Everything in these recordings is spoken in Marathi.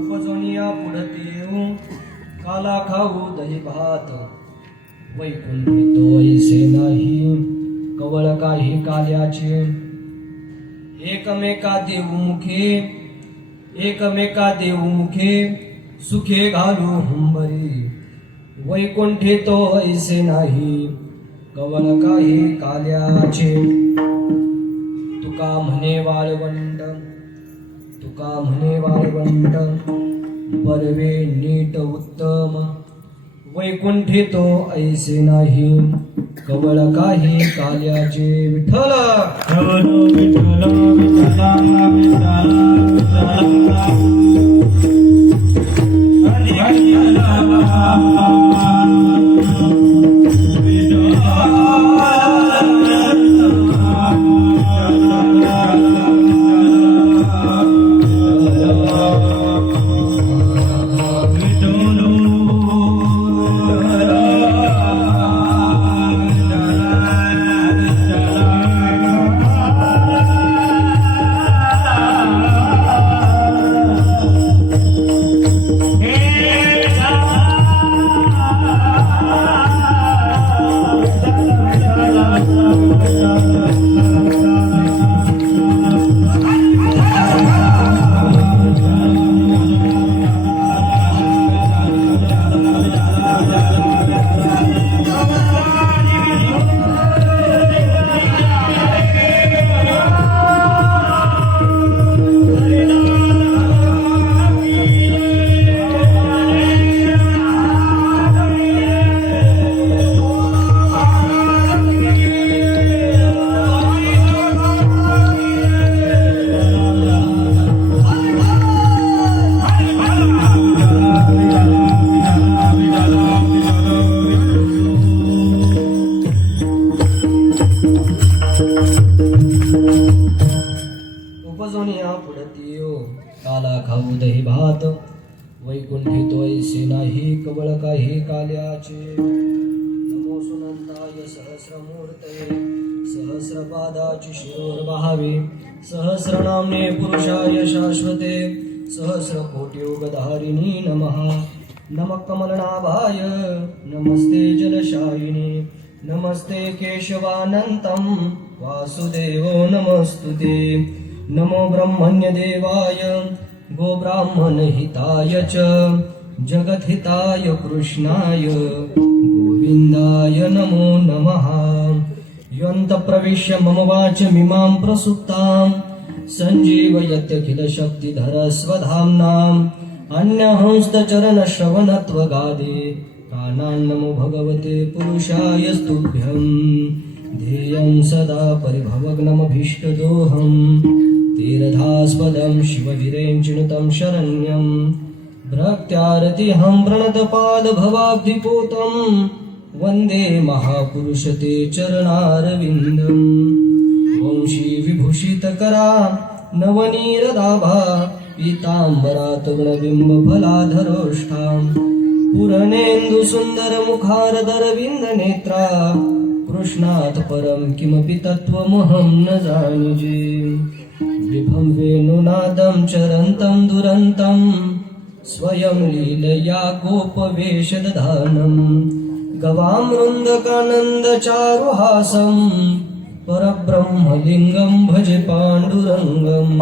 उपजोनिया पुढती येऊ काला खाऊ दही भात वैकुंठी तो ऐसे नाही कवळ काही काल्याचे एकमेका देऊ मुखे सुखे घालू हुंबरी वैकुंठी तो ऐसे नाही कवळ काही काल्याचे तुका म्हणे वाळवंट बरवे नीट उत्तम वैकुंठी तो ऐसे नाही कवळ काही काल्याचे विठ्ठल उपजोनिया पुढती येऊ काला खाऊ दही भात वैकुंठी तो ऐसे नाही कवळ काही काल्याचे नमो सुनंताय सहस्रमूर्तये सहस्रपादाची शिरोर्भावे सहस्रनाम्ने पुरुषाय शाश्वते सहस्रकोटियुगधारिणी नमः नमः कमलनाभाय नमस्ते जलशायिने नमस्ते केशवानन्तं वासुदेवो नमस्तुते नमो ब्रह्मण्यदेवाय गोब्राह्मणहिताय च जगद्हिताय कृष्णाय गोविन्दाय नमो नमः यन्तप्रविश्य मम वाचमिमां प्रसुप्तां सञ्जीवयत्यखिलशक्तिधरस्वधाम्नाम् अन्यहंस्तचरणश्रवणत्वगादे कानान्नमो भगवते पुरुषाय स्तुभ्यं ध्येयं सदा परिभवग्नमभीष्टदोहं तीर्थास्पदं शिववीरेञ्चिनुतं शरण्यं भक्त्यारतिहं प्रणतपादभवाब्धिपूतं वन्दे महापुरुषते चरणारविन्दम् वंशी विभूषितकरा नवनीरदाभा पीताम्बरा तरुणबिम्बफलाधरोष्ठाम् पूरणेन्दुसुन्दरमुखारदरविन्दनेत्रा कृष्णात् परं किमपि तत्त्वमहं न जानिजे विभं वेणुनादं चरन्तं दुरन्तं स्वयं लीलया गोपवेशदधानं गवामृन्दकानन्दचारुहासं परब्रह्मलिङ्गं भजे पाण्डुरङ्गम्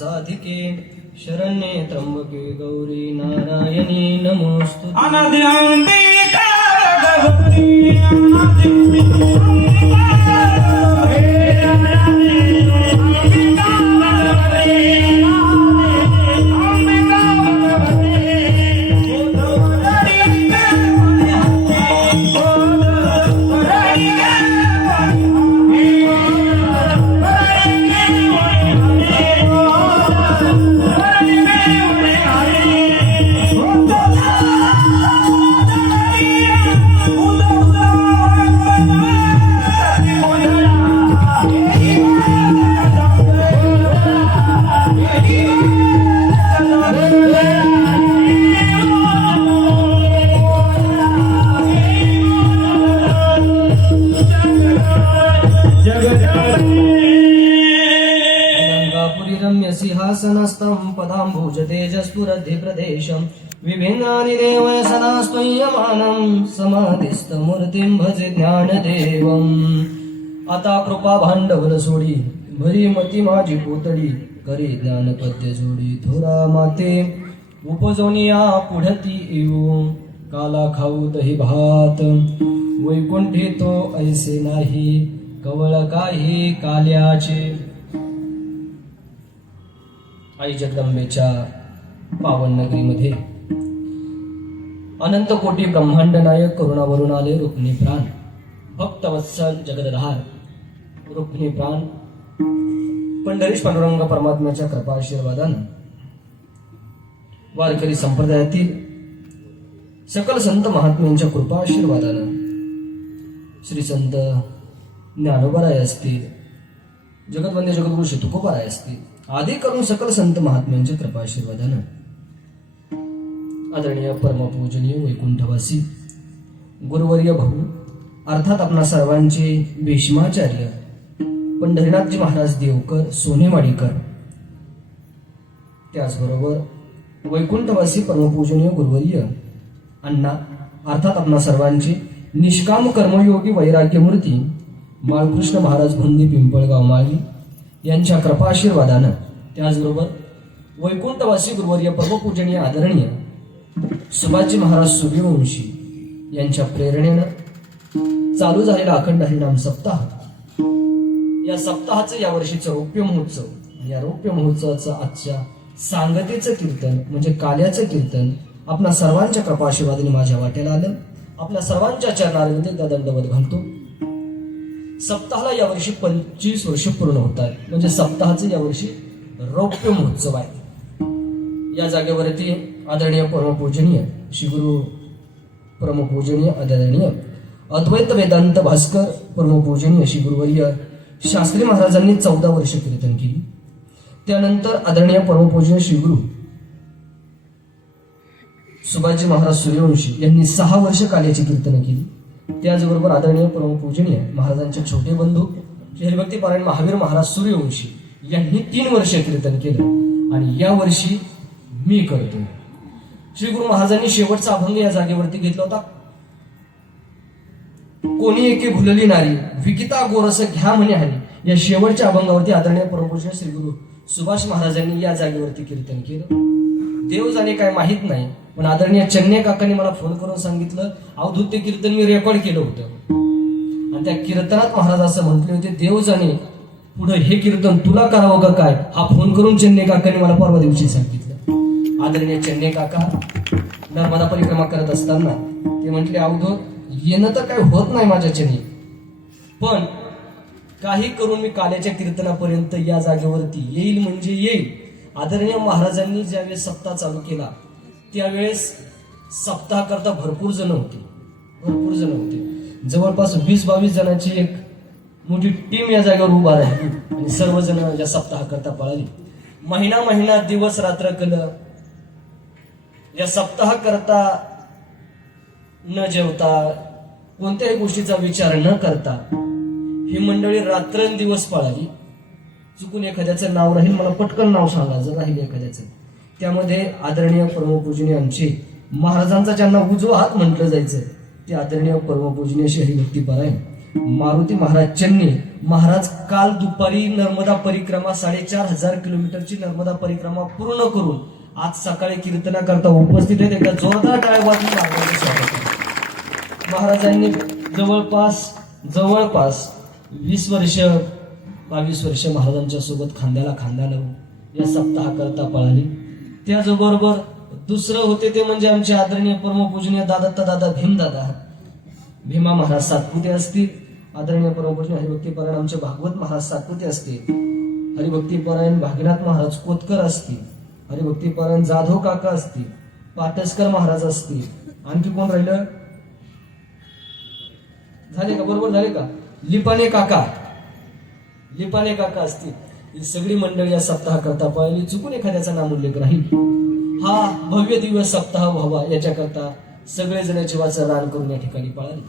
साधिके शरण्ये त्र्यंबके गौरी नारायणी नमोस्तुते सिंहासनस्थं पदाम्बुज तेजस्फुरद्धि प्रदेशं विभिन्नानि देवयसनास्तुयमानं समाधिस्थमूर्तिं भजे ज्ञानदेवम् आता कृपा भांडवल सोडी भरी मती माझी पोतडी करी ज्ञानपद्य जोडी थोरा माते उपजोनिया पुढती येऊ काला खाऊ दही भात वैकुंठी तो ऐसे नाही कवळ काही काल्याचे आई जगदंबेच्या पावन नगरीमध्ये अनंत कोटी ब्रह्मांड नायक करुणावरून आले रुक्मिणी प्राण भक्तवत्सल जगदधार रुक्मिणी प्राण पंढरीश पांडुरंग परमात्म्याच्या कृपा आशीर्वादानं वारकरी संप्रदायातील सकल संत महात्म्यांच्या कृपा आशीर्वादानं श्री संत ज्ञानोबाराय असतील जगतवंद्य जगद्गुरु श्री तुकोबाराय असतील आदी करून सकल संत महात्म्यांच्या कृपा आशीर्वादानं आदरणीय परमपूजनीय वैकुंठवासी गुरुवर्य भाऊ अर्थात आपणा सर्वांचे भीष्माचार्य पंढरीनाथजी महाराज देवकर सोनेवाडीकर त्याचबरोबर वैकुंठवासी परमपूजनीय गुरुवर्य अण्णा अर्थात आपणा सर्वांचे निष्काम कर्मयोगी वैराग्यमूर्ती बाळकृष्ण महाराज भोंदी पिंपळगाव माळी यांच्या कृपाशीर्वादानं त्याचबरोबर वैकुंठवासी गुरुवर्य परमपूजनीय आदरणीय सुभाषजी महाराज सूर्यवंशी यांच्या प्रेरणेनं चालू झालेला अखंड हरिनाम सप्ताह, या सप्ताहाचं यावर्षीचं रौप्य महोत्सव, या रौप्य महोत्सवाचं आजच्या सांगतेचं कीर्तन म्हणजे काल्याचं कीर्तन आपल्या सर्वांच्या कृपाआशीर्वादाने माझ्या वाट्याला आलं. आपल्या सर्वांच्या चरणारविंदी दंडवत घालतो. सप्ताहाला यावर्षी 25 वर्ष पूर्ण होतात, म्हणजे सप्ताहाचं यावर्षी रौप्य महोत्सव आहे. या जागेवरती आदरणीय परमपूजनीय श्री गुरु परमपूजनीय आदरणीय अद्वैत वेदांत भास्कर परमपूजनीय श्री गुरुवर्य शास्त्री महाराजांनी 14 वर्ष कीर्तन केली. त्यानंतर आदरणीय परमपूजनीय श्री गुरु सुभाषजी महाराज सूर्यवंशी यांनी 6 वर्ष काल्याची कीर्तन केली. त्याचबरोबर आदरणीय परमपूजनीय महाराजांचे छोटे बंधू श्री हरिभक्ती पारायण महावीर महाराज सूर्यवंशी यांनी 3 वर्ष कीर्तन केलं. आणि या वर्षी मी करतो. श्री गुरु महाराजांनी शेवटचा अभंग या जागेवरती घेतला होता. कोणी एके भुलली नारी विकिता गोरस घ्या म्हणे हरी, या शेवटच्या अभंगावरती आदरणीय परमपूजनीय श्री गुरु सुभाष महाराजांनी या जागेवरती कीर्तन केलं. देव जाणे काय माहित नाही, पण आदरणीय चन्ने काकांनी मला फोन करून सांगितलं, अवधूत ते कीर्तन मी रेकॉर्ड केलं होतं. आणि त्या कीर्तनात महाराज असं म्हटले होते, देव जाणे पुढे हे कीर्तन तुला करावं का काय, हा फोन करून चन्ने काकांनी मला परवा दिवशी सांगितलं. आदरणीय चन्ने काका नर्मदा परिक्रमा करत असताना ते म्हटले, अवधूत येणं तर काय होत नाही माझ्याच्याने, पण काही करून मी काल्याच्या कीर्तनापर्यंत या जागेवरती येईल म्हणजे येईल. आदरणीय महाराजांनी ज्यावेळेस सप्ताह चालू केला त्यावेळेस सप्ताह करता भरपूर जण होते. जवळपास 20-22 जणांची एक मोठी टीम या जागेवर उभा राहिली आणि सर्वजण या सप्ताह करता पळाली. महिना दिवस रात्र केलं. या सप्ताह करता न जेवता कोणत्याही गोष्टीचा विचार न करता ही मंडळी रात्रंदिवस पळाली. चुकून एखाद्याचं नाव राहील, मला पटकन नाव सांगा जर राहील एखाद्याचं. त्यामध्ये आदरणीय परमपूजनीय आमचे महाराजांचा ज्यांना उजवा हात म्हटलं जायचं ते आदरणीय परमपूजनीय श्री हरिभक्ती पारायण मारुती महाराज चन्ने महाराज काल दुपारी नर्मदा परिक्रमा 4,500 किलोमीटरची नर्मदा परिक्रमा पूर्ण करून आज सकाळी कीर्तनाकरता उपस्थित आहेत. एकदा जोरदार टाळ्या वाजवून महाराजांचं स्वागत आहे. महाराजांनी जवळपास 20 वर्ष 22 वर्ष महाराजांच्या सोबत खांद्याला खांदा लावून या सप्ताह करता पळाली. त्याचबरोबर दुसरं होते ते म्हणजे आमचे आदरणीय परमपूजनीय दादा भीमा महाराज सातपुते असतील. आदरणीय परमपूजनीय हरिभक्ती पारायण आमचे भागवत महाराज सातपुते असतील. हरिभक्ती पारायण भागीनाथ महाराज कोतकर असतील. हरिभक्ती पारायण जाधव काका असतील. पाटसकर महाराज असतील. आणखी कोण राहिलं? झाले का? बरोबर झाले का? लिपाने काका असतील. ही सगळी मंडळी या सप्ताह करता पळाली. चुकून एखाद्याचा नाम उल्लेख राहील. हा भव्य दिवस सप्ताह व्हावा याच्याकरता सगळेजण जीवाचं रान करून या ठिकाणी पळाली.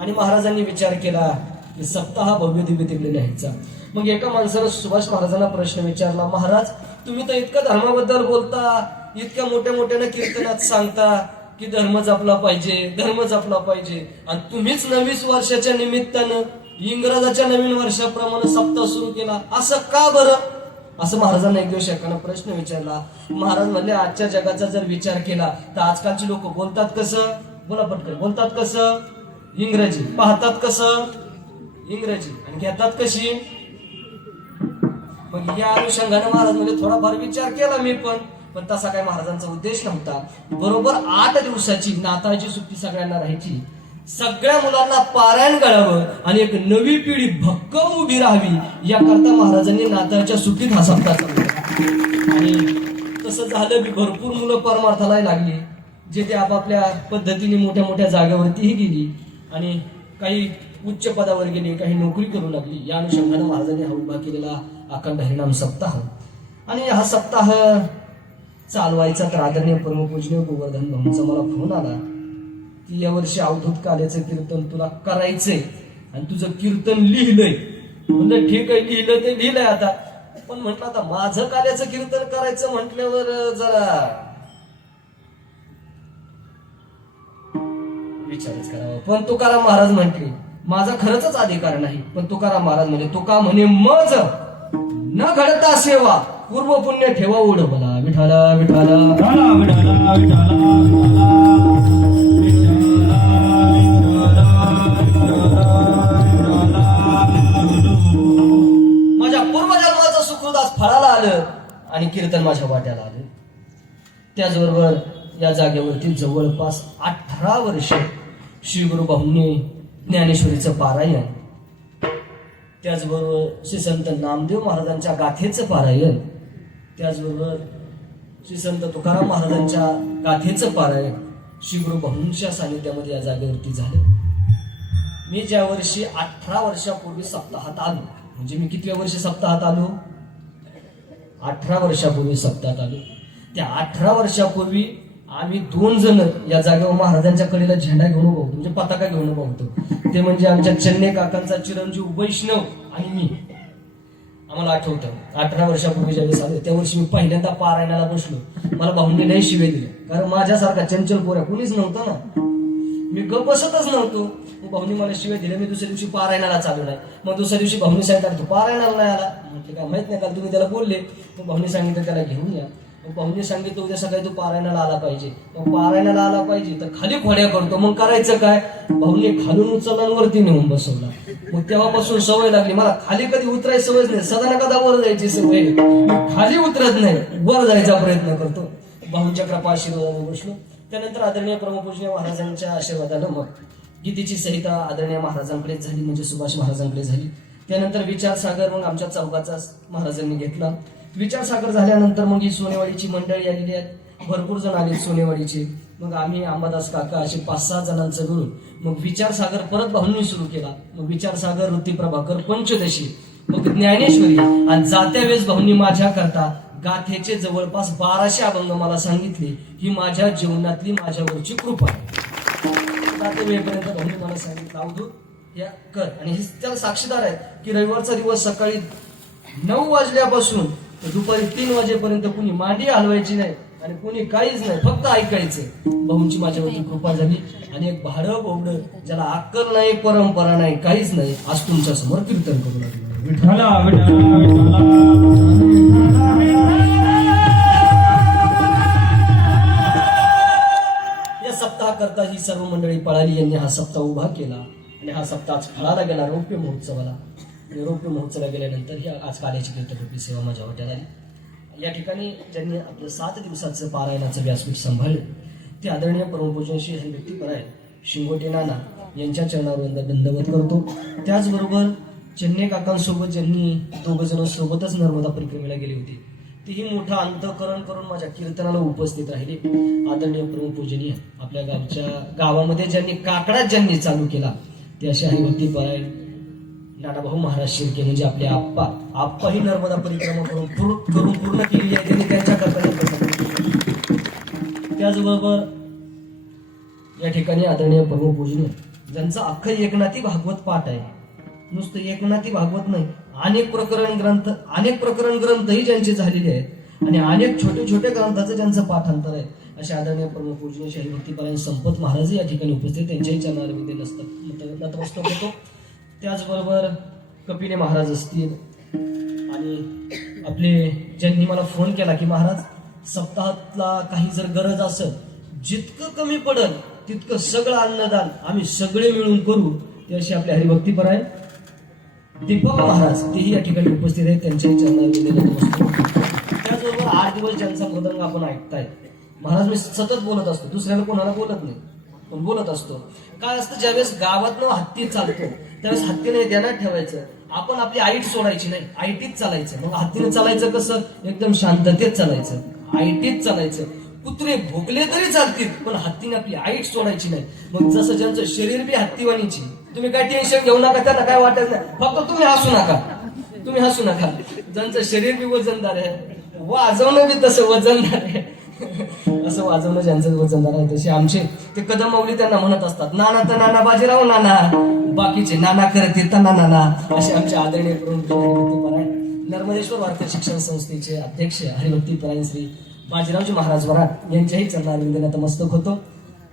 आणि महाराजांनी विचार केला की सप्ताह भव्य दिव्य तिकडे न्यायचा. मग एका माणसानं सुभाष महाराजांना प्रश्न विचारला, महाराज तुम्ही तर इतकं धर्माबद्दल बोलता, इतक्या मोठ्यानं कीर्तनात सांगता की धर्म जपला पाहिजे, आणि तुम्हीच 20 वर्षाच्या निमित्तानं इंग्रजाच्या नवीन वर्षाप्रमाणे सप्ताह सुरू केला, असं का बरं? असं महाराजांना एक दिवस एकानं प्रश्न विचारला. महाराज म्हणले, आजच्या जगाचा जर विचार केला तर आजकालची लोक बोलतात कसं? बोला पटकन. बोलतात कसं? इंग्रजी. पाहतात कसं? इंग्रजी. आणि घेतात कशी? मग या अनुषंगाने महाराज म्हणजे थोडाफार विचार केला मी पण तसा काही महाराजांचा उद्देश नव्हता. बरोबर 8 दिवसाची नाताळची सुट्टी सगळ्यांना राहायची. सगळ्या मुलांना पारायण घडावं आणि एक नवी पिढी भक्कम उभी राहावी याकरता महाराजांनी नाताळच्या सुट्टीत हा सप्ताह चालवला. आणि तसं झालं. भरपूर मुलं परमार्थाला लागली, जे ते आपापल्या पद्धतीने मोठ्या जागेवरतीही गेली आणि काही उच्च पदावर गेली, काही नोकरी करू लागली. या अनुषंगाने महाराजांनी हा उभा केलेला अखंड हरिनाम सप्ताह. आणि हा सप्ताह चालवायचा तर आदरणीय परमपूजनीय गोवर्धन भाऊंचा मला फोन आला की यावर्षी अवधूत काल्याचं कीर्तन तुला करायचंय आणि तुझं कीर्तन लिहिलंय. म्हणलं ठीक आहे, लिहिलंय आता. पण म्हटलं आता माझं काल्याचं कीर्तन करायचं म्हटल्यावर जरा विचारच करावा. पण तुकाराम महाराज म्हटले, माझा खरंच अधिकार नाही, पण तुकाराम महाराज म्हणे, तुका म्हणे मज न घडता सेवा पूर्व पुण्य ठेवा उडवला विठाला विठाला विठाला विठाला विठाला माझ्या पूर्वजन्माचं सुकृत आज फळाला आलं आणि कीर्तन माझ्या वाट्याला आलं. त्याचबरोबर या जागेवरती जवळपास 18 वर्ष श्री गुरु भाऊंनी ज्ञानेश्वरीचं पारायण, त्याचबरोबर श्री संत नामदेव महाराजांच्या गाथेचं पारायण, त्याचबरोबर श्री संत तुकाराम महाराजांच्या गाथेचं पारायण श्री गुरु भाऊंच्या सानिध्यामध्ये या जागेवरती झालं. मी ज्या वर्षी 18 वर्षापूर्वी सप्ताहात आलो, म्हणजे मी कितव्या वर्षी सप्ताहात आलो? 18 वर्षापूर्वी सप्ताहात आलो. त्या 18 वर्षापूर्वी आम्ही 2 जण या जागेवर महाराजांच्या कडेला झेंडा घेऊन उभं होतो, म्हणजे पताका घेऊन उभं होतो. ते म्हणजे आमच्या चन्ने काकांचा चिरंजीव वैष्णव आणि मी. आम्हाला आठवतं 18 वर्षापूर्वी ज्यावेळेस आलो त्या वर्षी मी पहिल्यांदा पारायणाला बसलो. मला भाऊंनी लय शिवे दिले, कारण माझ्यासारखा चंचल पोऱ्या कुणीच नव्हतं ना. मी गप बसतच नव्हतो. मग भाऊनी मला शिवे दिले. मी दुसऱ्या दिवशी पारायणाला चालू नाही. मग दुसऱ्या दिवशी भाऊनी सांगितलं तू पारायणाला नाही आला. म्हटलं काय माहित नाही, काल तुम्ही त्याला बोलले. मग भाऊनी सांगितलं त्याला घेऊन या. मग भाऊनी सांगितलं उद्या सकाळी तू पारायणाला आला पाहिजे. मग पारायणाला आला पाहिजे तर खाली खोड्या करतो. मग करायचं काय? भाऊनी खालून उचलून नेऊन बसवला. मग तेव्हापासून सवय लागली. मला खाली कधी उतरायची सवयच नाही. सदा ना कदा वर जायची सवय. मी खाली उतरत नाही, वर जायचा प्रयत्न करतो. भाऊंच्या कृपा आशीर्वादाने बसलो. त्यानंतर आदरणीय परमपूजनीय महाराजांच्या आशीर्वादानं मग गीतेची संहिता आदरणीय महाराजांकडे झाली, म्हणजे सुभाष महाराजांकडे झाली. त्यानंतर विचारसागर मग आमच्या चौकाचा महाराजांनी घेतला. विचारसागर झाल्यानंतर मग ही सोनेवाडीची मंडळी आलेली आहेत, भरपूर जण आले सोनेवाडीचे. मग आम्ही अंबादास काका असे 5-6 जणांचं मिळून मग विचारसागर परत भाऊंनी सुरू केला. मग विचारसागर, ऋती प्रभाकर, पंचदशी, मग ज्ञानेश्वरी. आणि जात्या वेळेस भाऊंनी माझ्या करता गाथेचे जवळपास 1200 अभंग मला सांगितले. ही माझ्या जीवनातली माझ्यावरची कृपा आहे. जाते वेळेपर्यंत भाऊंनी मला सांगितलं अवधूत या कर. आणि हे त्याला साक्षीदार आहेत की रविवारचा दिवस सकाळी 9 वाजल्यापासून दुपारी 3 वाजेपर्यंत कुणी मांडी हलवायची नाही आणि कुणी काहीच नाही, फक्त ऐकायचं. भाऊंची माझ्यावरती कृपा झाली. आणि एक भाडं बोबडं ज्याला अक्कल नाही, परंपरा नाही, काहीच नाही, आज तुमच्या समोर कीर्तन करू लागलो. विठाला विठाला विठाला सप्ताह करता ही सर्व मंडळी पळाली. यांनी हा सप्ताह उभा केला आणि हा सप्ताह आज फळाला गेला रौप्य महोत्सवाला. आणि रौप्य महोत्सवाला गेल्यानंतर ही आज काल्याची कीर्तनरूपी सेवा माझ्या वाट्याला आली. या ठिकाणी ज्यांनी आपलं 7 दिवसाचं पारायणाचं व्यासपीठ सांभाळलं ते आदरणीय परमपूजनशी हरिभक्ती परायण शिंगोटे नाना यांच्या चरणावर दंडवत करतो. त्याचबरोबर चन्ने काकांसोबत ज्यांनी 2 जण सोबतच नर्मदा परिक्रमेला गेले होते तेही मोठं अंतःकरण करून माझ्या कीर्तनाला उपस्थित राहिले. आदरणीय परमपूजनीय आपल्या गावामध्ये ज्यांनी काकडात ज्यांनी चालू केला ते असे हरिभक्ती परायण नानाभाऊ महाराज शिर्के, म्हणजे आपले आप्पा ही नर्मदा परिक्रमा करून पूर्ण केलेली आहे. त्यांनी त्यांच्या कर्तव्यात. त्याचबरोबर या ठिकाणी आदरणीय परमपूजनीय ज्यांचा अख्खं एकनाथी भागवत पाठ आहे. नुसतं एकनाथी भागवत नाही, अनेक प्रकरण ग्रंथही ज्यांचे झालेले आहेत आणि अनेक छोटे छोटे ग्रंथाचं ज्यांचं पाठांतर आहे असे आदरणीय परमपूजनीय हरिभक्ती परायण संपत महाराज या ठिकाणी उपस्थित. त्यांच्याही चरणावर मी नतमस्तक होतो. त्याचबरोबर कपिले महाराज असतील आणि आपले ज्यांनी मला फोन केला की महाराज सप्ताहातला काही जर गरज असेल, जितकं कमी पडेल तितकं सगळं अन्नदान आम्ही सगळे मिळून करू, ते असे आपले हरिभक्ती परायण दीपक महाराज तेही या ठिकाणी उपस्थित आहेत. त्यांच्याही चरणावर नमस्कार. त्याचबरोबर 8 दिवस ज्यांचा मृदंग आपण ऐकताय. महाराज मी सतत बोलत असतो, दुसऱ्याला कोणाला बोलत नाही पण बोलत असतो. काय असतं ज्यावेळेस गावातनं हत्ती चालतो त्यावेळेस हत्तीने ध्यानात ठेवायचं आपण आपली आईट सोडायची नाही, आयटीत चालायचं. मग हत्तीने चालायचं कसं? एकदम शांततेत चालायचं, आयटीत चालायचं. कुत्रे भोगले तरी चालतील पण हत्तीने आपली आईट सोडायची नाही. मग जसं ज्यांचं शरीर बी हत्तीवाणीची, तुम्ही काय टेन्शन घेऊ नका, त्यांना काय वाटत नाही, फक्त तुम्ही हसू नका. ज्यांचं शरीर बी वजनदार आहे, वाजवणं बी तसं वजनदार आहे, असं वाजवणं ज्यांचं वजनदार आहे तसे आमचे ते कदम माऊली त्यांना म्हणत असतात, नाना तर नाना बाजीराव नाना, बाकीचे नाना करते तर नाना. असे आमचे आदरणीय हरिभक्ती परायण नर्मदेश्वर वारकरी शिक्षण संस्थेचे अध्यक्ष हरिभक्ती परायण श्री बाजीरावजी महाराज वराड यांच्याही चरणारविंद नतमस्तक होतो.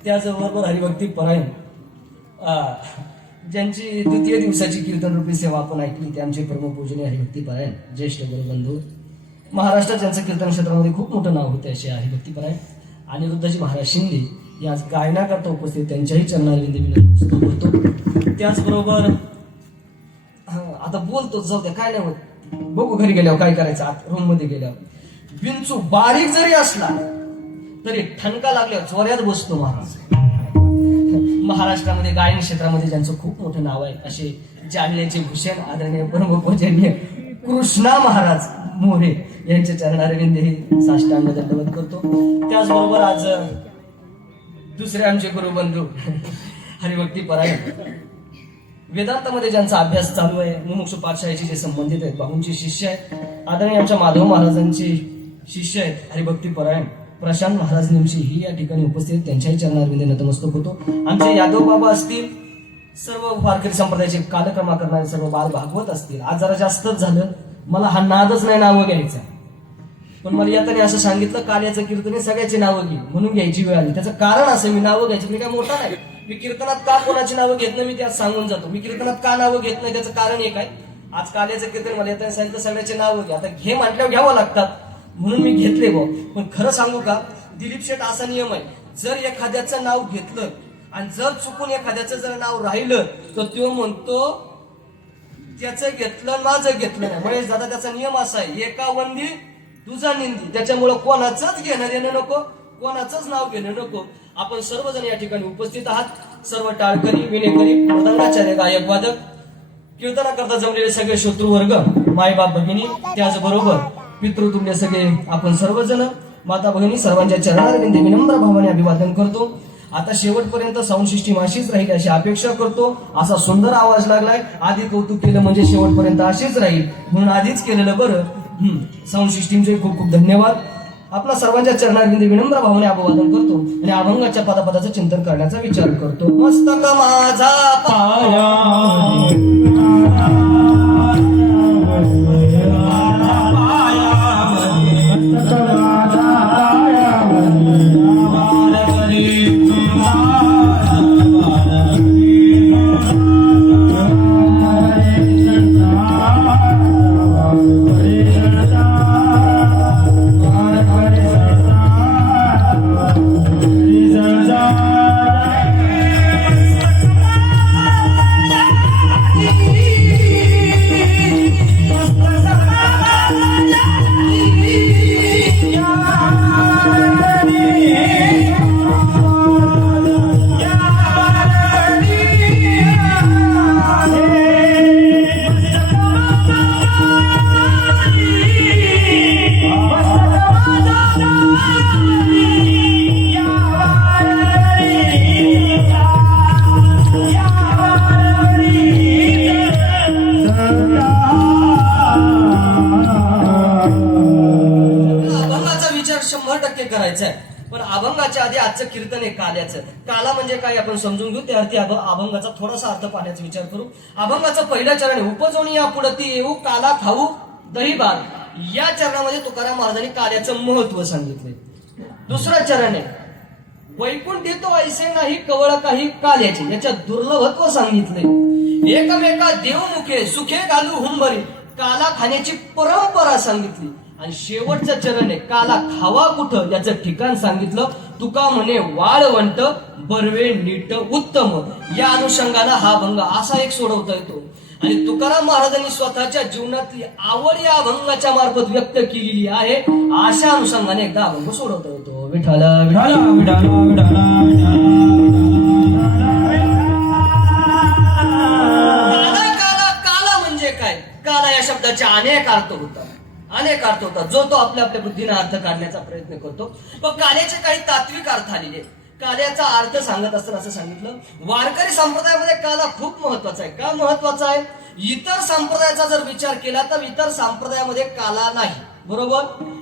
त्याचबरोबर हरिभक्ती परायण ज्यांची 2य दिवसाची कीर्तन रूपी सेवा आपण ऐकली ते आमचे परमपूजनीय हरिभक्ती परायण ज्येष्ठ गुरुबंधू महाराष्ट्रात ज्यांचं कीर्तन क्षेत्रामध्ये खूप मोठं नाव होते असे आहे भक्तीपरायण अनिरुद्धजी महाराज शिंदे या आज गायनाकरता उपस्थित त्यांच्याही चरणारविंदी मी नमस्कार करतो. त्याचबरोबर आता बोलतो जाऊ द्या काय नाही होत, बघू घरी गेल्यावर काय करायचं. आत रूम मध्ये गेल्यावर विंचू बारीक जरी असला तरी ठणका लागल्यावर जोऱ्यात बसतो महाराज. महाराष्ट्रामध्ये गायन क्षेत्रामध्ये ज्यांचं खूप मोठं नाव आहे असे जालन्याचे भूषण आदरणीय परमपूजनीय कृष्णा महाराज मोरे यांचे चरणारविंद हे साष्टांग दंडवत करतो. त्याचबरोबर आज दुसरे आमचे गुरुबंधू हरिभक्ती परायण वेदांतामध्ये ज्यांचा अभ्यास चालू आहे, मुमुक्षु पाठशाळेशी जे संबंधित आहेत, बाहूंचे शिष्य आहेत, आदरणीय आमच्या माधव महाराजांचे शिष्य आहेत हरिभक्ती परायण प्रशांत महाराज निमशी ही या ठिकाणी उपस्थित, त्यांच्याही चरणारविंदे नतमस्तक होतो. आमचे यादव बाबा असतील, सर्व वारकरी संप्रदायाचे कालक्रमा करणारे सर्व बाल भागवत असतील. आज जरा जास्तच झालं, मला हा नादच नाही नावं घ्यायचा, पण मला यातने असं सांगितलं कार्याचं कीर्तन हे सगळ्याची नावं घे म्हणून घ्यायची वेळ आली. त्याचं कारण असं, मी नावं घ्यायची, मी काय मोठा नाही, मी कीर्तनात का कोणाची नावं घेत नाही मी त्यात सांगून जातो. मी कीर्तनात का नावं घेत नाही त्याचं कारण एक आहे, आज कार्याचं कीर्तन मला येताना सांगितलं सगळ्याची नावं घ्या, आता घे म्हटल्यावर घ्यावं लागतात म्हणून मी घेतले भाऊ. पण खरं सांगू का, दिलीप शेठ असा नियम आहे, जर एखाद्याचं नाव घेतलं आणि जर चुकून एखाद्याचं जर नाव राहिलं तर तो म्हणतो त्याचं घेतलं माझं घेतलं नाही. महेश दादा त्याचा नियम असा आहे, एका वंदी तुझा निंदी, त्याच्यामुळं कोणाचंच घेणं देणं नको, कोणाचंच नाव घेणं नको. आपण सर्वजण या ठिकाणी उपस्थित आहात, सर्व टाळकरी विनेकरी मृदंगाचार्य गायक वादक कीर्तनाकरता जमलेले सगळे शत्रुवर्ग मायबाप भगिनी त्याचबरोबर पितृतुल्य सगळे आपण सर्वजण माता भगिनी सर्वांच्या चरणारविंदे विनम्र भावाने अभिवादन करतो. आता शेवटपर्यंत साऊंड सिस्टीम अशीच राहील अशी अपेक्षा करतो. असा सुंदर आवाज लागलाय, आधी कौतुक केलं म्हणजे शेवटपर्यंत अशीच राहील म्हणून आधीच केलेलं बरं. साऊंड सिस्टीमचे खूप खूप धन्यवाद. आपला सर्वांच्या चरणारविंदे विनम्र भावाने अभिवादन करतो आणि अभंगाच्या पदापदाचं चिंतन करण्याचा विचार करतो. मस्तक माझा पाया करायचं आहे. पण अभंगाच्या आधी आजचं कीर्तन आहे काल्याचं. काला म्हणजे काय आपण समजून घेऊ, त्या अर्थी अभंगाचा थोडासा अर्थ पाहण्याचा विचार करू. अभंगाचं पहिलं चरण आहे, उपजवणी या पुढती येऊ काला खाऊ दही भात. या चरणामध्ये तुकाराम महाराजांनी काल्याचं महत्व सांगितले. दुसरं चरण आहे, वैकुंठ येतो ऐसे नाही कवळ काही काल्याचे, याच्या दुर्लभत्व सांगितले. एकमेका देवमुखे सुखे घालू हुंबरी, काला खाण्याची परंपरा सांगितली. आणि शेवटचं चरण आहे, काला खावा कुठं याचं ठिकाण सांगितलं. तुका म्हणे वाळवंट बर्वे नीट उत्तम. या अनुषंगाला हा अभंग असा एक सोडवता येतो. आणि तुकाराम महाराजांनी स्वतःच्या जीवनातली आवड या अभंगाच्या मार्फत व्यक्त केलेली आहे. अशा अनुषंगाने एकदा अभंग सोडवता येतो. विठाला विठाला विठाला विठाला काला काला म्हणजे काय? काला या शब्दाचे अनेक अर्थ होतात, अनेक अर्थ होतात, जो तो आपल्या आपल्या बुद्धीने अर्थ काढण्याचा प्रयत्न करतो. पण काल्याचे काही तात्विक अर्थ आलेले. काल्याचा अर्थ सांगत असताना असं सांगितलं, वारकरी संप्रदायामध्ये काला खूप महत्वाचा आहे. का महत्वाचा आहे? इतर संप्रदायाचा जर विचार केला तर इतर संप्रदायामध्ये काला नाही, बरोबर.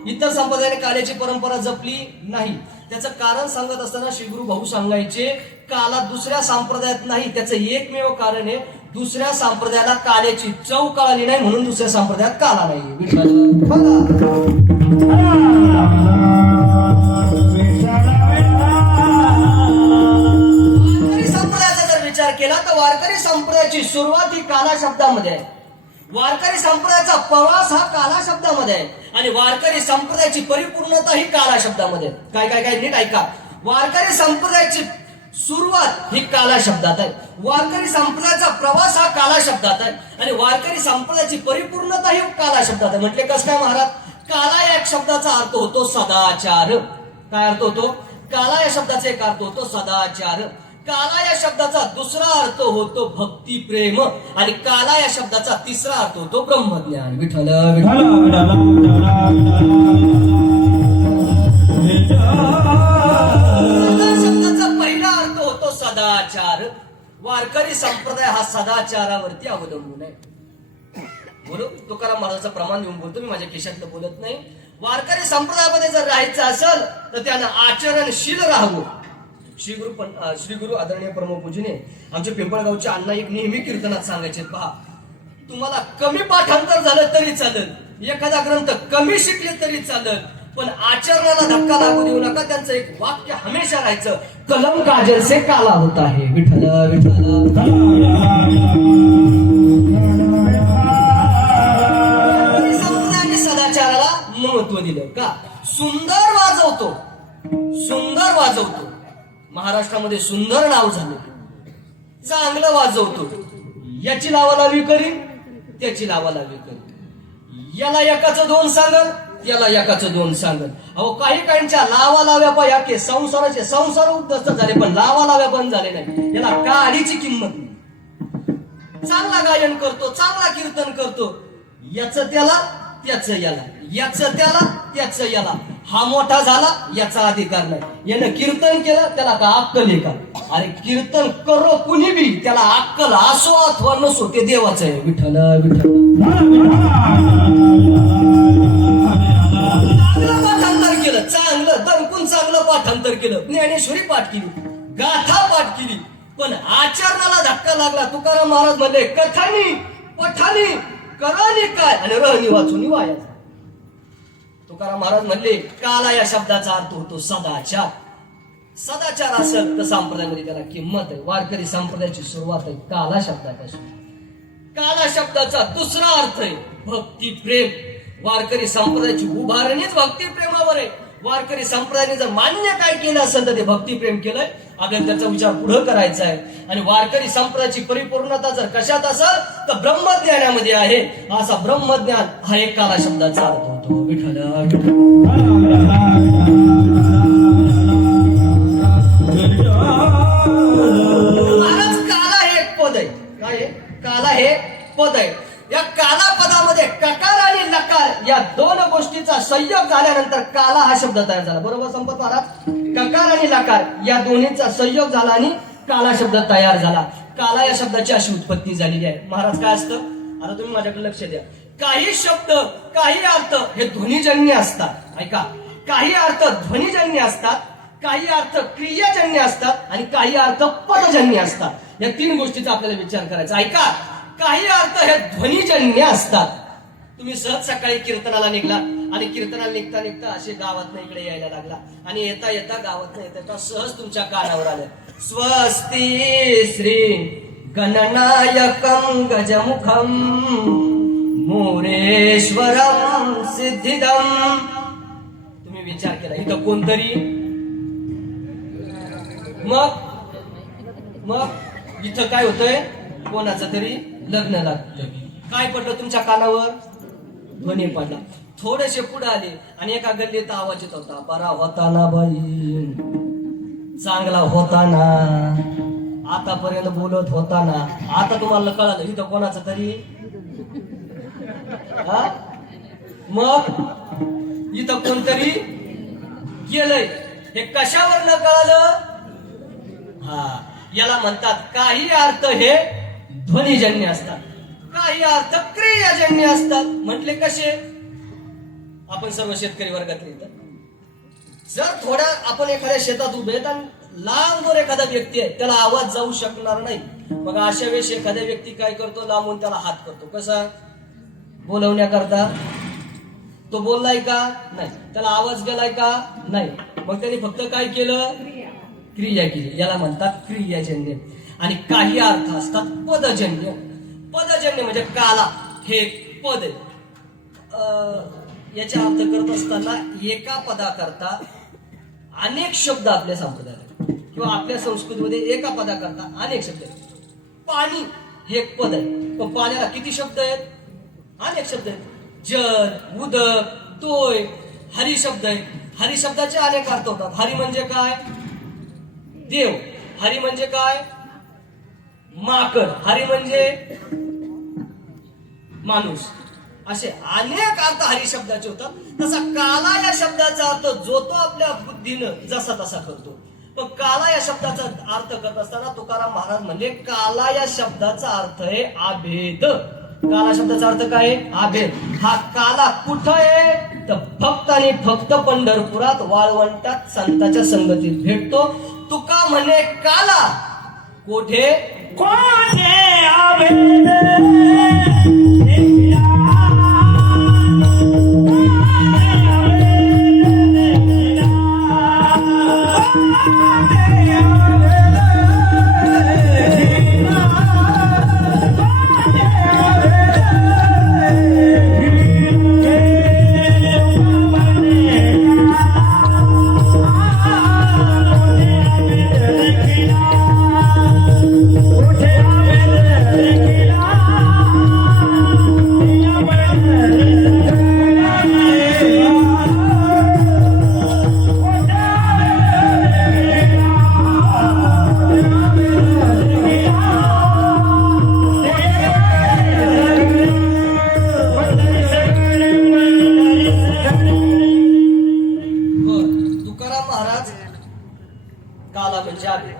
इतर संप्रदायाने काल्याची परंपरा जपली नाही. त्याचं कारण सांगत असताना श्री गुरु भाऊ सांगायचे, काला दुसऱ्या संप्रदायात नाही. त्याचं एकमेव कारण आहे, दुसऱ्या संप्रदायाला काल्याची चव कळाली नाही म्हणून दुसऱ्या संप्रदायात काला नाही. वारकरी संप्रदायाचा जर विचार केला तर वारकरी संप्रदायाची सुरुवात ही काला शब्दामध्ये आहे. वारकरी संप्रदायाचा प्रवास हा काला शब्दामध्ये आहे आणि वारकरी संप्रदायाची परिपूर्णता ही काला शब्दामध्ये आहे. काय काय काय नीट ऐका. वारकरी संप्रदायाची सुरुवात ही काला शब्दात आहे. वारकरी संप्रदायाचा प्रवास हा काला शब्दात आहे आणि वारकरी संप्रदायाची परिपूर्णता ही काला शब्दात आहे. म्हटले कसं काय महाराज? काला या एक शब्दाचा अर्थ होतो सदाचार. काय अर्थ होतो? काला या शब्दाचा एक अर्थ होतो सदाचार. काला या शब्दाचा दुसरा अर्थ होतो भक्ती प्रेम आणि काला या शब्दाचा तिसरा अर्थ होतो ब्रह्मज्ञान. विठ्ठल विठ्ठल. विठ्ठला काला शब्दाचा पहिला अर्थ होतो सदाचार. वारकरी संप्रदाय हा सदाचारावरती अवलंबून आहे. बोलो तुकाराम महाराजांचं प्रमाण देऊन बोलतो मी, माझ्या खिशातलं बोलत नाही. वारकरी संप्रदायामध्ये जर राहायचं असेल तर त्यानं आचरणशील राहावं. श्री गुरु आदरणीय परमपूजने आमच्या पिंपळगावचे अण्णा एक नेहमी कीर्तनात सांगायचे, पहा तुम्हाला कमी पाठांतर झालं तरी चालेल, एखादा ग्रंथ कमी शिकले तरी चालेल, पण आचरणाला धक्का लागू देऊ नका. त्यांचं एक वाक्य हमेशा राहायचं, कलम काजल से काला होता है. विठ्ठल विठ्ठल. सदाचाराला महत्व दिलं का? सुंदर वाजवतो, सुंदर वाजवतो. महाराष्ट्रामध्ये सुंदर नाव झालं. चांगलं वाजवतो, याची लावालावी करीन, त्याची लावालावी करीन. याला एकाचं दोन सांगल, याला एकाचं दोन सांगल. अहो काही काहींच्या लावालाव्या पाया के संसाराचे संसार उद्ध्वस्त झाले, पण लावालाव्या बंद झाले नाही. याला काडीची किंमत नाही. चांगला गायन करतो, चांगला कीर्तन करतो, याच त्याला त्याच याला, याच त्याला त्याच याला. हा मोठा झाला याचा अधिकार नाही. यानं कीर्तन केलं त्याला का अक्कल आहे का? अरे कीर्तन करो कुणी बी, त्याला अक्कल असो अथवा नसो ते देवाचं आहे. विठ्ठल विठ्ठल. चांगलं पाठांतर केलं, चांगलं दणकून चांगलं पाठांतर केलं, ज्ञानेश्वरी पाठ केली, गाथा पाठ केली, पण आचरणाला धक्का लागला. तुकाराम महाराज म्हणले कथानी पठानी करानी काय आणि रहनी वाचून वाया. तुकाराम महाराज म्हणले काला या शब्दाचा अर्थ होतो सदाचार. सदाचार असेल तर संप्रदायामध्ये त्याला किंमत आहे. वारकरी संप्रदायाची सुरुवात आहे काला शब्दापासून. काला शब्दाचा दुसरा अर्थ आहे भक्ती प्रेम. वारकरी संप्रदायाची उभारणीच भक्ती प्रेमावर आहे. वारकरी संप्रदायाने जर मान्य काय केलं असेल तर ते भक्ती प्रेम केलंय. अगं त्याचा विचार पुढे करायचा आहे. आणि वारकरी संप्रदायाची परिपूर्णता जर कशात असेल तर ब्रह्मज्ञानामध्ये आहे. असा ब्रह्मज्ञान हा एक काला शब्दाचा अर्थ होतो. विठ्ठल महाराज काला हे एक पद आहे. काय आहे? काला हे पद आहे. या काला पदामध्ये ककार आणि लकार या दोन गोष्टीचा संयोग झाल्यानंतर काला हा शब्द तयार झाला. बरोबर संपत महाराज? ककार आणि लकार या दोन्हीचा संयोग झाला आणि काला शब्द तयार झाला. काला या शब्दाची अशी उत्पत्ती झालेली आहे. महाराज काय असतं? आता तुम्ही माझ्याकडे लक्ष द्या. काही शब्द काही अर्थ हे ध्वनिजन्य असतात. ऐका, काही अर्थ ध्वनिजन्य असतात, काही अर्थ क्रियाजन्य असतात आणि काही अर्थ पदजन्य असतात. या तीन गोष्टीचा आपल्याला विचार करायचा. ऐका, काही अर्थ हे ध्वनिजन्य असतात. तुम्ही सहज सकाळी कीर्तनाला निघला आणि कीर्तनाला निघता निघता असे गावात इकडे यायला लागला आणि येता येता गावात येता सहज तुमच्या कानावर आलं स्वस्ती श्री गणनायकं गजमुखं मोरेश्वरं सिद्धिदं. तुम्ही विचार केला इथं कोणतरी, मग इथं काय होतंय? कोणाचं तरी लग्न लागतं. काय पडलं तुमच्या कानावर? ध्वनी पडला. थोडेसे पुढे आले आणि एका गल्लीत आवाज येत होता, बरा होता ना बाई, चांगला होता ना, आतापर्यंत बोलत होता ना. आता तुम्हाला कळालं इथं कोणाचं तरी. मग इथं कोणतरी गेलंय. हे कशावर न कळालं? याला म्हणतात काही अर्थ हे ध्वनिजन्य असतात, काही अर्थ क्रियाजन्य असतात. म्हटले कसे? आपण सर्व शेतकरी वर्गातले जर थोड्या आपण एखाद्या शेतात उभे आहेत आणि लांबवर एखादा व्यक्ती आहे, त्याला आवाज जाऊ शकणार नाही. मग अशा वेळेस एखाद्या व्यक्ती काय करतो? लांबून त्याला हात करतो. कसा? बोलवण्याकरता. तो बोललाय का? नाही. त्याला आवाज गेलाय का? नाही. मग त्याने फक्त काय केलं? क्रिया केली. याला म्हणतात क्रियाजन्य. आणि काही अर्थ असतात पदजन्य. पदजन्य म्हणजे काला हे एक पद आहे. याचा अर्थ करत असताना एका पदाकरता अनेक शब्द आपल्या संप्रदायात किंवा आपल्या संस्कृतीमध्ये एका पदाकरता अनेक शब्द आहेत. पाणी हे एक पद आहे, पण पाण्याला किती शब्द आहेत? अनेक शब्द आहेत. जल, उदक, तोय, हरी शब्द आहे. हरी शब्दाचे अनेक अर्थ होतात. हरी म्हणजे काय? देव. हरी म्हणजे काय? माकड. हरी म्हणजे माणूस. असे अनेक अर्थ हरी शब्दाचे होतात. तसा काला या शब्दाचा अर्थ जो तो आपल्या बुद्धीनं जसा तसा करतो. पण काला या शब्दाचा अर्थ करत असताना तुकाराम महाराज म्हणजे काला या शब्दाचा अर्थ आहे अभेद. काला शब्दाचा अर्थ काय आहे? अभेद. हा काला कुठं आहे? तर फक्त आणि फक्त पंढरपुरात वाळवंटात संतांच्या संगतीत भेटतो. तुका म्हणे काला कोठे? कोठे आभेद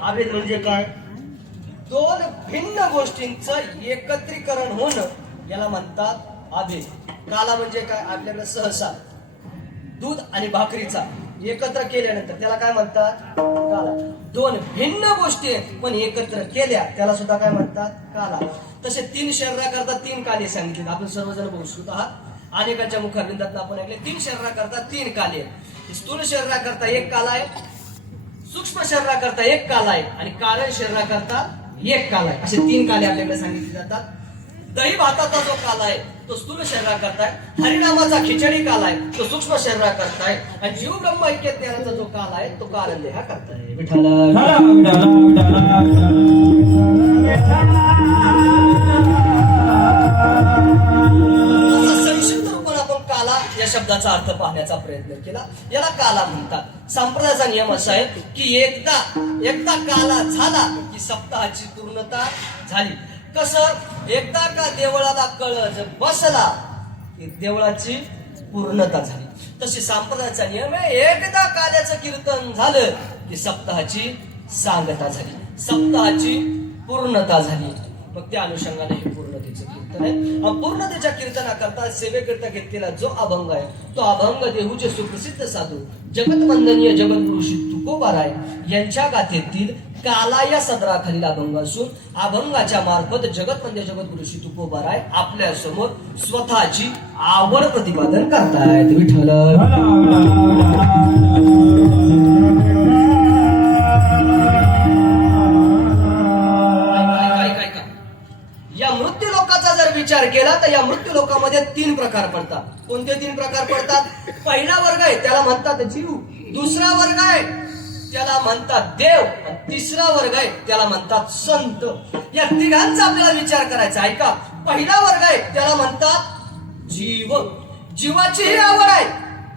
आभेद म्हणजे काय? दोन भिन्न गोष्टींचं एकत्रीकरण होणं याला म्हणतात आभेद. काला म्हणजे काय? आपल्याकडे सहसा दूध आणि भाकरीचा एकत्र केल्यानंतर त्याला काय म्हणतात? काला. दोन भिन्न गोष्टी पण एकत्र केल्या त्याला सुद्धा काय म्हणतात? काला. तसे तीन शरीराकरता तीन काले सांगितले. आपण सर्वजण बहुश्रुत आहात. अनेकांच्या मुखाबिंदात आपण ऐकले 3 शरीराकरता 3 काले. स्थूल शरीराकरता एक काला आहे, सूक्ष्म शरीराकरता एक काला आहे आणि कारण शरीराकरता एक काला आहे. असे 3 काले आपल्याकडे सांगितले जातात. दही भाताचा जो काला आहे तो स्थूल शरीराकरता आहे. हरिनामाचा खिचडी काला आहे तो सूक्ष्म शरीराकरता आहे. आणि जीव ब्रह्म ऐक्य ज्ञानाचा जो काला आहे तो कारण देहा करता आहे. संक्षिप्त रूपाने आपण काला या शब्दाचा अर्थ पाहण्याचा प्रयत्न केला. याला काला म्हणतात. संप्रदायाचा नियम असा आहे की एकदा काला झाला की सप्ताहाची पूर्णता झाली. कसं? एकदा का देवळाला कळस बसला की देवळाची पूर्णता झाली. तशी संप्रदायाचा नियम आहे एकदा काल्याचं कीर्तन झालं की सप्ताहाची सांगता झाली, सप्ताहाची पूर्णता झाली. मग त्या अनुषंगाने हे पूर्णतेचं कीर्तन आहे. पूर्णतेच्या कीर्तनाकरता सेवेकरता घेतलेला जो अभंग आहे तो अभंग देहूचे सुप्रसिद्ध साधू जगतवंदनीय जगद्गुरु श्री तुकोबाराय यांच्या गाथेतील काला या सदराखालील अभंग असून अभंगाच्या मार्फत जगतवंदनीय जगद्गुरु श्री तुकोबाराय आपल्या समोर स्वतःची आवड प्रतिपादन करतायत. विठ्ठल या मृत्यू लोकाचा जर विचार केला तर या मृत्यू लोकामध्ये 3 प्रकार पडतात. कोणते 3 प्रकार पडतात? पहिला वर्ग आहे त्याला म्हणतात जीव, दुसरा वर्ग आहे त्याला म्हणतात देव, तिसरा वर्ग आहे त्याला म्हणतात संत. या तिघांचा आपल्याला विचार करायचा आहे का? पहिला वर्ग आहे त्याला म्हणतात जीव. जीवाचीही आवड आहे,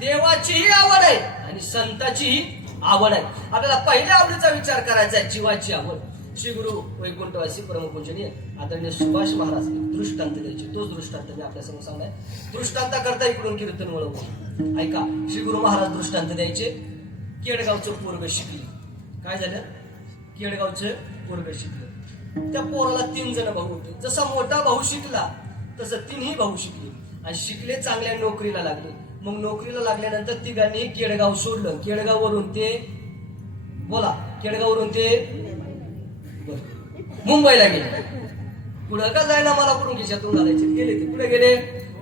देवाचीही आवड आहे आणि संताचीही आवड आहे. आपल्याला पहिल्या आवडीचा विचार करायचा आहे, जीवाची आवड. श्री गुरु वैकुंठवासी परमपूजनीय आदरणीय सुभाष महाराज दृष्टांत द्यायचे. तोच दृष्टांत मी आपल्या समोर सांगणार. दृष्टांता करता इकडून कीर्तन वळवून ऐका. श्री गुरु महाराज दृष्टांत द्यायचे. केडगावचं पोरग शिकले. काय झालं? केडगावचं पोरग शिकलं. त्या पोराला 3 जण भाऊ होते. जसा मोठा भाऊ शिकला तसं 3ही भाऊ शिकले आणि शिकले, चांगल्या नोकरीला लागले. मग नोकरीला लागल्यानंतर तिघांनी केडगाव सोडलं. केडगाववरून ते बोला केडगाववरून ते मुंबईला गेले. पुढं का जायला मला कुठून खिशातून घालायचे. गेले ते कुठे गेले?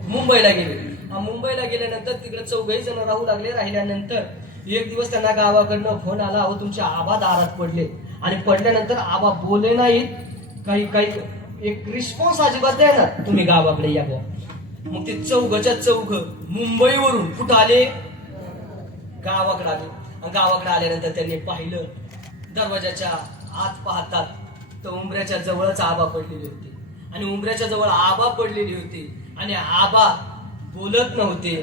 मुंबईला गेले. मुंबईला गेल्यानंतर तिकडे 4 जण राहू लागले. राहिल्यानंतर एक दिवस त्यांना गावाकडनं फोन आला, अहो तुमचे आबा दारात पडले. आणि पडल्यानंतर आबा बोले नाहीत, काही एक रिस्पॉन्स अजिबात द्या ना, तुम्ही गावाकडे या. मग ते चौघच्या चौघ मुंबईवरून कुठं आले, गावाकडे आले. आणि गावाकडे आल्यानंतर त्यांनी पाहिलं, दरवाजाच्या आत पाहतात तर उंबऱ्याच्या जवळच आबा पडलेले होते. आणि उंबऱ्याच्या जवळ आबा पडलेली होती. आणि आबा बोलत नव्हते.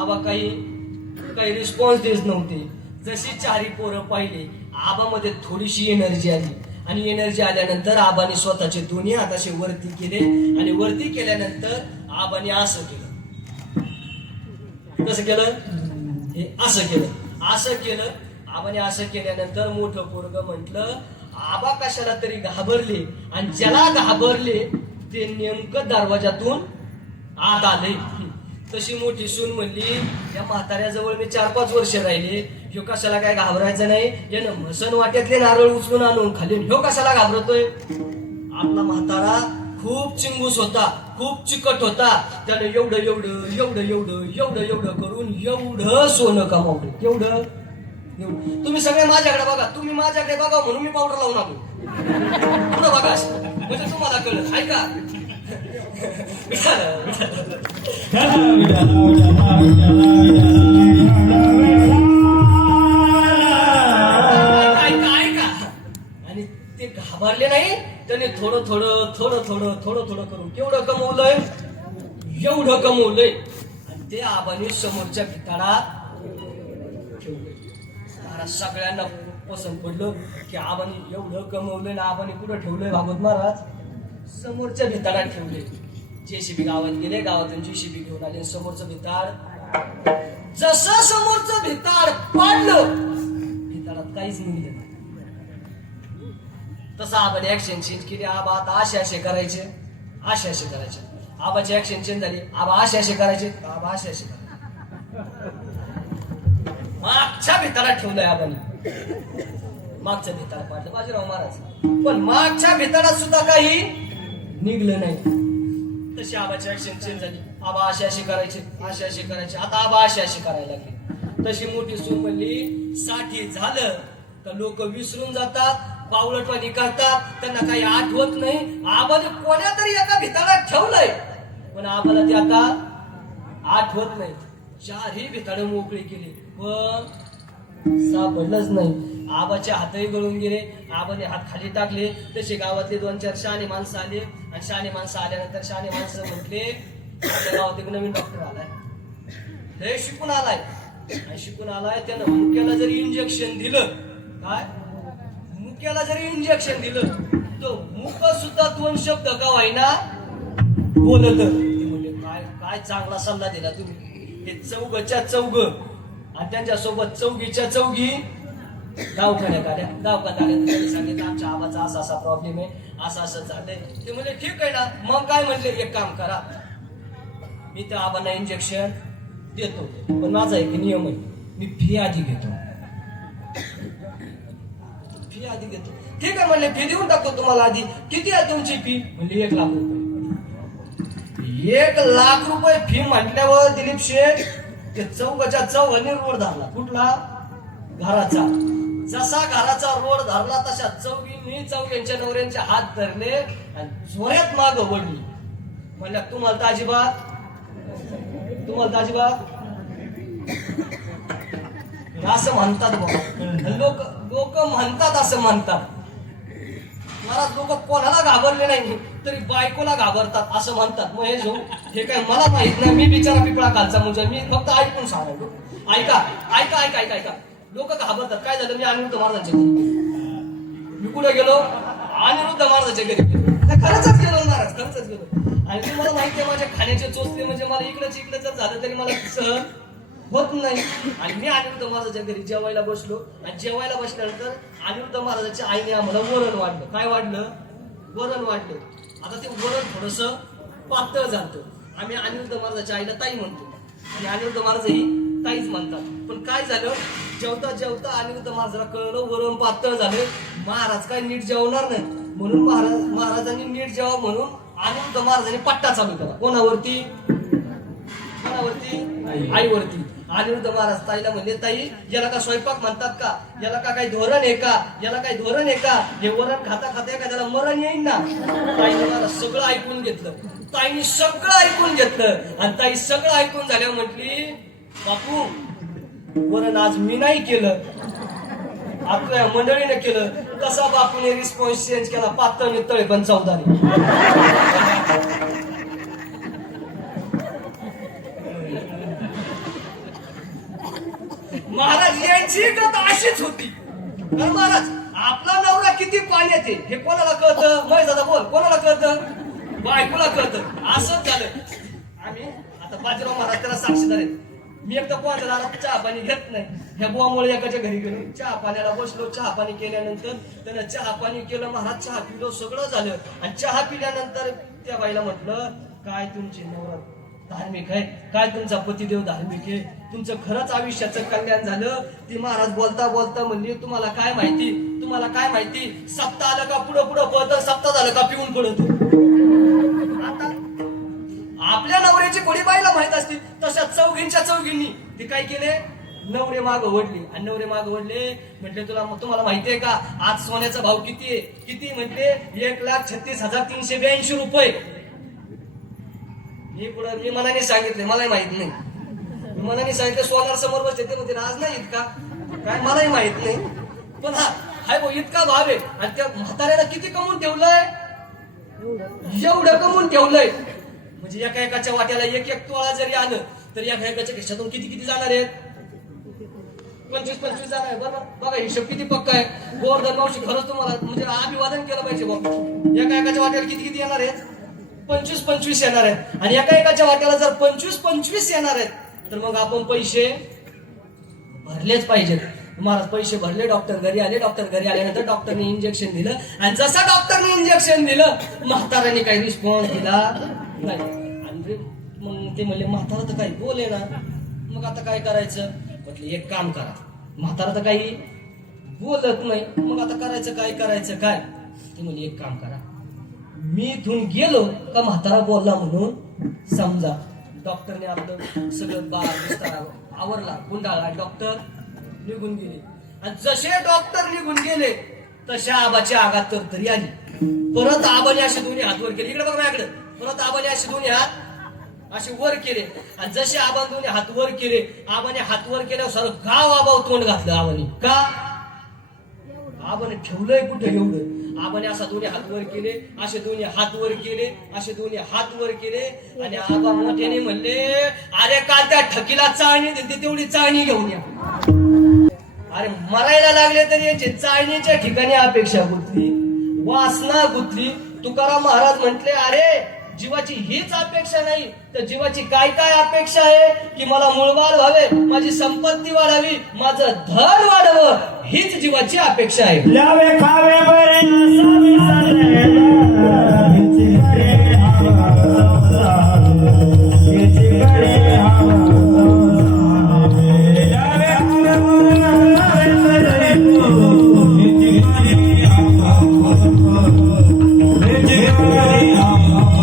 आबा काही रिस्पॉन्स देत नव्हते. जशी चारी पोरं पाहिली, आबामध्ये थोडीशी एनर्जी आली. आणि एनर्जी आल्यानंतर आबाने स्वतःचे दोन्ही हात असे वरती केले. आणि वरती केल्यानंतर आबाने असं केलं. कसं केलं? हे असं केलं. असं केलं. आबाने असं केल्यानंतर मोठं पोरग म्हटलं, आबा कशाला तरी घाबरले. आणि ज्याला घाबरले ते नेमकं दरवाजातून आत आले. तशी मोठी सून म्हणली, या म्हाताऱ्याजवळ मी 4-5 वर्ष राहिले, ह्यो कशाला काय घाबरायचं नाही. यानं म्हसन वाट्यातले नारळ उचलून आणून खाली, ह्यो कशाला घाबरतोय. आपला म्हातारा खूप चिंगूस होता, खूप चिकट होता. त्यानं एवढं करून एवढं सोनं कमावलं. एवढं. तुम्ही सगळे माझ्याकडे बघा, तुम्ही माझ्याकडे बघा म्हणून मी पावडर लावून आलो. पुढं बघा म्हणजे तुम्हाला कळलं. ऐका, आणि ते घाबरले नाही. त्याने थोडं करून केवढं कमवलंय, एवढं कमवलंय. आणि ते आबाने समोरच्या भिताडात ठेवलंय. सगळ्यांना पसंत पडलं की आबाने एवढं कमवलंय ना. आबाने कुठं ठेवलंय भागवत महाराज? समोरच्या भिताडात ठेवले. जेसीबी गावात गेले, गावातून जेसीबी घेऊन आले. समोरचं भिताड, जसं समोरचं भिताड पाडलं, भिताडात काहीच निघलं नाही. तसं आबाने ऍक्शन चेंज केली. आबा आता असे करायचे. आबाची ऍक्शन चेंज झाली. आबा असे करायचे. आबा असे करायचे. मागच्या भिताडात ठेवलंय आबाने. मागच्या भिताड पाडलं बाजीराव महाराज. पण मागच्या भिताडात सुद्धा काही निघलं नाही. तशी आबाची ऍक्शन चेंज झाली. आबा असे करायचे. आता आबा असे करायला लागले. तशी मोठी सून म्हणली, 60 झालं तर लोक विसरून जातात, बावळटवाणी करतात, त्यांना काही आठवत नाही. आबाने कोण्या तरी एका भिताडात ठेवलंय, पण आबाला ते आता आठवत नाही. 4ही भिताडं मोकळी केली, पण सापडलंच नाही. आबाचे हातही गळून गेले. आबाने हात खाली टाकले. तसे गावातले 2-4 शहाणे माणसं आले. आणि शहाणे माणसं आल्यानंतर शहाणे माणसं म्हटले, आपल्या गावात एक नवीन डॉक्टर आलाय, हे शिकून आलाय. त्यानं मुक्याला जरी इंजेक्शन दिलं, काय मुक्याला जरी इंजेक्शन दिलं, तो मुक सुद्धा 2 शब्द का होईना बोलत. ते म्हणजे काय चांगला सल्ला दिला तुम्ही. हे चौघच्या चौघ आणि त्यांच्यासोबत चौघीच्या चौघी दवाखान्यात आल्या. सांगितलं आमच्या आबाचा असा प्रॉब्लेम आहे, असं झालंय. ते म्हणजे ठीक आहे ना. मग काय म्हणले, एक काम करा, मी त्या आबांना इंजेक्शन देतो, पण माझा एक नियम आहे, मी फी आधी घेतो. ठीक आहे म्हणले, फी देऊन टाकतो तुम्हाला आधी. किती आहे तुमची फी? म्हणले 1 लाख रुपये. 1 लाख रुपये फी म्हटल्यावर दिलीप शेठ ते चौघच्या चौघांनी रोड धरला. कुठला? घराचा. जसा घराचा रोड धरला तशा चौघ्यांच्या नवऱ्यांचे हात धरले आणि जोऱ्यात मागं वळली. म्हणल्या, तुम्हाला तर अजिबात असं म्हणतात बाबा. लोक म्हणतात, असं म्हणतात. महाराज, लोक कोणाला घाबरले नाही तरी बायकोला घाबरतात असं म्हणतात. मग हे काय मला माहित नाही. मी बिचारा पिपळा खालचा मुजा, मी फक्त ऐकून सांगतो. ऐका. लोक घाबरतात. काय झालं, मी अनिरुद्ध महाराजांच्या घरी, मी कुठे गेलो? अनिरुद्ध महाराजांच्या घरी खरंच गेलो महाराज, खरंच गेलो. आणि तुम्हाला माहिती आहे, माझ्या खाण्याचे चोचले म्हणजे मला इकडंच झालं तरी मला सहन होत नाही. आणि मी अनिरुद्ध महाराजांच्या घरी जेवायला बसलो. आणि जेवायला बसल्यानंतर अनिरुद्ध महाराजांच्या आईने आम्हाला वरण वाढलं. काय वाढलं? वरण वाढलं. आता ते वरण थोडस पातळ झालं. आम्ही अनिरुद्ध महाराजांच्या आईला ताई म्हणतो आणि अनिरुद्ध महाराज ही ताईच म्हणतात. पण काय झालं, जेवता अनिरुद्ध महाराजाला कळलं वरण पातळ झालं. महाराज काय नीट जेवणार नाही, म्हणून महाराजांनी नीट जेवा म्हणून अनिरुद्ध महाराजांनी पट्टा चालू केला. कोणावरती? आईवरती. अनिरुद्ध महाराज ताईला म्हणले, ताई याला का स्वयंपाक म्हणतात का? याला का काही धोरण आहे का? हे वरण खाता का त्याला मरण येईन ना? ताईने मला सगळं ऐकून घेतलं. ताईने सगळं ऐकून घेतलं आणि ताई सगळं ऐकून झाल्यावर म्हटली, बापू वरण आज मी नाही केलं, आपल्या मंडळीने केलं. तसा बापूने रिस्पॉन्स चेंज केला, पातळ नितळे पण चौदारी. महाराज यांची गत अशीच होती. कारण महाराज आपला नवरा किती पाण्यात आहे हे कोणाला कळतं? महेश दादा बोल, कोणाला कळतं? बायकोला कळतं. असंच झालं. आम्ही आता बाजीराव महाराज त्याला साक्षीदार आहेत. मी एकदा कोणाच्या दारात चहा पाणी घेत नाही. ह्या बुवामुळे एकाच्या घरी गेलो, चहा पाण्याला बसलो. चहा पाणी केल्यानंतर त्यानं चहा पाणी केलं, महाराज चहा पिलो, सगळं झालं. आणि चहा पिल्यानंतर त्या बाईला म्हटलं, काय तुमची नवरा धार्मिक आहे, काय तुमचा पतिदेव धार्मिक आहे, तुमचं खरंच आयुष्याचं कल्याण झालं. ती महाराज बोलता बोलता म्हणली, तुम्हाला काय माहिती, सप्ताह आलं का पुढं पुढं पळत, सप्ताह झालं का पिऊन पडत. आता आपल्या नवऱ्याची कोणी बाईला माहित असती, तशा चौघींनी ती काय केले, नवरे माग ओढली. आणि नवरे माग ओढले, म्हटले तुम्हाला माहितीये का आज सोन्याचा भाव किती आहे? किती म्हटले, 1,36,382 रुपये. मी मनाने सांगितले, मलाही माहित नाही. मी मनाने सांगितलं, सोनार समोर बसले ते म्हणते आज नाही इतका, काय मलाही माहित नाही. पण हाय भाऊ इतका भाव आहे. आणि त्या म्हाताऱ्याला किती कमवून ठेवलंय, एवढं कमवून ठेवलंय. म्हणजे एका वाट्याला एक तोळा जरी आलं तर एका खिशातून किती जाणार आहेत? 25 जाणार आहे. बरोबर बघा, हिशोब किती पक्का आहे. गोवर्धन मावशी खरंच तुम्हाला म्हणजे अभिवादन केलं पाहिजे बाबा. एका वाट्याला किती येणार आहेत? 25 येणार आहेत. आणि एका वाट्याला जर 25 येणार आहेत तर मग आपण पैसे भरलेच पाहिजेत. महाराज पैसे भरले, डॉक्टर घरी आले. डॉक्टर घरी आल्यानंतर डॉक्टरने इंजेक्शन दिलं. आणि जसं डॉक्टरने इंजेक्शन दिलं, म्हाताऱ्याने काही रिस्पॉन्स दिला नाही. आणि मग ते म्हणले, म्हातारा तर काही बोले ना, मग आता काय करायचं? म्हटलं एक काम करा, म्हातारा तर काही बोलत नाही, मग आता करायचं काय? ते म्हणले एक काम करा, मी इथून गेलो का म्हातारा बोलला म्हणून समजा. डॉक्टरने आपलं सगळं बिस्तारा आवरला, गुंडाळला. डॉक्टर निघून गेले. आणि जसे डॉक्टर निघून गेले तशा आबाची आगात तरी आली. परत आबाने असे दोन्ही हात वर केले. इकडे बघ माझ्याकडे. परत आबाने असे दोन्ही हात असे वर केले. आणि जसे आबाने दोन्ही हात वर केले, आबाने हात वर केल्यावर सारं गाव आबाव तोंड घातलं. आबाने का? आबाने ठेवलंय कुठं एवढं? आबाने असा दोन्ही हात वर केले, असे दोन्ही हात वर केले, असे दोन्ही हात वर केले. आणि आबा मोठ्याने म्हणले, अरे काल त्या ठकीला चाळणी दिली, तेवढी चाळणी घेऊन या. अरे मरायला लागले तरी याची चाळणीच्या ठिकाणी अपेक्षा गुंतली, वासना गुंतली. तुकाराम महाराज म्हटले, अरे जीवाची हीच अपेक्षा नाही तर जीवाची काय अपेक्षा आहे की मला मूळवाल व्हावे, माझी संपत्ती वाढावी, माझं धन वाढावं, हीच जीवाची अपेक्षा आहे. लावे खावे बरे असावे सगळ्याला, हिची बरे हवा हिची बरे हवा. लावे खावे बरे हिची बरे हवा हिची बरे हवा.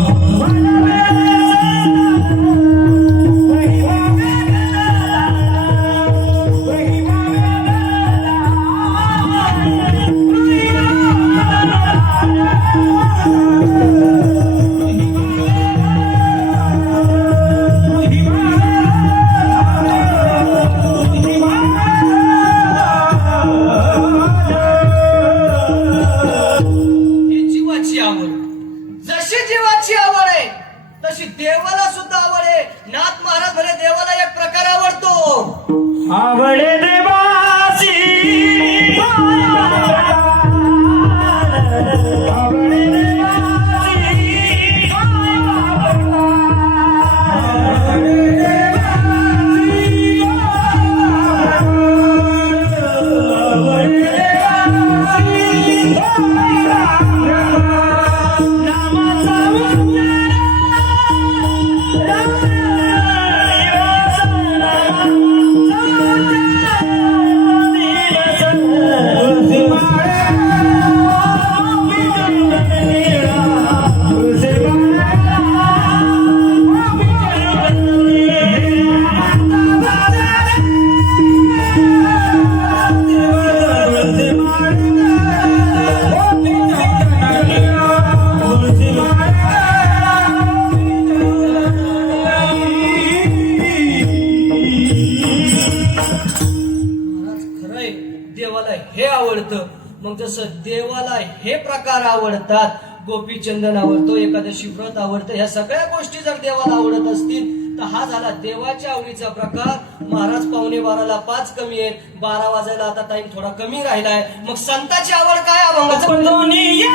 मग जसं देवाला हे प्रकार आवडतात, गोपीचंदन आवडतो, एकादशी व्रत आवडतं, ह्या सगळ्या गोष्टी जर देवाला आवडत असतील तर हा झाला देवाच्या आवडीचा प्रकार. महाराज 11:45ला 5 कमी आहेत, 12 वाजायला आता टाइम थोडा कमी राहिलाय. मग संताची आवड काय अभंगाचं? दुनिया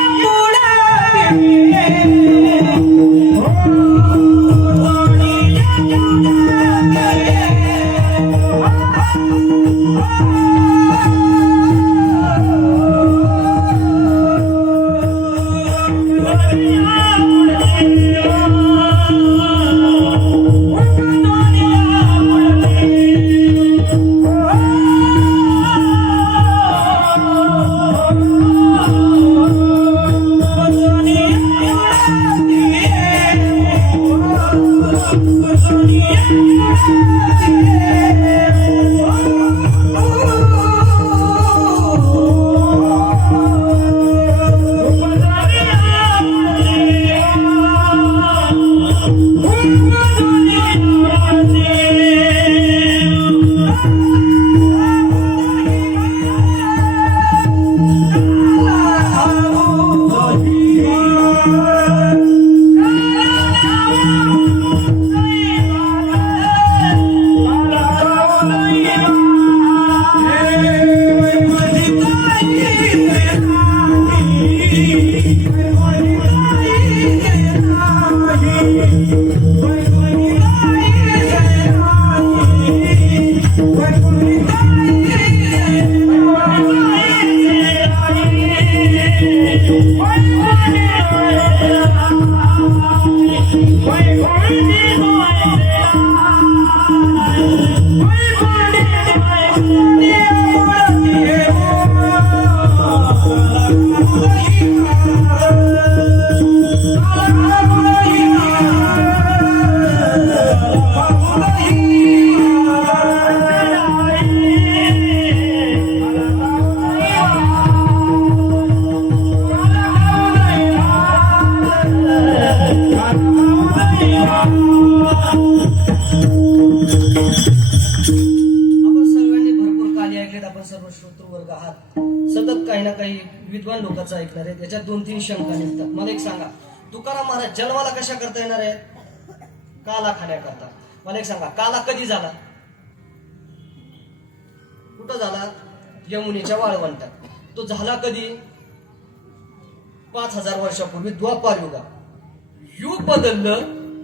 सतत काही ना काही विद्वान लोकांचं ऐकणार आहे. त्याच्यात 2-3 शंका निघतात. मला एक सांगा, तुकाराम महाराज जन्माला कशा करता येणार आहे? काला खाण्याकरता. मला एक सांगा, काला कधी झाला? कुठं झाला? यमुनेच्या वाळवंटात. तो झाला कधी? 5000 वर्षापूर्वी, द्वापार युगात. युग बदललं,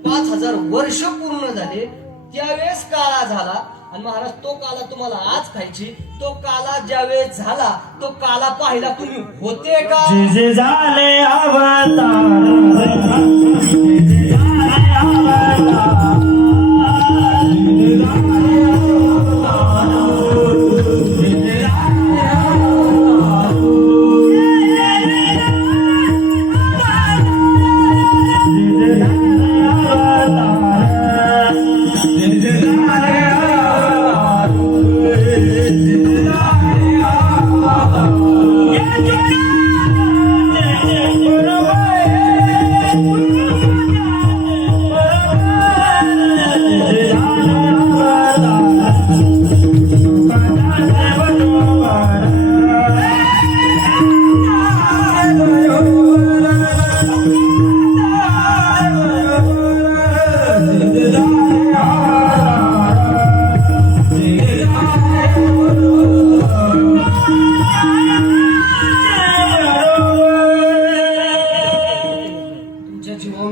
5000 वर्ष पूर्ण झाले, त्यावेळेस काळा झाला. आणि महाराज तो काला तुम्हाला आज खायची. तो काला ज्यावेळेस झाला, तो काला पाहिला तुम्ही होते का? जे झाले अवतार, जे झाले अवतार,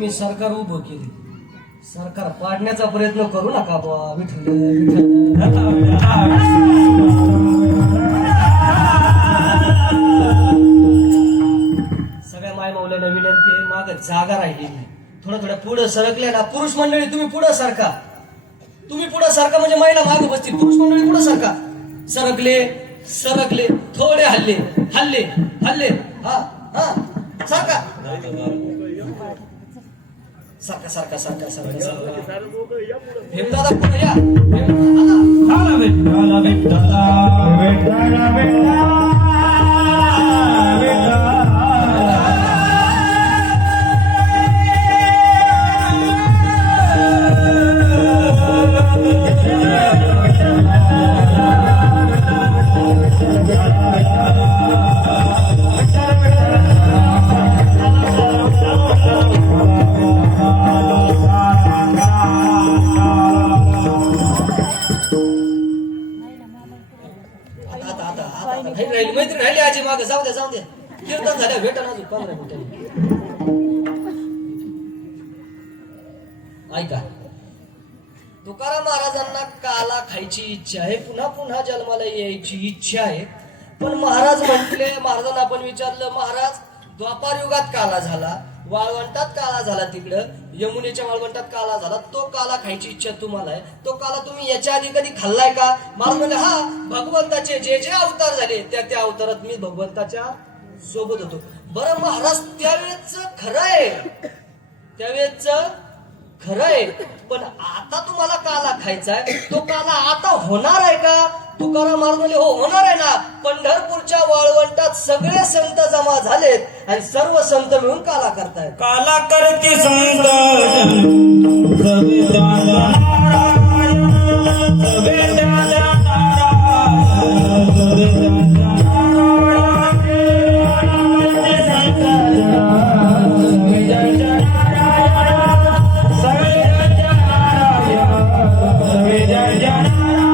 सरकार उभं केले. सरकार पाडण्याचा प्रयत्न करू नका बुवा. विठ्ठल विठ्ठल. सगळ्या माय मौल्याला विनंती आहे, माग जागा राहिली नाही. थोडं पुढं सरकल्या ना. पुरुष मंडळी तुम्ही पुढं सारखा. तुम्ही पुढं सारखा म्हणजे महिला मागे बसतील. पुरुष मंडळी पुढं सारखा. सरकले थोडे हल्ले हल्ले हल्ले. हा हा सारखा सारखा सारखा सारखा सारखा सारखा. भीमदादा पुढे या. विठ्ठला विठ्ठला विठ्ठला विठ्ठला. राहिली आजी माग, जाऊ द्या जाऊ द्या. कीर्तन झालं भेटा ना अजून 15 मिनिटांनी. ऐका, तुकाराम महाराजांना काला खायची इच्छा आहे, पुन्हा पुन्हा जन्माला यायची इच्छा आहे. पण महाराज म्हटले, महाराजांना आपण विचारलं, महाराज द्वापार युगात काला झाला, वाळवंटात काला झाला, तिकडं यमुनेच्या वाळवंटात काला झाला, तो काला खायची इच्छा तुम्हाला आहे, तो काला तुम्ही याच्या आधी कधी खाल्लाय का? महाराज म्हणले, हा, भगवंताचे जे जे अवतार झाले त्या अवतारात मी भगवंताच्या सोबत होतो. बरं महाराज, त्यावेळेच खरं आहे, त्यावेळेच खरं आहे, पण आता तुम्हाला काला खायचा आहे, तो काला आता होणार आहे का? तुकाराम महाराज म्हणले, हो होणार आहे ना. पंढरपूरच्या वाळवंटात सगळे संत जमा झालेत आणि सर्व संत मिळून काला करतायत. काला करती संत सवे दादा नारायण, सवे दादा नारायण, सवे दादा नारायण, संत सवे दादा नारायण, सवे दादा नारायण, सवे दादा नारायण.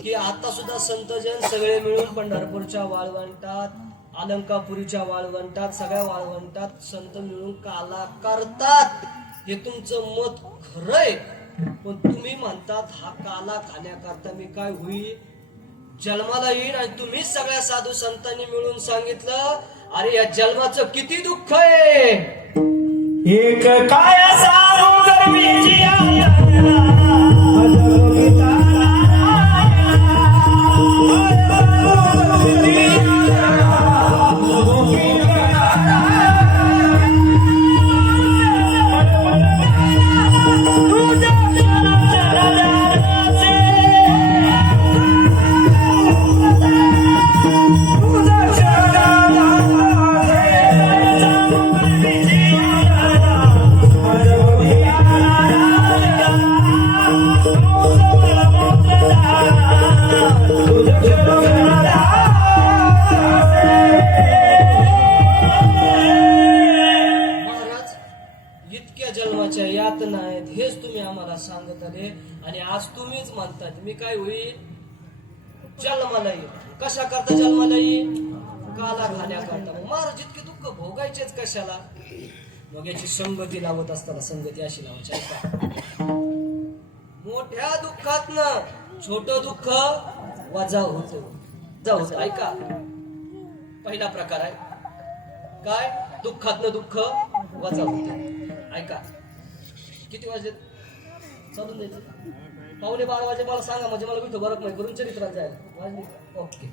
की आता सुद्धा संतजन सगळे मिळून पंढरपूरच्या वाळवंटात, अलंकापुरीच्या वाळवंटात, सगळ्या वाळवंटात संत मिळून काला करतात. हे तुमचं मत खरंय, पण तुम्ही म्हणतात हा काला खाण्याकरता मी काय होईल, जन्माला येईन. आणि तुम्हीच सगळ्या साधू संतांनी मिळून सांगितलं, अरे या जन्माचं किती दुःख आहे. एक काय सारू गरमीची यातना आहेत, हेच तुम्ही आम्हाला सांगत आले. आणि आज तुम्हीच म्हणतात मी काय होईल, जन्माला येईल. कशा करता जन्माला येईल, काला खाण्याकरता. महाराज इतके दुःख भोगायचेच कशाला, मग याची संगती लावत असताना संगती अशी लावायची. ऐका, मोठ्या दुःखातनं छोट दुःख वजा होत. ऐका, पहिला प्रकार आहे काय, दुःखातनं दुःख वजा होते. ऐका, किती वाजले चालून द्यायचं, 11:15 वाजे मला सांगा, म्हणजे मला कुठं बरं नाही करून चरित्रात जायला वाजले. ओके,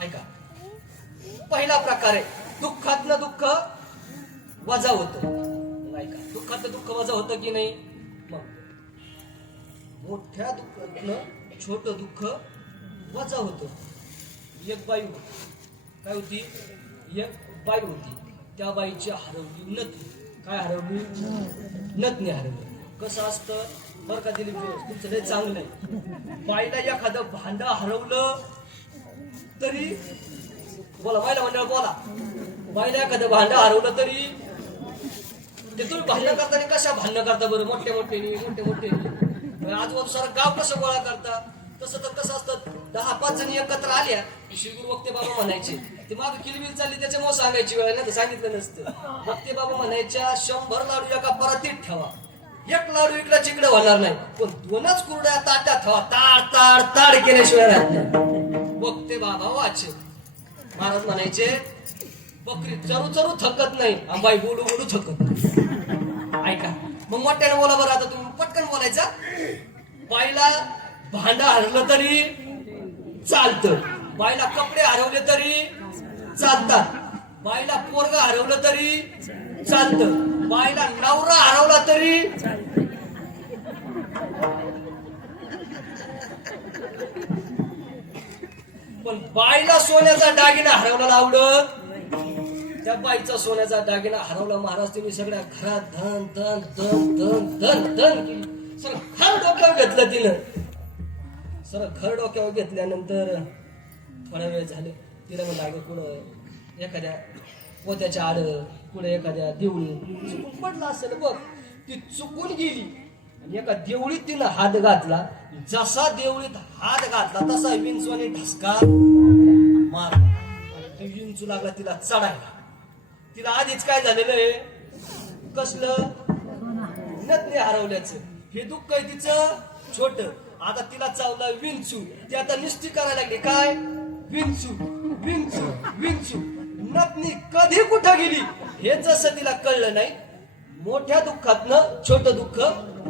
ऐका, पहिला प्रकार आहे दुःखातनं दुःख वजा होतं. ऐका, दुःखातलं दुःख वजा होतं की नाही, मग मोठ्या दुःखातनं छोट दुःख वजा होतं. एक बाई काय होती, एक बाई होती, त्या बाईची हरवली नथनी. काय हरवली, नथनी हरवली. कसं असतं बरं का दिलीप, तुमचं लय चांगलं आहे. बाईला एखादं भांड हरवलं तरी, बोला बाईला मंडळ बोला, बाईला एखादं भांड हरवलं तरी ते तुम्ही भांडण करताना कशा भांडण करता बरं, मोठे आजूबाजू सारा गाव कसं गोळा करता. तसं तर कसं असतं, 10-5 जणी एकत्र आल्या की श्री गुरु वक्ते बाबा म्हणायचे, ते माग किलबिल चालली त्याच्यामुळे सांगायची वेळ नाही तर सांगितलं नसतं. वक्ते बाबा म्हणायच्या 100 लाडू एका परातीत ठेवा, एक लाडू इकडं चिकडं होणार नाही, पण 2च कुरड्या ताट्यात ठेवा, ताड ताड ताड केल्याशिवाय राहत नाही. वक्ते बाबा वाचे. महाराज म्हणायचे, बकरी चरू चरू थकत नाही, अंबाई बोलू बोलू थकत नाही. ऐका, मग मोठ्याने बोला बरं, आता तुम्ही पटकन बोलायचा. बाईला भांड हरवलं तरी चालतं, बाईला कपडे हरवले तरी चालतात, बाईला पोरगा हरवलं तरी चालतं, बाईला नवरा हरवला तरी पण बाईला सोन्याचा दागिना हरवला आवडत. त्या बाईचा सोन्याचा दागिना हरवला महाराज. तुम्ही सगळ्या घरात धन धन धन धन धन धन केली. सर घर डोक्यावर घेतलं तिनं. सर घर डोक्यावर घेतल्यानंतर थोडा वेळ झाले तिला म्हणलं अगं कुठं एखाद्या पोत्याच्या आड कुठं एखाद्या देवळी चुकून पडला असेल बघ. ती चुकून गेली आणि एका देवळीत तिनं हात घातला. जसा देवळीत हात घातला तसा विंचवाने ढसका मार. ती विंचू लागला तिला चढायला. तिला आधीच काय झालेलं आहे कसलं नथनी हरवल्याचं हे दुःख आहे तिचं छोट. आता तिला चावला विंचू. ती आता निष्ठी करायला लागली काय विंचू विंचू विंचू. नथनी कधी कुठं गेली हे जसं तिला कळलं नाही. मोठ्या दुःखातनं छोट दुःख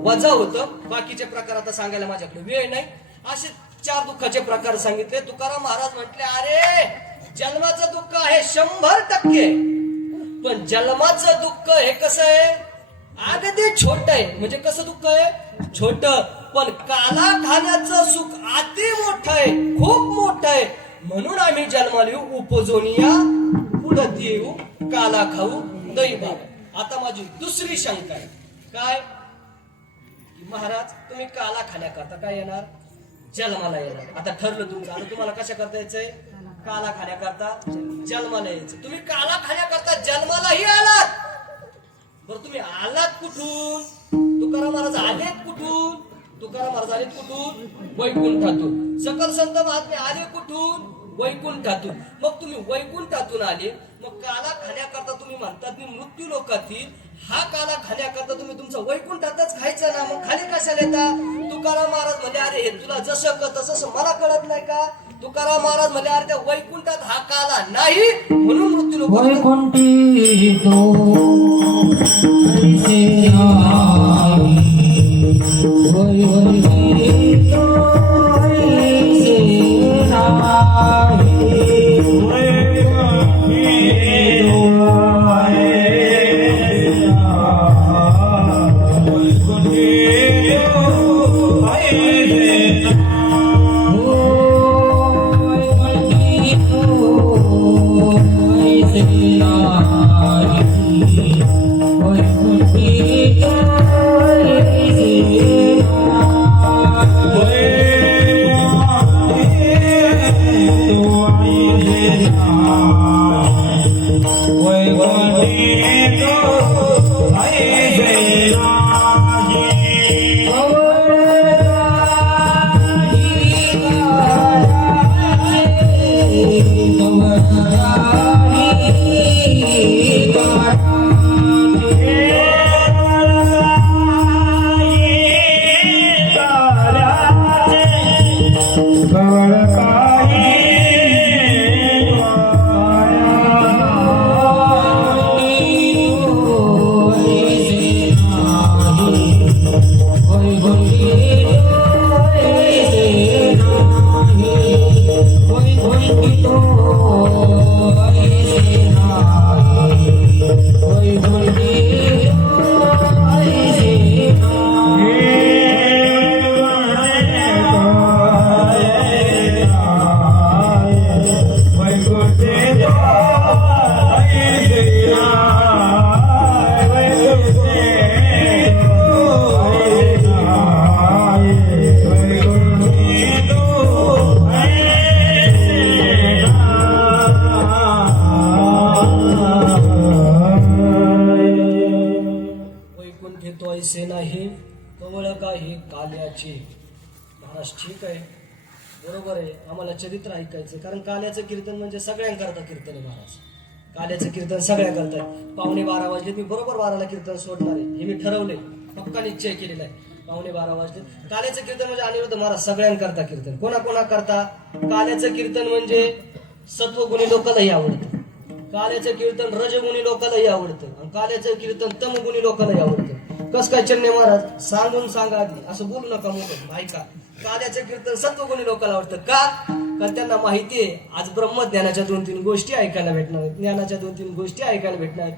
वजा होतं. बाकीचे प्रकार आता सांगायला माझ्याकडे वेळ नाही. असे 4 दुःखाचे प्रकार सांगितले. तुकाराम महाराज म्हटले अरे जन्माचं दुःख आहे 100%. पण जन्माचं दुःख हे कसं आहे अगदी छोट आहे. म्हणजे कसं दुःख आहे छोट. पण काला खाण्याचं सुख अति मोठं आहे खूप मोठं आहे. म्हणून आम्ही जन्माला येऊ उपजोनिया पुढत येऊ काला खाऊ दही बाबा. आता माझी दुसरी शंका आहे काय की महाराज तुम्ही काला खाण्याकरता काय येणार जन्माला येणार. आता ठरलं तुमचं. आता तुम्हाला कशा करता यायचंय काला खाण्याकरता जन्माला यायचं. तुम्ही काला खाण्याकरता जन्मालाही आलात. बरं तुम्ही आलात कुठून. तुकाराम महाराज आलेत कुठून. तुकाराम महाराज आलेत कुठून वैकुंठातून. सकल संत महात्मे आले कुठून वैकुंठातून. मग तुम्ही वैकुंठातून आले. मग काला खाण्याकरता तुम्ही म्हणतात मी मृत्यू लोकातील. हा काला खाण्याकरता तुम्ही तुमचं वैकुंठातच खायचं ना. मग खाली कशाला येतात. तुकाराम महाराज म्हणजे अरे हे तुला जसं कळतं तसं मला कळत नाही का. तुकाराम महाराज म्हणजे अरे त्या वैकुंठात हा काला नाही म्हणून मृत्यू लोक वैकुंठी तो ऐसे नाही वैकुंठी तो ऐसे नाही ऐसे नाही कवळ काही काल्याचे. महाराज ठीक आहे बरोबर आहे. आम्हाला चरित्र ऐकायचं कारण काल्याचं कीर्तन म्हणजे सगळ्यांकरता कीर्तन आहे महाराज. काल्याचं कीर्तन सगळ्या करताय. 11:15 वाजले मी बरोबर 12ला कीर्तन सोडणार आहे हे मी ठरवले. पक्का निश्चय केलेला आहे. 11:15 वाजले. काल्याचं कीर्तन म्हणजे अनिरुद्ध महाराज सगळ्यांकरता कीर्तन. कोणा करता. काल्याचं कीर्तन म्हणजे सत्वगुणी लोकांनाही आवडतं. काल्याचं कीर्तन रजगुणी लोकांनाही आवडतं. आणि काल्याचं कीर्तन तमगुणी लोकांनाही आवडतं. कस काय चन्ने महाराज सांगून सांगा आधी असं बोलू नका मोठं ऐका. काल्याचं कीर्तन सत्वगुणी लोकांना आवडतं का कारण त्यांना माहिती आहे आज ब्रह्मज्ञानाच्या 2-3 गोष्टी ऐकायला भेटणार. ज्ञानाच्या 2-3 गोष्टी ऐकायला भेटणार.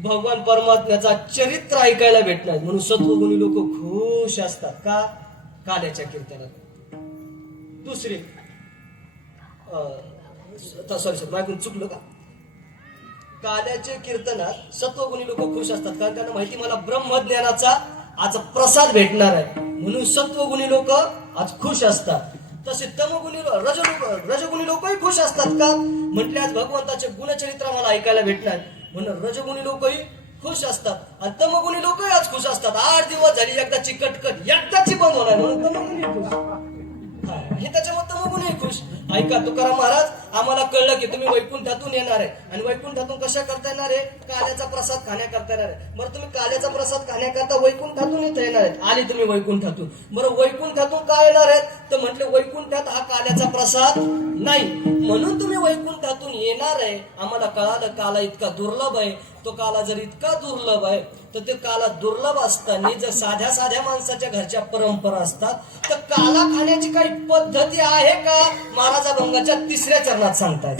भगवान परमात्म्याचा चरित्र ऐकायला भेटणार. म्हणून सत्वगुणी लोक खुश असतात का काल्याच्या कीर्तनात. दुसरे सॉरी माझ्याकडून चुकलं का? काल्याचे कीर्तनात सत्वगुणी लोक खुश असतात कारण त्यांना माहिती मला ब्रह्मज्ञानाचा आज प्रसाद भेटणार आहे म्हणून सत्वगुणी लोक आज खुश असतात. तसे तमगुणी रजगुणी लोकही खुश असतात का म्हटले आज भगवंताचे गुणचरित्र मला ऐकायला भेटणार म्हणून रजगुणी लोकही खुश असतात आणि तमगुणी लोकही आज खुश असतात. 8 दिवस झाली एकदाची कटकट एकदाची बंद होणार म्हणून तमगुणी खुश. हे त्याच्यामुळे तमगुणी खुश. ऐका तुकाराम महाराज आम्हाला कळलं की तुम्ही वैकुंठातून येणार आहे आणि वैकुंठातून कशा करता येणार आहे? काल्याचा प्रसाद खाण्याकरता येणार आहे. बरं तुम्ही काल्याचा प्रसाद खाण्याकरता वैकुंठातून इथं येणार आहेत. आले तुम्ही वैकुंठातून. बरं वैकुंठातून काय येणार आहेत? तर म्हटले वैकुंठात हा काल्याचा प्रसाद नाही म्हणून तुम्ही वैकुंठातून येणार आहे. आम्हाला कळालं काला इतका दुर्लभ आहे. तो काला जर इतका दुर्लभ आहे तर ते काला दुर्लभ असताना जर साध्या साध्या माणसाच्या घरच्या परंपरा असतात तर काला खाण्याची काही पद्धती आहे का? महाराज अभंगाच्या 3ऱ्या चरणात सांगतात.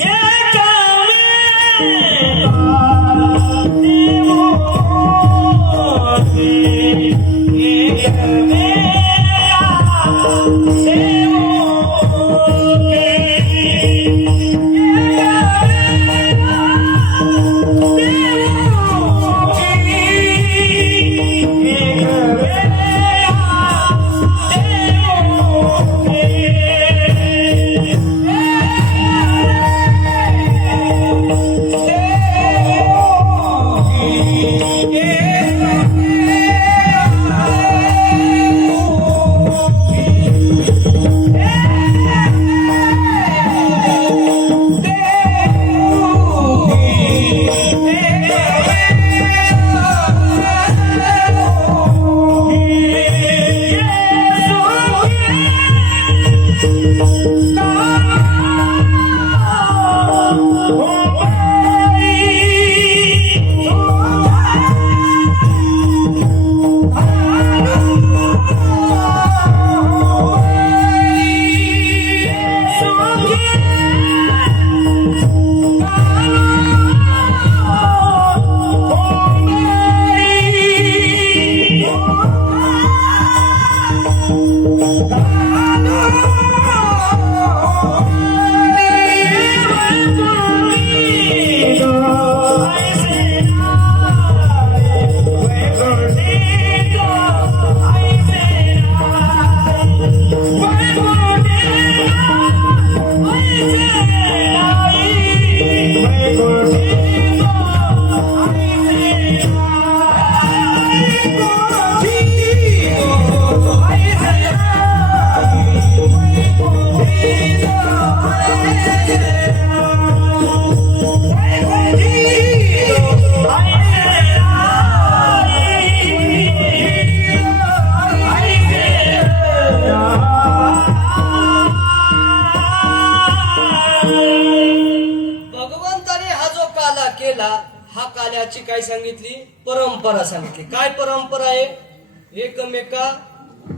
काल्याची काय सांगितली? परंपरा सांगितली. काय परंपरा आहे? एकमेका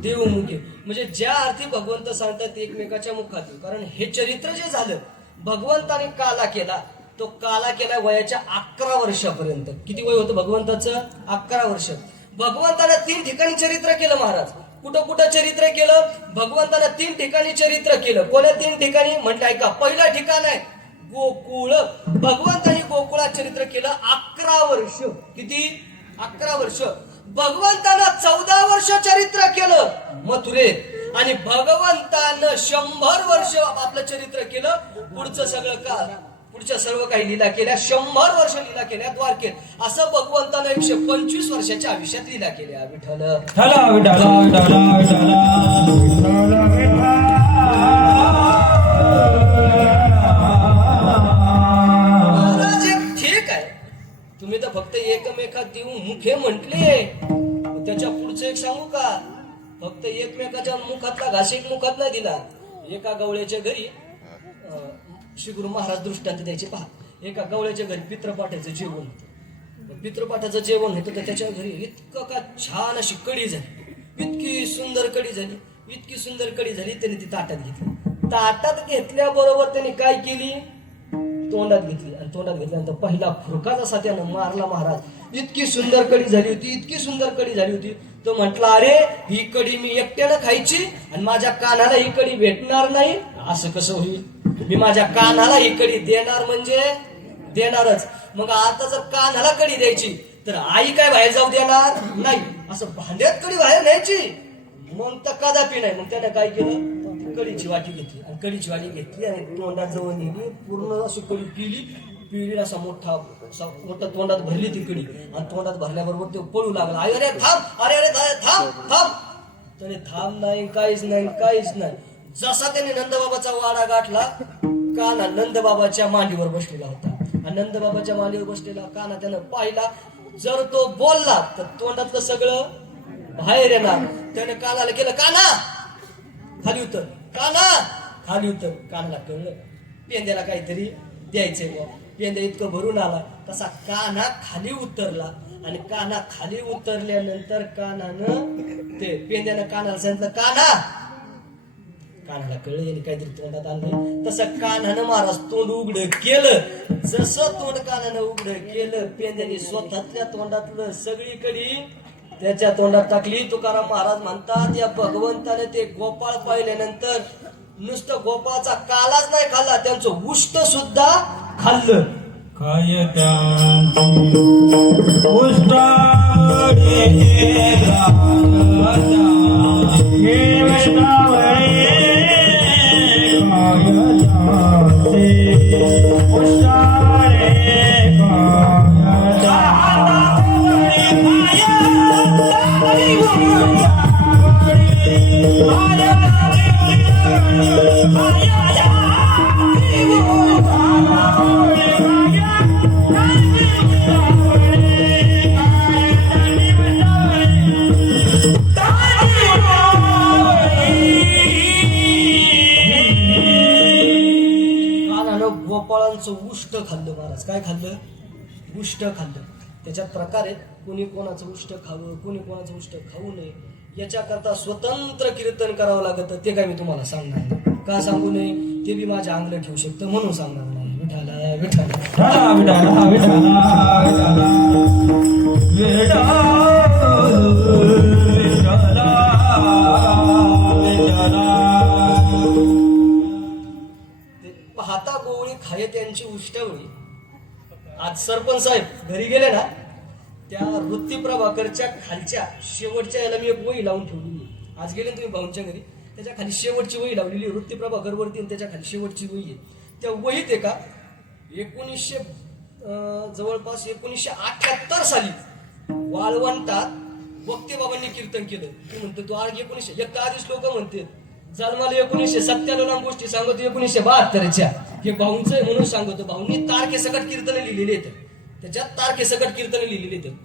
देवमुखे. म्हणजे ज्या अर्थी भगवंत सांगतात एकमेकाच्या मुखात येऊ. कारण हे चरित्र जे झालं भगवंताने काला केला तो काला केला वयाच्या 11 वर्षापर्यंत. किती वय होतं भगवंताचं? 11 वर्ष. भगवंतानं 3 ठिकाणी चरित्र केलं महाराज. कुठं कुठं चरित्र केलं? भगवंतानं 3 ठिकाणी चरित्र केलं. कोणत्या 3 ठिकाणी? म्हटलं ऐका. पहिलं ठिकाण आहे गोकुळ. भगवंताने गोकुळात चरित्र केलं 11 वर्ष. किती? 11 वर्ष. भगवंतानं 14 वर्ष चरित्र केलं मथुरेत आणि भगवंतानं 100 वर्ष आपलं चरित्र केलं. पुढच्या सर्व काही लीला केल्या. 100 वर्ष लीला केल्या द्वारकेत. असं भगवंतानं 125 वर्षाच्या आयुष्यात लीला केल्या. विठ्ठल महाराज ठीक आहे. तुम्ही तर फक्त एकमेकात देऊ मुखे म्हटले. त्याच्या पुढचं एक सांगू का? फक्त एकमेकाच्या मुखातला घास एक मुखात नाही दिला. एका गवळ्याच्या घरी श्री गुरु महाराज दृष्टांत द्यायचे. पहा, एका गवळ्याच्या घरी पित्रपाठाचं जेवण होतं. पित्रपाठाचं जेवण होतं तर त्याच्या घरी इतकं का छान अशी कढी झाली. इतकी सुंदर कढी झाली. इतकी सुंदर कढी झाली. त्याने ती ताटात घेतली. ताटात घेतल्याबरोबर त्याने काय केली? तोंडात घेतली. आणि तोंडात घेतल्यानंतर पहिला फुरका जसा त्यानं मारला महाराज. इतकी सुंदर कढी झाली होती. इतकी सुंदर कढी झाली होती. तो म्हटला अरे ही कढी मी एकट्यानं खायची आणि माझ्या कानाला ही कढी भेटणार नाही. असं कसं होईल? मी माझ्या कानाला ही कडी देणार म्हणजे देणारच. मग आता जर कानाला कडी द्यायची तर आई काय बाहेर जाऊ देणार नाही. असं भांड्यात कडी बाहेर न्यायची मग तर कदापि नाही. मग त्याने काय केलं, कढीची वाटी घेतली आणि कढीची वाटी घेतली आणि तोंडात जवळ नेली, पूर्ण अशी कढी पिली असा मोठा तोंडात भरली ती कढी आणि तोंडात भरल्याबरोबर ते पळू लागला. आई अरे थांब, अरे थांब थांब. त्याने थांब नाही, काहीच नाही. जसा त्याने नंदबाबाचा वाडा गाठला, काना नंदबाबाच्या मांडीवर बसलेला होता आणि नंदबाबाच्या मांडीवर बसलेला काना त्यानं पाहिला. जर तो बोलला तर तोंडातलं सगळं बाहेर येणार. त्याने कानाला केलं, काना खाली उतर, काना खाली उतर. कानाला कळलं पेंद्याला काहीतरी द्यायचंय बा. पेंद्या इतकं भरून आला तसा काना खाली उतरला आणि काना खाली उतरल्यानंतर कानानं ते पेंद्यानं कानाला सांगितलं, कानाला कळलं याने काहीतरी तोंडात आणलं. तसं कानानं महाराज तोंड उघडं केलं. जसं तोंड कानानं उघडं केलं, पेंद्याने स्वतःच्या तोंडातलं सगळीकडे त्याच्या तोंडात टाकली. तुकाराम महाराज म्हणतात, या भगवंताने ते गोपाळ पाहिल्यानंतर नुसतं गोपाळाचा कालाच नाही खाल्ला, त्यांचं उष्ट सुद्धा खाल्लं. काय त्यांची उष्टाडे राजा हे वैष्णवरे काय त्यांचे उष्टाडे गोपाळांचं उष्ट खाल्लं महाराज. काय खाल्लं? उष्ट खाल्लं. त्याच्यात प्रकारे कोणी कोणाचं उष्ट खावं, कोणी कोणाचं उष्ट खाऊ नये याच्याकरता स्वतंत्र कीर्तन करावं लागतं. ते काय मी तुम्हाला सांगणार नाही. का सांगू नये ते बी माझ्या अंगलं ठेवू शकतं म्हणून सांगणार नाही. विठाला विठाला विठाला विठाला पाहता गोवळी खाये त्यांची उष्टवळी. आज सरपंच साहेब घरी गेले ना, त्या वृत्ती प्रभाकरच्या खालच्या शेवटच्या याला मी एक वही लावून ठेवली. आज गेले तुम्ही भाऊंच्या घरी, त्याच्या खाली शेवटची वही लावलेली वृत्ती प्रभाकर वरती आणि त्याच्या खाली शेवटची वही आहे. त्या वहीत आहे का 1900 जवळपास 1978 साली वाळवंटात वक्ते बाबांनी कीर्तन केलं. तू म्हणतो तू आज 1900 एक आधीच लोक म्हणते जन्माला 1997 गोष्टी सांगतो 1972च्या हे भाऊंचं आहे म्हणून सांगतो. भाऊंनी तारखेसकट कीर्तन लिहिलेले आहेत, त्याच्यात तारखेसकट कीर्तन लिहिलेले आहेत.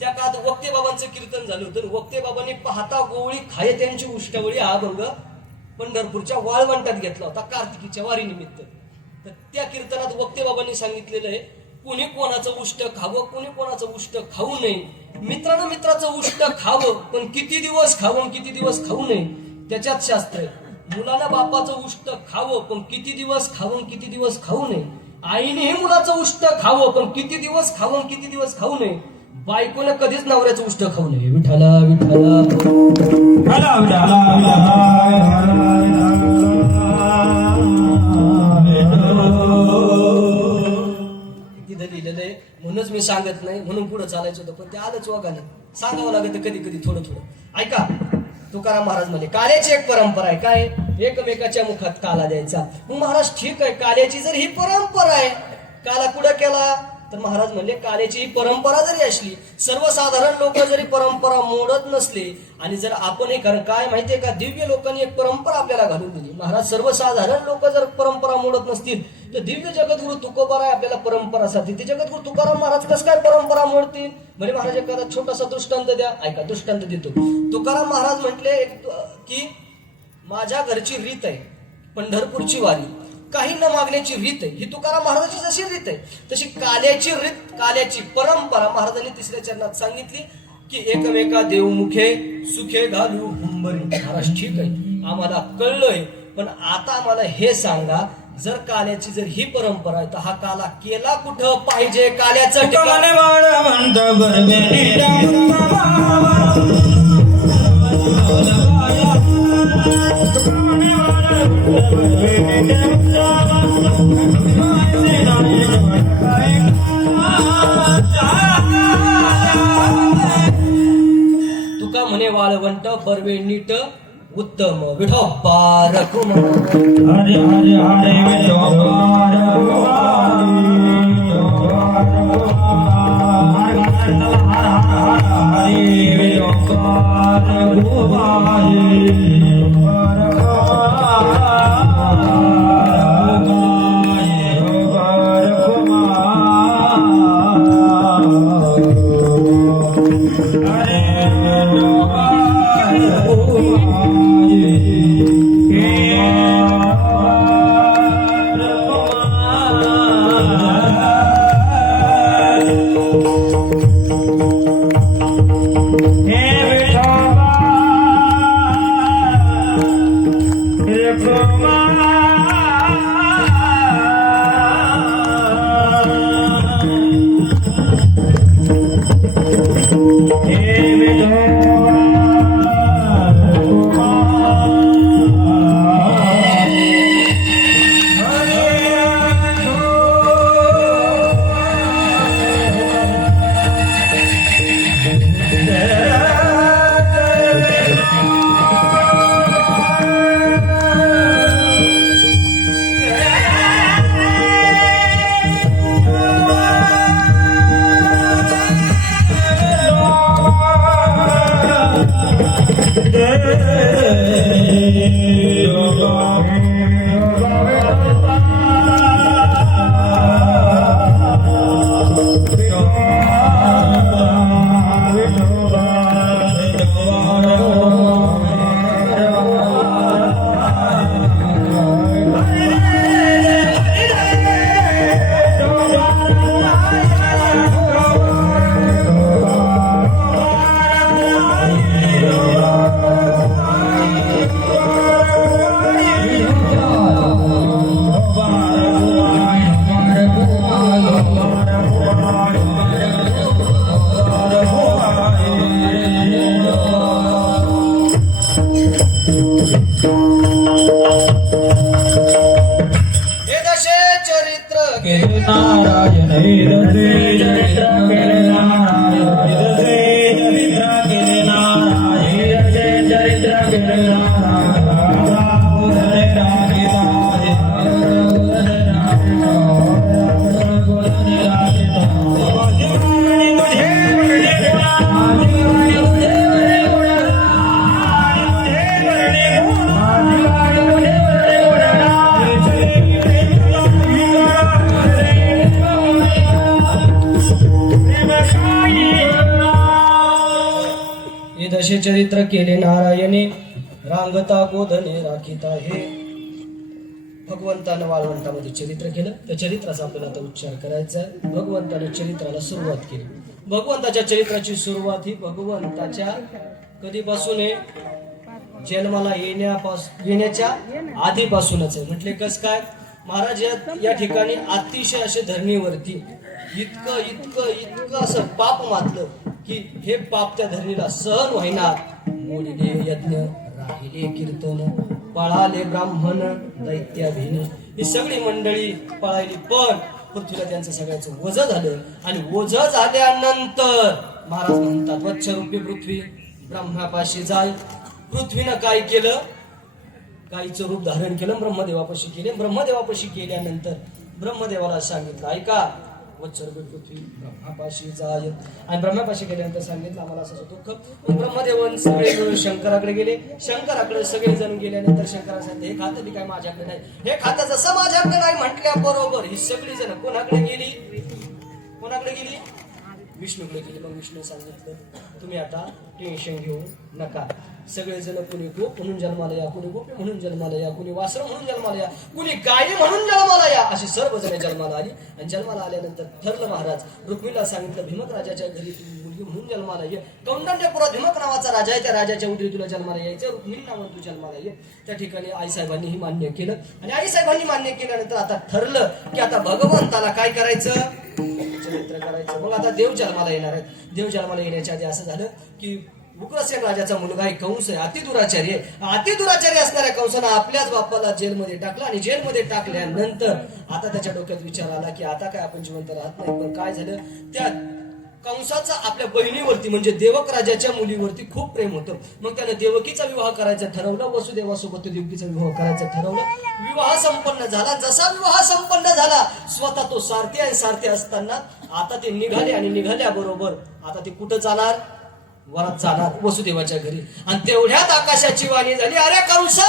त्या काळात वक्ते बाबांचं कीर्तन झालं होतं. वक्ते बाबांनी पाहता गोवळी खाये त्यांची उष्टावळी हा अभंग पंढरपूरच्या वाळवंटात घेतला होता कार्तिकीच्या वारीनिमित्त. तर त्या कीर्तनात वक्ते बाबांनी सांगितलेलं आहे, कुणी कोणाचं उष्ट खावं, कुणी कोणाचं उष्ट खाऊ नये. मित्रानं मित्राचं उष्ट खावं, पण किती दिवस खावं किती दिवस खाऊ नये त्याच्यात शास्त्र आहे. मुलानं बापाचं उष्ट खावं, पण किती दिवस खावं किती दिवस खाऊ नये. आईने मुलाचं उष्ट खावं, पण किती दिवस खावं किती दिवस खाऊ नये. बायकोनं कधीच नवऱ्याचं उष्ट खाऊ नये. विठाला विठाला तिथं लिहिलेलं आहे. म्हणूनच मी सांगत नाही, म्हणून पुढे चालायचं होतं, पण ते आलंच वागानं सांगावं लागतं कधी कधी थोडं थोडं. ऐका, तुकाराम महाराज म्हणे काल्याची एक परंपरा आहे. काय? एकमेकाच्या मुखात काला द्यायचा. मग महाराज ठीक आहे, काल्याची जर ही परंपरा आहे, काला कुठं केला तर महाराज म्हणले काल्याची ही परंपरा जरी असली, सर्वसाधारण लोक जरी परंपरा मोडत नसले आणि जर आपण कारण काय माहितीये का, दिव्य लोकांनी एक परंपरा आपल्याला घालून दिली. महाराज सर्वसाधारण लोक जर परंपरा मोडत नसतील तर दिव्य जगद्गुरु तुकोबाराय आपल्याला परंपरा साठी. ते जगद्गुरु तुकाराम महाराज कसं काय परंपरा मोडतील? म्हणजे महाराज एखादा छोटासा दृष्टांत द्या. ऐका, दृष्टांत देतो. तुकाराम महाराज म्हटले की माझ्या घरची रीत आहे पंढरपूरची वारी, काही न मागण्याची रीत आहे. ही तुकाराम महाराजांची जशी रीत आहे तशी काल्याची रीत, काल्याची परंपरा महाराजांनी तिसऱ्या चरणात सांगितली की एकमेका देवमुखे सुखे घालू हुंबरी. महाराज ठीक आहे, आम्हाला कळलंय, पण आता आम्हाला हे सांगा, जर काल्याची जर ही परंपरा आहे तर हा काला केला कुठं पाहिजे? काल्याचं ठिकाण म्हणत वाळवंट बर्वे नीट उत्तम विठोबा रकुम हरे हरे हरे विठोबा हरे विठोबा दशे चरित्र केले नारायणे रांगता गोधने राखिता हे भगवंतानं वाळवंटामध्ये चरित्र केलं. त्या चरित्राचा आपल्याला आता उच्चार करायचा आहे. भगवंताने चरित्राला सुरुवात केली. भगवंताच्या चरित्राची सुरुवात ही भगवंताच्या कधीपासून आहे, जन्माला येण्याच्या आधीपासूनच आहे. म्हटले कस काय, महाराज या ठिकाणी अतिशय असे धरणीवरती इतकं इतकं इतकं असं पाप मातलं की हे पाप त्या धरणीला सहन व्हायना. मोडले यज्ञ, राहिले कीर्तन, पळाले ब्राह्मण दैत्याधीन, ही सगळी मंडळी पळाली. पण पृथ्वीला त्यांचं सगळ्याचं वजं झालं. आणि वजं झाल्यानंतर महाराज म्हणतात, वत्सरूपी पृथ्वी ब्रह्मापाशी जाय. पृथ्वीनं काय केलं, गाईचं रूप धारण केलं, ब्रह्मदेवापाशी केले. ब्रह्मदेवापाशी केल्यानंतर ब्रह्मदेवाला सांगितलं, ऐका वत्सरूपी पृथ्वी ब्रह्मापाशी जाय. आणि ब्रह्मापाशी गेल्यानंतर सांगितलं आम्हाला असं दुःख. ब्रह्मदेवन सगळे मिळून शंकराकडे गेले. शंकराकडे सगळे जण गेल्यानंतर शंकराला सांगितलं, हे खातं बी काय माझ्याकडे नाही, हे खातं जसं माझ्याकडे नाही म्हटल्याबरोबर ही सगळी जण कोणाकडे गेली, कोणाकडे गेली, विष्णूकडे गेली. मग विष्णू सांगितलं, तुम्ही आता टेन्शन घेऊ नका. सगळेजण कुणी गोप म्हणून जन्माला या, कुणी गोपी म्हणून जन्माला या, कुणी वासर म्हणून जन्माला या, कुणी गायी म्हणून जन्माला या. अशी सर्व जण जन्माला आली. आणि जन्माला आल्यानंतर ठरलं महाराज रुक्मिणीला सांगितलं, भीमक राजाच्या घरी तुम्ही मुलगी म्हणून जन्माला ये. कौंडण्यपुरात भीमक नावाचा राजा आहे, त्या राजाच्या उदरी तुला जन्माला यायचं, रुक्मिणी नावानं तू जन्माला ये. त्या ठिकाणी आईसाहेबांनीही मान्य केलं. आणि आईसाहेबांनी मान्य केल्यानंतर आता ठरलं की आता भगवंताला काय करायचं, चरित्र करायचं. मग आता देव जन्माला येणार आहे. देव जन्माला येण्याच्या आधी असं झालं की उग्रसेन राजाचा मुलगा आहे कंस आहे, अतिदुराचारी आहे. अतिदुराचारी असणाऱ्या कंसानं आपल्याच बापाला जेलमध्ये टाकलं. आणि जेलमध्ये टाकल्यानंतर आता त्याच्या डोक्यात विचार आला की आता काय आपण जिवंत राहत नाही. पण काय झालं, त्या कंसाचा आपल्या बहिणीवरती म्हणजे देवक राजाच्या मुलीवरती खूप प्रेम होतं. मग त्याने देवकीचा विवाह करायचं ठरवलं, वसुदेवासोबत देवकीचा विवाह करायचं ठरवलं. विवाह संपन्न झाला. जसा विवाह संपन्न झाला स्वतः तो सारथी आणि सारथी असताना आता ते निघाले आणि निघाल्याबरोबर आता ते कुठं जाणार? वरात जाणार वसुदेवाच्या घरी. आणि तेवढ्यात आकाशाची वाणी झाली, अरे कंसा,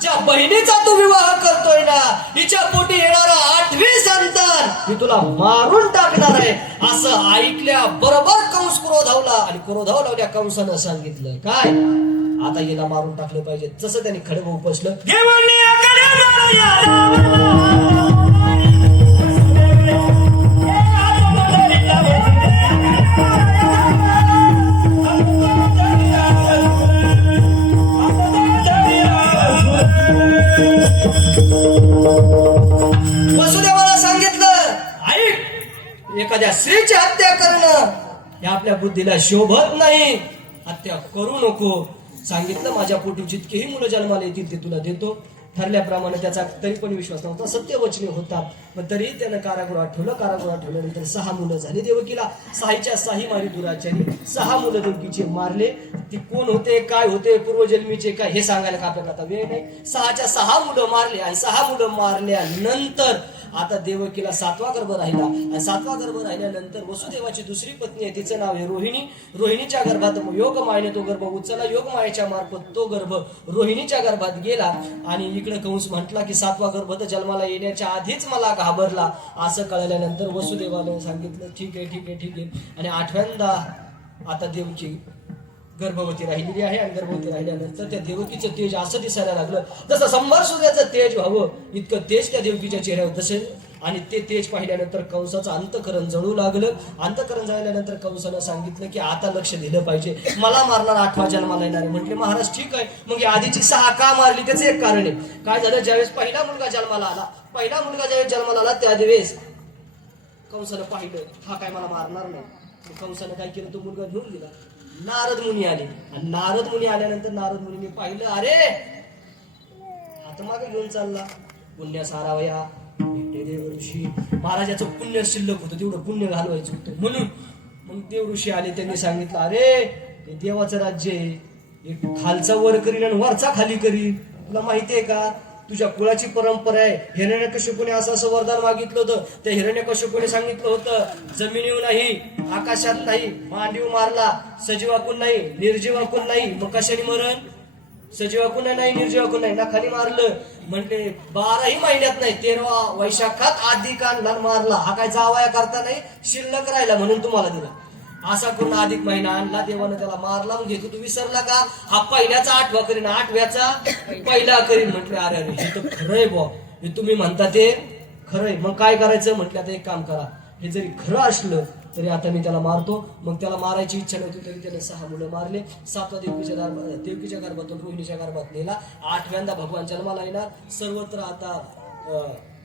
ज्या बहिणीचा तू विवाह करतोय ना, हिच्या पोटी येणारा 8वी संतान मी तुला मारून टाकणार आहे. असं ऐकल्या बरोबर कंस क्रोधावला आणि क्रोधावल्या कंसानं सांगितलं काय? आता हिला मारून टाकलं पाहिजे. जसं त्यांनी खडं उपसलं, वसुदेवाला सांगितलं, ऐक, एखाद्या स्त्रीची हत्या करणं हे आपल्या बुद्धीला शोभत नाही. हत्या करू नको. सांगितलं, माझ्या पोटी जितकेही मुलं जन्माला येतील ते तुला देतो. ठरल्याप्रमाणे त्याचा तरी पण विश्वास नव्हता. सत्यवचनी होता. पण तरीही त्यानं कारागृहात ठेवलं. कारागृहात ठेवल्यानंतर 6 मुलं झाली देवकीला. 6च्या 6 मारी दुराचारी. 6 मुलं देवकीचे मारले. ती कोण होते, काय होते, पूर्वजन्मीचे काय हे सांगायला का आपल्याला आता वेळ नाही. 6च्या 6 मुलं मारले आणि 6 मुलं मारल्यानंतर आता देवकीला 7वा गर्भ राहिला. आणि 7वा गर्भ राहिल्यानंतर वसुदेवाची दुसरी पत्नी आहे, तिचं नाव आहे रोहिणी. रोहिणीच्या गर्भात योगमायेने तो गर्भ उचलला. योगमायेच्या मार्फत तो गर्भ रोहिणीच्या गर्भात गेला. आणि इकडे कंस म्हटला की 7वा गर्भ तर जन्माला येण्याच्या आधीच मला घाबरला. असं कळल्यानंतर वसुदेवाने सांगितलं, ठीक आहे ठीक आहे ठीक आहे. आणि 8व्यांदा आता देवकी गर्भवती राहिलेली आहे. आणि गर्भवती राहिल्यानंतर त्या देवकीचं तेज असं दिसायला लागलं जसं 100 सूर्याचं तेज व्हावं इतकं तेज त्या देवकीच्या चेहऱ्यावर तसे. आणि ते तेज पाहिल्यानंतर कंसाचं अंतकरण जळू लागलं. अंतकरण जळल्यानंतर कंसानं सांगितलं की आता लक्ष दिलं पाहिजे, मला मारणार 8वा जन्माला येणार. म्हटले महाराज ठीक आहे, मग आधीची 6 का मारली? त्याचं एक कारण आहे. काय झालं, ज्यावेळेस पहिला मुलगा जन्माला ज्यावेळेस जन्माला आला त्यावेळेस कंसानं पाहिलं हा काय मला मारणार नाही. कंसानं काय केलं, तो मुलगा घेऊन गेला. नारद मुनी आले. आणि नारद मुनी आल्यानंतर नारद मुनीने पाहिलं, अरे आता मागे घेऊन चालला. पुण्य सारावया देव ऋषी. महाराजाचं पुण्य शिल्लक होतं, तेवढं पुण्य घालवायचं होतं. म्हणून मग देव ऋषी आले. त्यांनी सांगितलं, अरे ते देवाचं राज्य आहे, एक खालचा वर करीन आणि वरचा खाली करीन. तुला माहितीये का, तुझ्या कुळाची परंपरा आहे. हिरण्यकश्यपूने असं वरदान मागितलं होतं. त्या हिरण्यकश्यपूने सांगितलं होतं, जमिनीवर नाही, आकाशात नाही, मांडीव मारला, सजीवाकून नाही, निर्जीवाकून नाही. मग कशाने मरण? सजीवाकून नाही, निर्जीवाकून नाही, ना खाली मारलं. म्हटले 12ही महिन्यात नाही, 13वा वैशाखात अधिक आणला मारला. हा काय जावया करता नाही, शिल्लक राहिला म्हणून तुम्हाला दिला. असा करून अधिक महिना आणला. देवानं त्याला मारला. मग तू विसरला का? हा पहिल्याचा 8वा करीन, 8व्याचा पहिला करीन. म्हटले अरे अरे हे तर खरंय बुवा, हे तुम्ही म्हणता ते खरंय. मग काय करायचं? म्हटलं आता एक काम करा, हे जरी खरं असलं तरी आता मी त्याला मारतो. मग त्याला मारायची इच्छा नव्हती तरी त्याने 6 मुलं मारले. 7वा देवकीच्या गर्भातून रोहिणीच्या गर्भात नेला. 8व्यांदा भगवान जन्माला येणार. सर्वत्र आता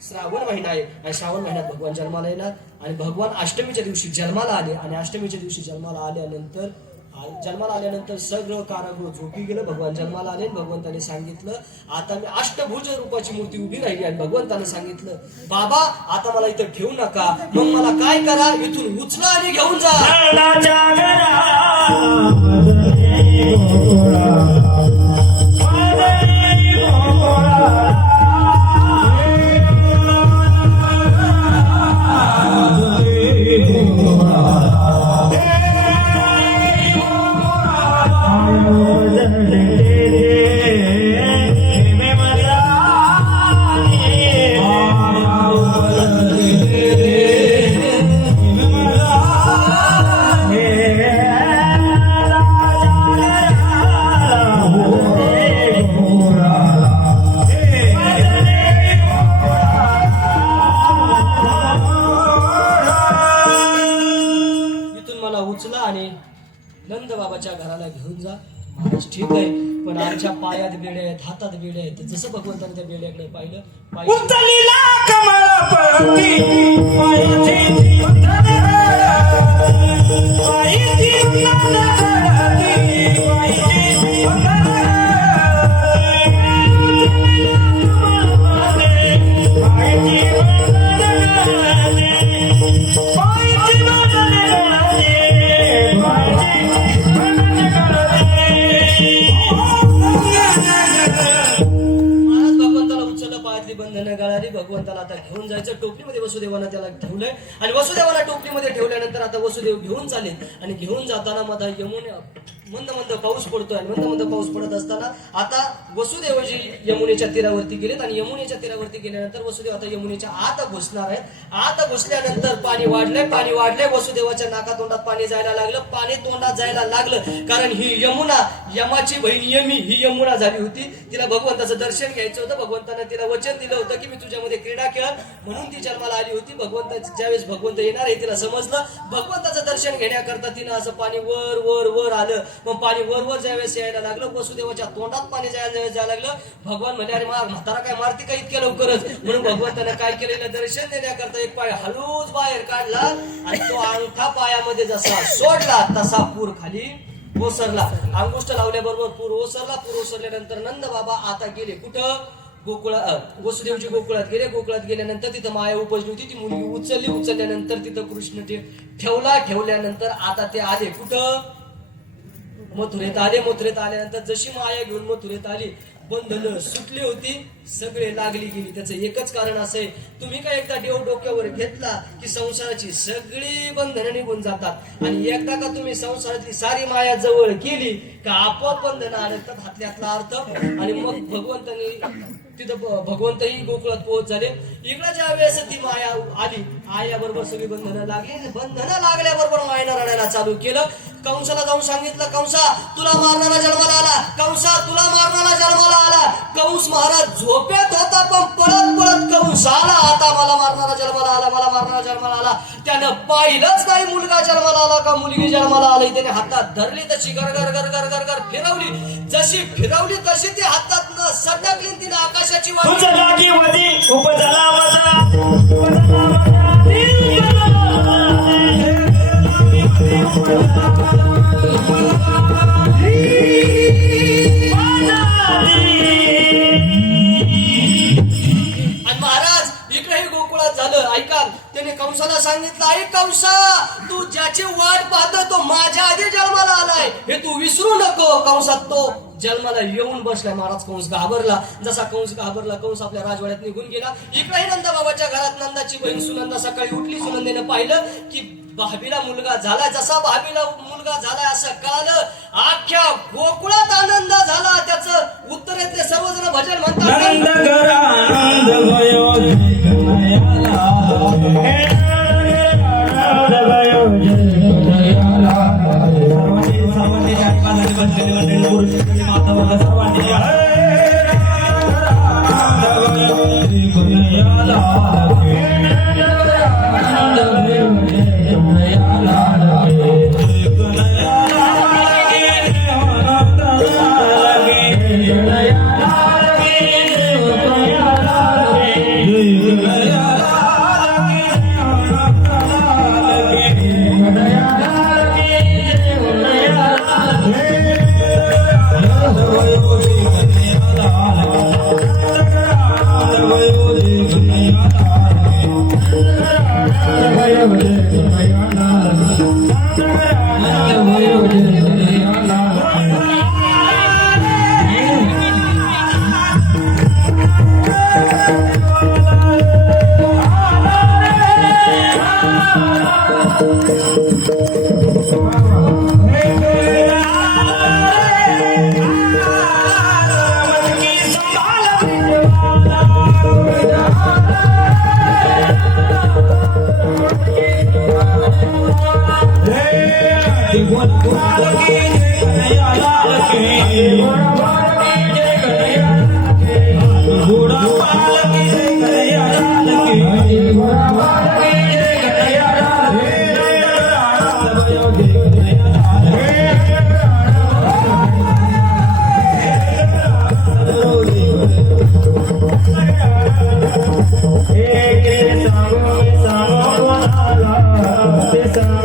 श्रावण महिना आहे आणि श्रावण महिन्यात भगवान जन्माला येणार. आणि भगवान अष्टमीच्या दिवशी जन्माला आले. आणि अष्टमीच्या दिवशी जन्माला आल्यानंतर सगळं कारागृह झोपी गेलं. भगवान जन्माला आले. भगवंताने सांगितलं, आता मी अष्टभुज रूपाची मूर्ती उभी राहिली. आणि भगवंताने सांगितलं, बाबा आता मला इथं ठेवू नका. मग मला काय करा, इथून उचला आणि घेऊन जा. नंद बाबाच्या घराला घेऊन जा. महाराज ठीक आहे, पण आमच्या पायात बेड्या आहेत, हातात बेड्या आहेत. जसं भगवंताने त्या बेड्याकडे पाहिलं, त्याला आता घेऊन जायचं. टोपलीमध्ये वसुदेवानं त्याला ठेवलंय आणि वसुदेवाला टोपलीमध्ये ठेवल्यानंतर आता वसुदेव घेऊन चालेल आणि घेऊन जाताना मध्ये यमुने मंद मंद पाऊस पडतोय आणि मंद मंद पाऊस पडत असताना आता वसुदेवजी यमुनेच्या तीरावरती गेलेत आणि यमुनेच्या तीरावरती गेल्यानंतर वसुदेव आता यमुनेच्या आत घुसणार आहेत. आत घुसल्यानंतर पाणी वाढलंय. वसुदेवाच्या नाकातोंडात पाणी जायला लागलं. पाणी तोंडात जायला लागलं कारण ही यमुना, यमाची बहीण यमी ही यमुना झाली होती. तिला भगवंताचं दर्शन घ्यायचं होतं. भगवंतानं तिला वचन दिलं होतं की मी तुझ्यामध्ये क्रीडा खेळ म्हणून ती जन्माला आली होती. ज्यावेळेस भगवंत येणार हे तिला समजलं. भगवंताचं दर्शन घेण्याकरता तिनं असं पाणी वर वर वर आलं. मग पाणी वर ज्यावेळेस यायला लागलं वसुदेवाच्या तोंडात पाणी जायला लागलं. भगवान म्हणे अरे म्हातारा काय मारती का इतक्या लवकरच. म्हणून भगवंतानं काय केलेलं दर्शन देण्याकरता एक पाय हळूच बाहेर काढला आणि तो अंगठा पायामध्ये जसा सोडला तसा पूर खाली ओसरला. अंगुष्ठ लावल्याबरोबर पूर ओसरल्यानंतर नंद बाबा आता गेले कुठं वसुदेवजी गोकुळात गेल्यानंतर तिथं माया उपजली होती. ती मुलगी उचलल्यानंतर तिथं कृष्ण ते ठेवल्यानंतर आता ते आले कुठं मथुरेत आल्यानंतर जशी माया घेऊन मथुरेत आली बंधनं सुटली होती, सगळे लागली गेली. त्याचं एकच कारण असं आहे, तुम्ही काय एकदा देव डोक्यावर घेतला की संसाराची सगळी बंधनं निघून जातात आणि एकदा का तुम्ही संसारातली सारी माया जवळ केली का आपोआप बंधनं अडकतात. हातल्यातला अर्थ. आणि मग भगवंतही गोकुळात पोहोच झाले. इकडे ज्या वेळेस ती माया आली आयाबरोबर सगळी बंधनं लागली. बंधनं लागल्याबरोबर मायेनं रडायला चालू केलं. कंसाला जाऊन सांगितलं, कंसा तुला मारणारा जन्माला आला. कंस महाराज झोपेत होता पण पळत कंस आला. आता मला मारणारा जन्माला आला. त्यानं पाहिलंच नाही मुलगा जन्माला आला का मुलगी जन्माला आली. त्याने हातात धरली तशी गर फिरवली. जशी फिरवली तशी ती हातात सटकली. तिने आकाशाची ऐका. त्याने कंसाला सांगितलं, ऐक कंसा, तू ज्याची वाट पाहतो तो माझ्या आधी जन्माला आलाय हे तू विसरू नको. कंसात तो जन्माला येऊन बसलाय. महाराज कंस घाबरला. जसा कंस घाबरला कंस आपल्या राजवाड्यात निघून गेला. इकडेही नंदबाबाच्या घरात नंदाची बहीण सुनंदा सकाळी उठली. सुनंदेनं पाहिलं की भाभीला मुलगा झालाय. जसा भाभीला मुलगा झालाय असं कळालं अख्ख्या गोकुळात आनंद झाला. त्याचं उत्तरेतले सर्वजण भजन म्हणतात. विचार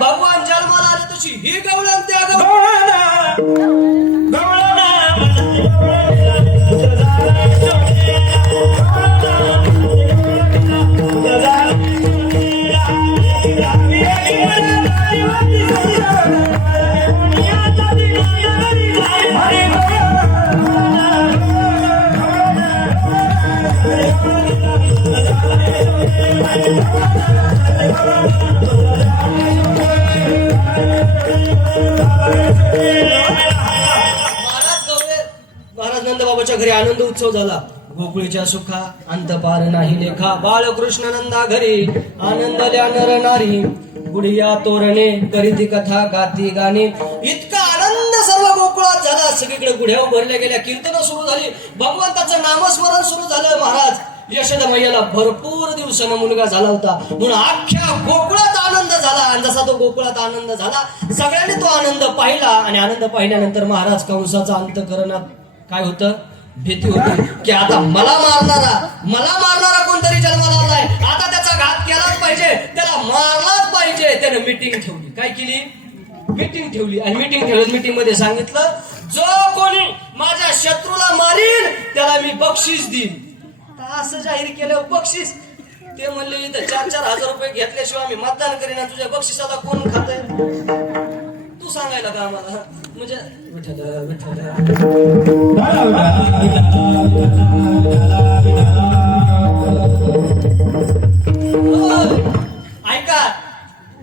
भगवान जन्माला आले तशी ही गवळण त्या गवळण गवळणा गवळणा मनती गवळणा तुझं झालं सोनेरा गवळणा तुझं झालं सोनेरा रामी रामी दुनियाचा दिवाळी हरे महाराज नंदबाबाच्या घरी आनंद उत्सव झाला. गोकुळीच्या सुखा अंत पार नाही लेखा. बाळकृष्ण नंदा घरी आनंदल्या नर नारी. गुडिया तोरणे करीती कथा गाती गाणी. इतका आनंद सर्व गोकुळात झाला. सगळीकडे गुढ्या उभारल्या गेल्या. कीर्तन सुरू झाली. भगवंताचं नामस्मरण सुरू झालं. महाराज यशोदा मैयाला भरपूर दिवसानं मुलगा झाला होता म्हणून अख्ख्या गोकुळात आनंद झाला. आणि जसा तो गोकुळात आनंद झाला सगळ्यांनी तो आनंद पाहिला. आणि आनंद पाहिल्यानंतर महाराज कंसाचा अंतःकरणात काय होतं? भीती होती की आता मला मारणारा कोणतरी जन्माला आलाय. आता त्याचा घात केलाच पाहिजे, त्याला मारलाच पाहिजे. त्याने मीटिंग ठेवली. काय केली? मीटिंग ठेवली. आणि मीटिंग ठेवली. मीटिंग मध्ये सांगितलं जो कोणी माझ्या शत्रूला मारील त्याला मी बक्षीस देईन. असं जाहीर केलं बक्षीस. ते म्हणले इथं 4,000 रुपये घेतल्याशिवाय आम्ही मतदान करीन. तुझ्या बक्षिसाला कोण खातंय? तू सांगायला का आम्हाला? म्हणजे ऐका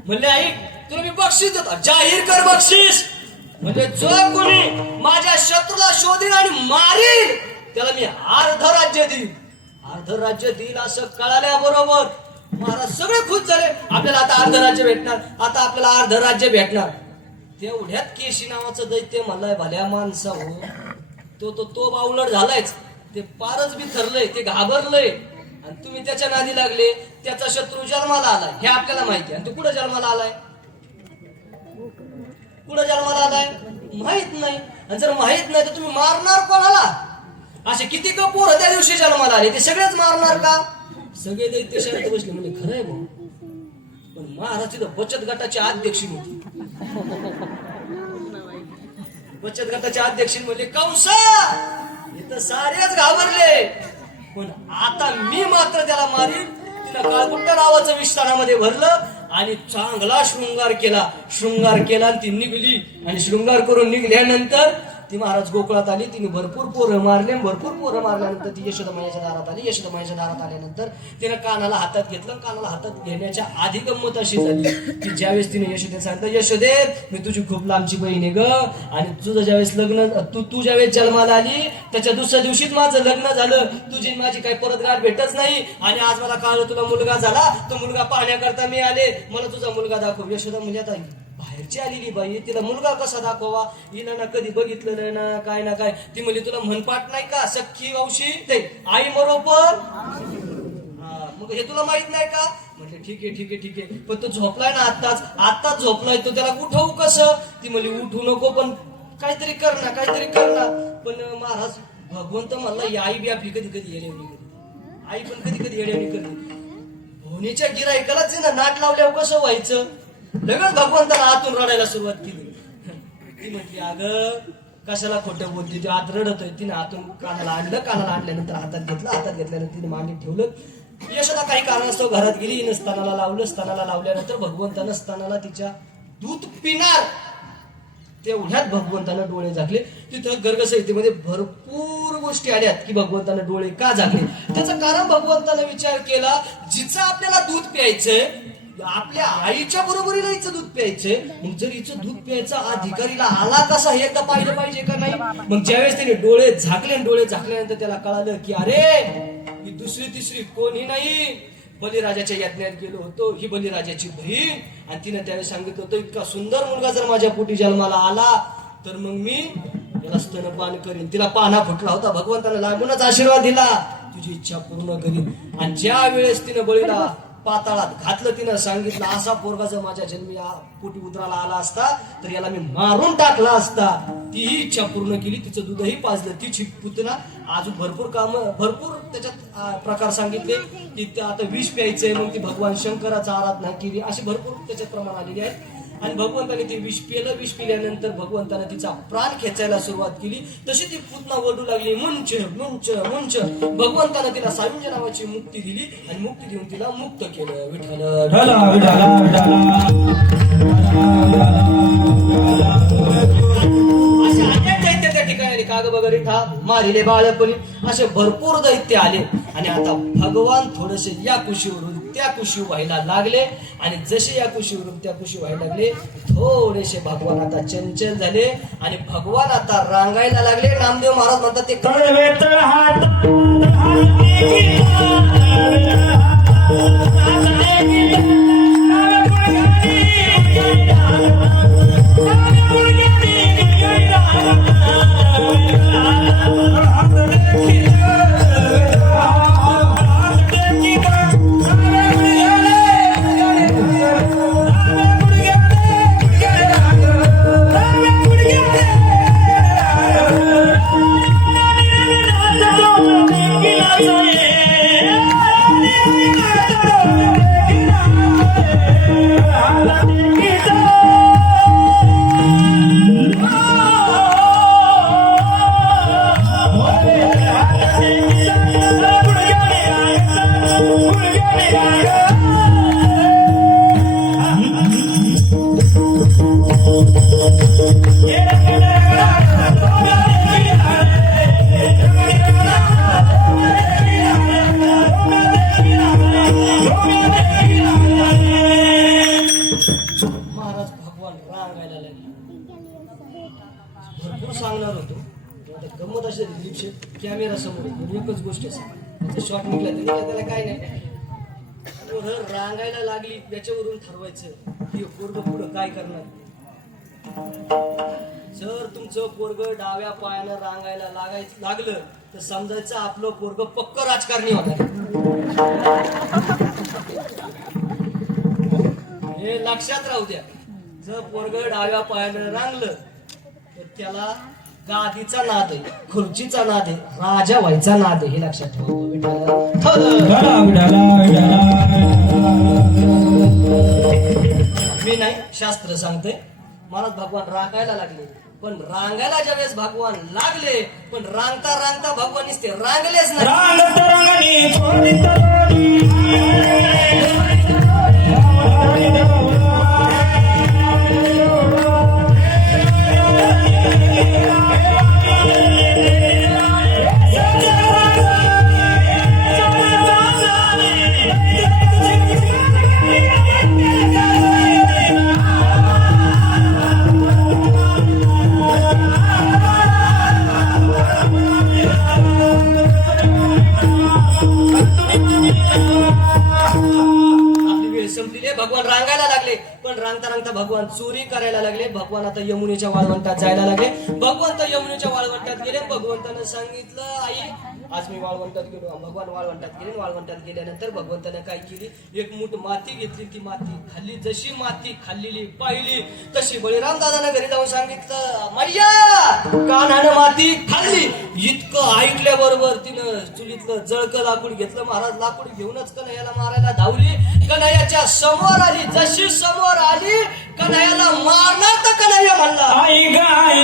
म्हणले ऐक तुला मी बक्षीस देतो. जाहीर कर बक्षीस. म्हणजे जो कोणी माझ्या शत्रूला शोधील आणि मारील त्याला मी अर्ध राज्य देईन. अर्ध राज्य देईल असं कळाल्याबरोबर महाराज सगळे खुश झाले. आपल्याला आता अर्ध राज्य भेटणार. आता आपल्याला अर्ध राज्य भेटणार. तेवढ्यात केशी नावाचं दैत्य म्हणलाय भल्या माणसा हो. तो बावलट झालायच. ते पारच बी ठरलंय. ते घाबरलंय. आणि तुम्ही त्याच्या नादी लागले. त्याचा शत्रू जन्माला आलाय हे आपल्याला माहिती. आणि तो कुठं जन्माला आलाय? कुठं जन्माला आलाय माहित नाही. आणि जर माहित नाही तर तुम्ही मारणार कोणाला? असे किती पोर त्या दिवशी जन्माला आले ते सगळेच मारणार का? सगळे दैत्य शांत बसले. म्हणजे खरंय भाऊ. पण महाराज तिथं बचत गटाची अध्यक्ष होती. बचत गटाचे अध्यक्ष म्हणजे कंसा. इथं सारेच घाबरले. पण आता मी मात्र त्याला मारीन. तिनं काळकुट्ट नावाचं विस्तारामध्ये भरलं आणि चांगला शृंगार केला आणि ती निघली. आणि शृंगार करून निघल्यानंतर ती महाराज गोकुळात आली. तिने भरपूर पोरं मारल्यानंतर ती यशोदा मैयाच्या दारात आली. यशोदा मैयाच्या दारात आल्यानंतर तिने कानाला हातात घेतलं. कानाला हातात घेण्याच्या आधी गंमत अशी झाली की ज्यावेळेस तिने यशोदेत सांगितलं यशोदे मी तुझी खूप लांबची बहीण आहे ग. आणि तुझं ज्यावेळेस लग्न तू ज्यावेळेस जन्माला आली त्याच्या दुसऱ्या दिवशीच माझं लग्न झालं. तुझी माझी काही परत गाठ भेटच नाही. आणि आज मला कळलं तुला मुलगा झाला. तो मुलगा पाहण्याकरता मी आले. मला तुझा मुलगा दाखव. यशोदा म्हणजे आता बाहेरची आलेली बाई तिला मुलगा कसा दाखवा? हिला ना कधी बघितलं नाही ना काय. ती म्हणली तुला म्हणपाट नाही का? सख्खी वंशी ते आई बरोबर. मग हे तुला माहित नाही का? म्हणजे ठीक आहे. पण तो झोपलाय ना आत्ताच झोपलाय. तो त्याला उठवू कसं? ती म्हणली उठू नको पण काहीतरी कर ना. पण महाराज भगवंत म्हणला ही आई बी आपली कधी येड्यावणी करते. आई पण कधी येड्यावणी करते. भोनीच्या गिरायकालाच ना नाट लावल्यावर कसं व्हायचं? लगेच भगवंताला आतून रडायला सुरुवात केली. ती म्हटली अगं कशाला खोटं बोलते? ती आत रडतोय. तिने आतून कानाला आणल्यानंतर हातात घेतल्यानंतर तिने मागे ठेवलं. यशोदा काही कारणास्तव घरात गेली. हिनं स्तनाला लावल्यानंतर भगवंतानं स्तनाला तिच्या दूध पिणार तेवढ्यात भगवंतानं डोळे झाकले. तिथं गर्गसंहितेमध्ये भरपूर गोष्टी आल्यात की भगवंतानं डोळे का झाकले. त्याचं कारण भगवंतानं विचार केला जिचं आपल्याला दूध प्यायचंय आपल्या आईच्या बरोबरीला हिचं दूध प्यायचंय. मग जर हिचं दूध प्यायचा अधिकारीला आला कसा हे एकदा पाहिलं पाहिजे का नाही? मग ज्यावेळेस त्याने डोळे झाकल्यानंतर त्याला कळालं की अरे ही दुसरी तिसरी कोणी नाही. बलिराजाच्या यज्ञात गेलो होतो. ही बलिराजाची बहीण. आणि तिने त्यावेळेस सांगितलं होतं इतका सुंदर मुलगा जर माझ्या पोटी जन्माला आला तर मग मी त्याला स्तनपान करीन. तिला पाना फुटला होता. भगवंताने लागूनच आशीर्वाद दिला तुझी इच्छा पूर्ण करीन. आणि ज्या वेळेस तिने बळीला पाताळात घातलं तिनं सांगितलं असा पोरगा जर माझ्या जन्मी पोटी उतराला आला असता तर याला मी मारून टाकला असता. तीही इच्छा पूर्ण केली. तिचं दूधही पाजलं. तिची पुतना अजून भरपूर त्याच्यात प्रकार सांगितले की आता विष प्यायचंय. मग ती भगवान शंकराचा आराधना केली. अशी भरपूर त्याच्यात प्रमाण आलेली आहे. आणि भगवंताने ते विष पिल्यानंतर भगवंताने तिचा प्राण खेचायला सुरुवात केली. तशी ती पूतना ओरडू लागली, मुंच मुंच मुंच. भगवंताने तिला सायुंज नावाची मुक्ती दिली आणि मुक्ती देऊन तिला मुक्त केलं. विठ्ठल असे अनेक दैत्य त्या ठिकाणी काग वगैरे ठा मारिले बाळपणी असे भरपूर दैत्य आले. आणि आता भगवान थोडेसे या कुशीवरून त्या कुशी व्हायला लागले. आणि जसे या कुशीवरून त्या कुशी व्हायला लागले थोडेसे भगवान आता चंचल झाले आणि भगवान आता रांगायला लागले. नामदेव महाराज म्हणतात ते कडवेत हात महाराज भगवान रांगायला लागले. भरपूर सांगणार होतो. आता गंमत अशी दिलीप शेठ कॅमेरा समोर एकच गोष्ट त्याचा शॉट निघला तरी त्याला काय नाही. पोरं रांगायला लागली याच्यावरून ठरवायचं की पोरग पुढं काय करणार. जर तुमचं पोरग डाव्या पायानं रांगायला लागलं तर समजायचं आपलं पोरग पक्क राजकारणी होणार. हे लक्षात राहू द्या. जर पोरग डाव्या पायानं रांगलं तर त्याला गादीचा नाद आहे, खुर्चीचा नाद आहे, राजा व्हायचा नाद आहे. हे लक्षात ठेवा. मी नाही शास्त्र सांगते. महाराज भगवान रांगायला लागले. पण रांगायला ज्यावेळेस भगवान लागले पण रांगता रांगता भगवान नुसते रांगलेच नाही. आपली वेळ संपलेली आहे. भगवान रांगायला लागले पण रांगता रांगता भगवान चोरी करायला लागले. भगवान आता यमुनेच्या वाळवंटात जायला लागले. भगवंत यमुनेच्या वाळवंटात गेले. भगवंतानं सांगितलं, आई आज मी वाळवंटात गेलो. भगवान वाळवंटात गेले. वाळवंटात गेल्यानंतर भगवंतानं काय केली, एक मूठ माती घेतली. ती माती खाल्ली. जशी माती खाल्लेली पाहिली तशी बळीराम दादानं घरी जाऊन सांगितलं, मैया कान्हानं माती खाल्ली. इतकं ऐकल्याबरोबर तिनं चुलीतलं जळकं लाकूड घेतलं. महाराज लाकूड घेऊनच कन्हैयाला मारायला धावली. कन्हैयाच्या समोर आली. जशी समोर आली कन्हैयाला मारणार तर कन्हैया म्हणला, आई गाय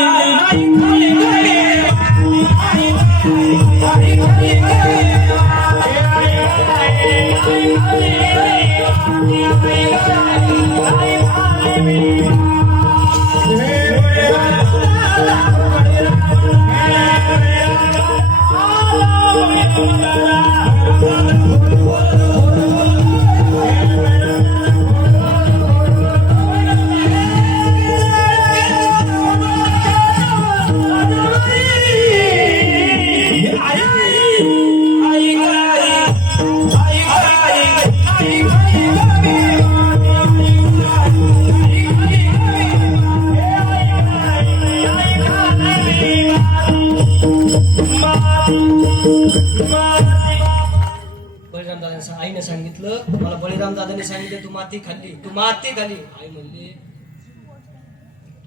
बळीराम दादा आईने सांगितलं, मला बळीराम दादाने सांगितलं तू माती खाल्ली, तू माती खाल्ली. आई म्हणली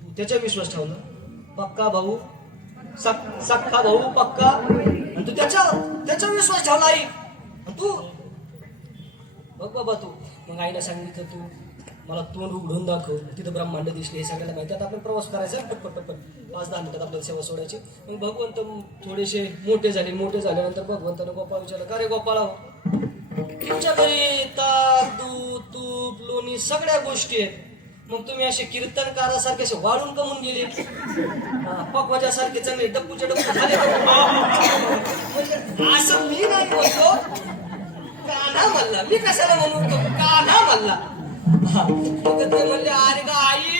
तू त्याच्या विश्वास ठेवला, पक्का भाऊ सख्खा भाऊ पक्का, आणि तू त्याच्या विश्वास ठेवला आई. आणि तू बघ बाबा तू. मग आईने सांगितलं तू मला तोंड उघडून दाखव. तिथं ब्रह्मांड दिसले हे सगळ्याला माहिती. आता आपण प्रवास करायचा पटपट पटपट 5-10 मिनिटात आपल्याला सेवा सोडायची. मग भगवंत थोडेसे मोठे झाल्यानंतर भगवंतानं गोपाळ विचारलं, का रे गोपाळा, तुमच्या घरी ताक, दूध, तूप, लोणी सगळ्या गोष्टी आहेत, मग तुम्ही असे कीर्तनकारासारखे असे वाळून कमून गेले, पकवाजासारखे चांगले डप्पूचे डप्पू झाले म्हणजे असं मी नाही बोलतो, कान्हा म्हणला. मी कशाला म्हणू, कान्हा म्हणला. मग ते म्हणले, अरे गा आई,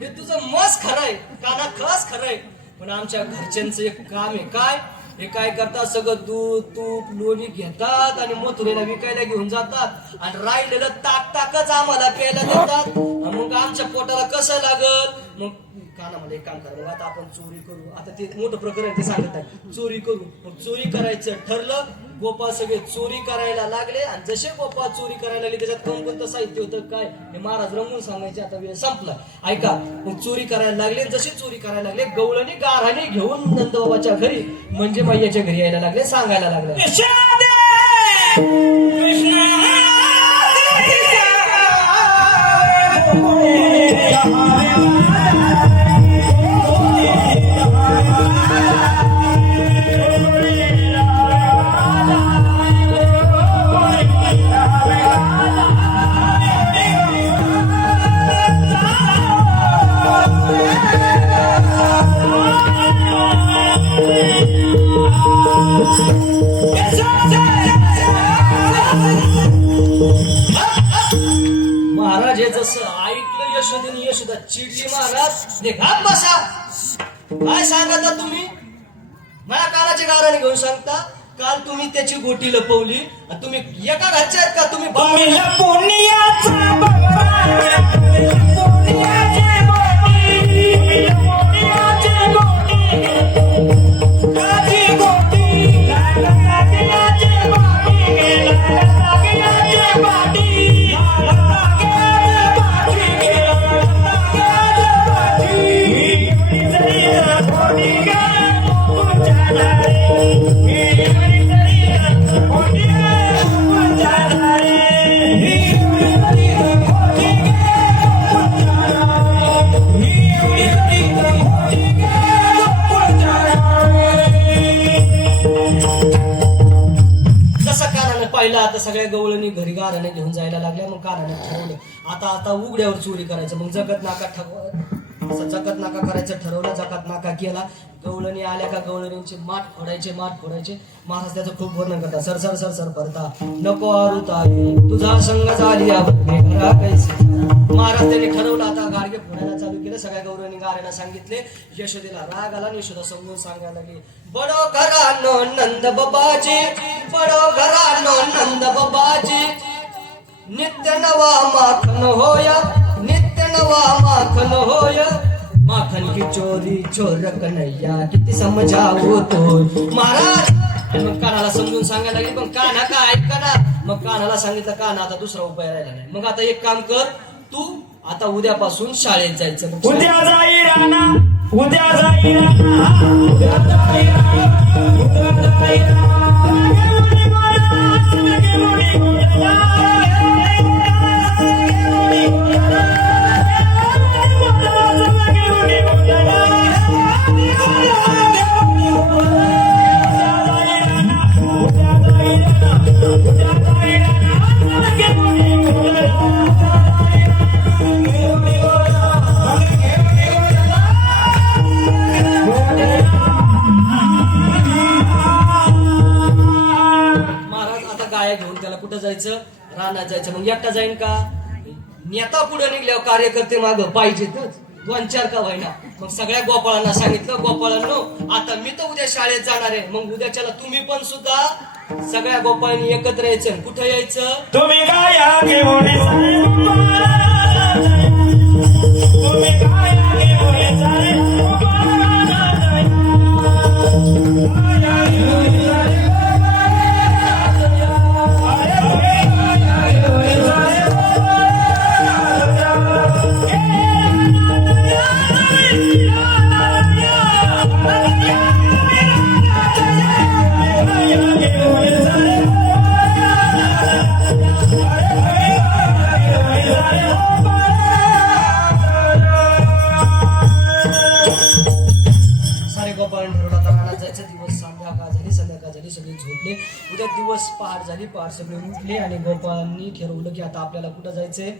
हे तुझं मस्त खरंय, कान्हा खस खरंय, पण आमच्या घरच्यांचं एक काम आहे. काय हे काय करतात, सगळं दूध तूप लोणी घेतात आणि मथुरेला विकायला घेऊन जातात आणि राहिलेलं ताकच आम्हाला प्यायला देतात. मग आमच्या पोटाला कसं लागल. मग कानामध्ये एक काम करा, मग आता आपण चोरी करू. आता ते मोठं प्रकरण ते सांगत आहे, चोरी करू. मग चोरी करायचं ठरलं. गोपाळ सगळे चोरी करायला लागले आणि जसे गोपाळ चोरी करायला लागले त्याच्यात कोणतं साहित्य होतं काय हे महाराज रंगून सांगायचे. आता वेळ संपला, ऐका. मग चोरी करायला लागले. जसे चोरी करायला लागले, गवळणी गाराने घेऊन नंदबाबाच्या घरी म्हणजे मैयाच्या घरी यायला लागले, सांगायला लागले, महाराज हे जसं ऐकलं यशोदेने यशोदा चिडली. महाराज घात बसा, काय सांगता तुम्ही, माझ्या कानाच्या गाराने घेऊन सांगता. काल तुम्ही त्याची गोटी लपवली, तुम्ही एका घरच्या आहेत का, तुम्ही आता सगळ्या गवळणी घरी गाराने घेऊन जायला लागल्या. मग कानाने ठरवलं आता उघड्यावर चोरी करायचं. मग जगत नाका करायचं ठरवलं. जगत नाका केला. गवळणी आल्या का गवळणींचे माठ फोडायचे. महाराज त्याचं खूप वर्णन करतात. सर सर सर सर भरता नको आरुता तुझा संग झाली महाराज त्यांनी ठरवलं आता गाडगे फोडायला चालू केलं. सगळ्या गवळणी गाऱ्यांना सांगितले. यशोदेला राग आला आणि यशोदा समजून सांगायला लागली, बडो घरानो नंद बाबाजी, बडो घरानो नंद बाबाजी, नित्य नवा माखन होया, नित्य नवा माखन होय, माखन की चोरी चोर कन्हैया किती समजावो तो. महाराज मग कानाला समजून सांगायला लागली. पण कान्हा का ऐका ना. मग कानाला सांगितलं, कान्हा आता दुसरा उपाय राहिला नाही. मग आता एक काम कर, तू आता उद्यापासून शाळेत जायचं. उद्या जाई राणा, उद्या जाई राणा, उद्या जाई राणा, उद्या जाई राणा. घेऊन त्याला कुठं जायचं, रानात जायचं. मग एकटा जाईन का, नेता पुढे निघल्यावर कार्यकर्ते मागं पाहिजेतच, 2-4 का व्हायना. मग सगळ्या गोपाळांना सांगितलं, गोपाळांनो आता मी तर उद्या शाळेत जाणार आहे. मग उद्याच्याला तुम्ही पण सुद्धा सगळ्या गोपाळांनी एकत्र यायचं. कुठं यायचं, तुम्ही गाया घेऊन तुम्ही गाया घेऊन Oh उठले. उद्या दिवस पहाट झाली, पहाट सगळे उठले आणि गोपाळांनी ठरवलं की आता आपल्याला कुठं जायचंय,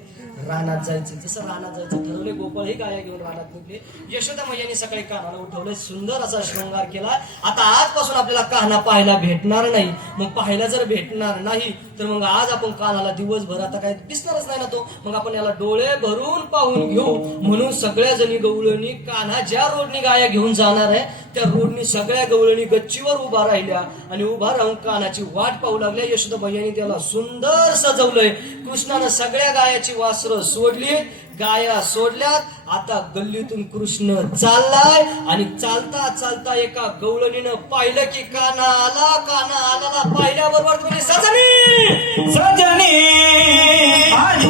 रानात जायचंय. जसं रानात जायचं ठरवले, गोपाळ ही गाया घेऊन रानात निघले. यशोदा मैयाने सकाळी कान्हाला उठवलं, सुंदर असा शृंगार केला. आता आजपासून आपल्याला कान्हा पाहायला भेटणार नाही. मग पाहायला जर भेटणार नाही तर मग आज आपण कान्हाला दिवसभर आता काय दिसणारच नाही ना तो, मग आपण याला डोळे भरून पाहून घेऊ. म्हणून सगळ्या जणी गवळणी कान्हा ज्या रोडनी गाया घेऊन जाणार आहे त्या रोडनी सगळ्या गवळणी गच्चीवर उभा राहिल्या आणि उभा राहून कान्हाची वाट पाहू लागल्या. यशोदा मैयाने त्याला सुंदर सजवलंय. कृष्णानं सगळ्या गायाची वासरं सोडली, गाया सोडल्यात. आता गल्लीतून कृष्ण चाललाय आणि चालता चालता एका गवळणीनं पाहिलं की कान्हा आला. कान्हा आला पाहिल्याबरोबर तुम्ही सजनी सजनी आज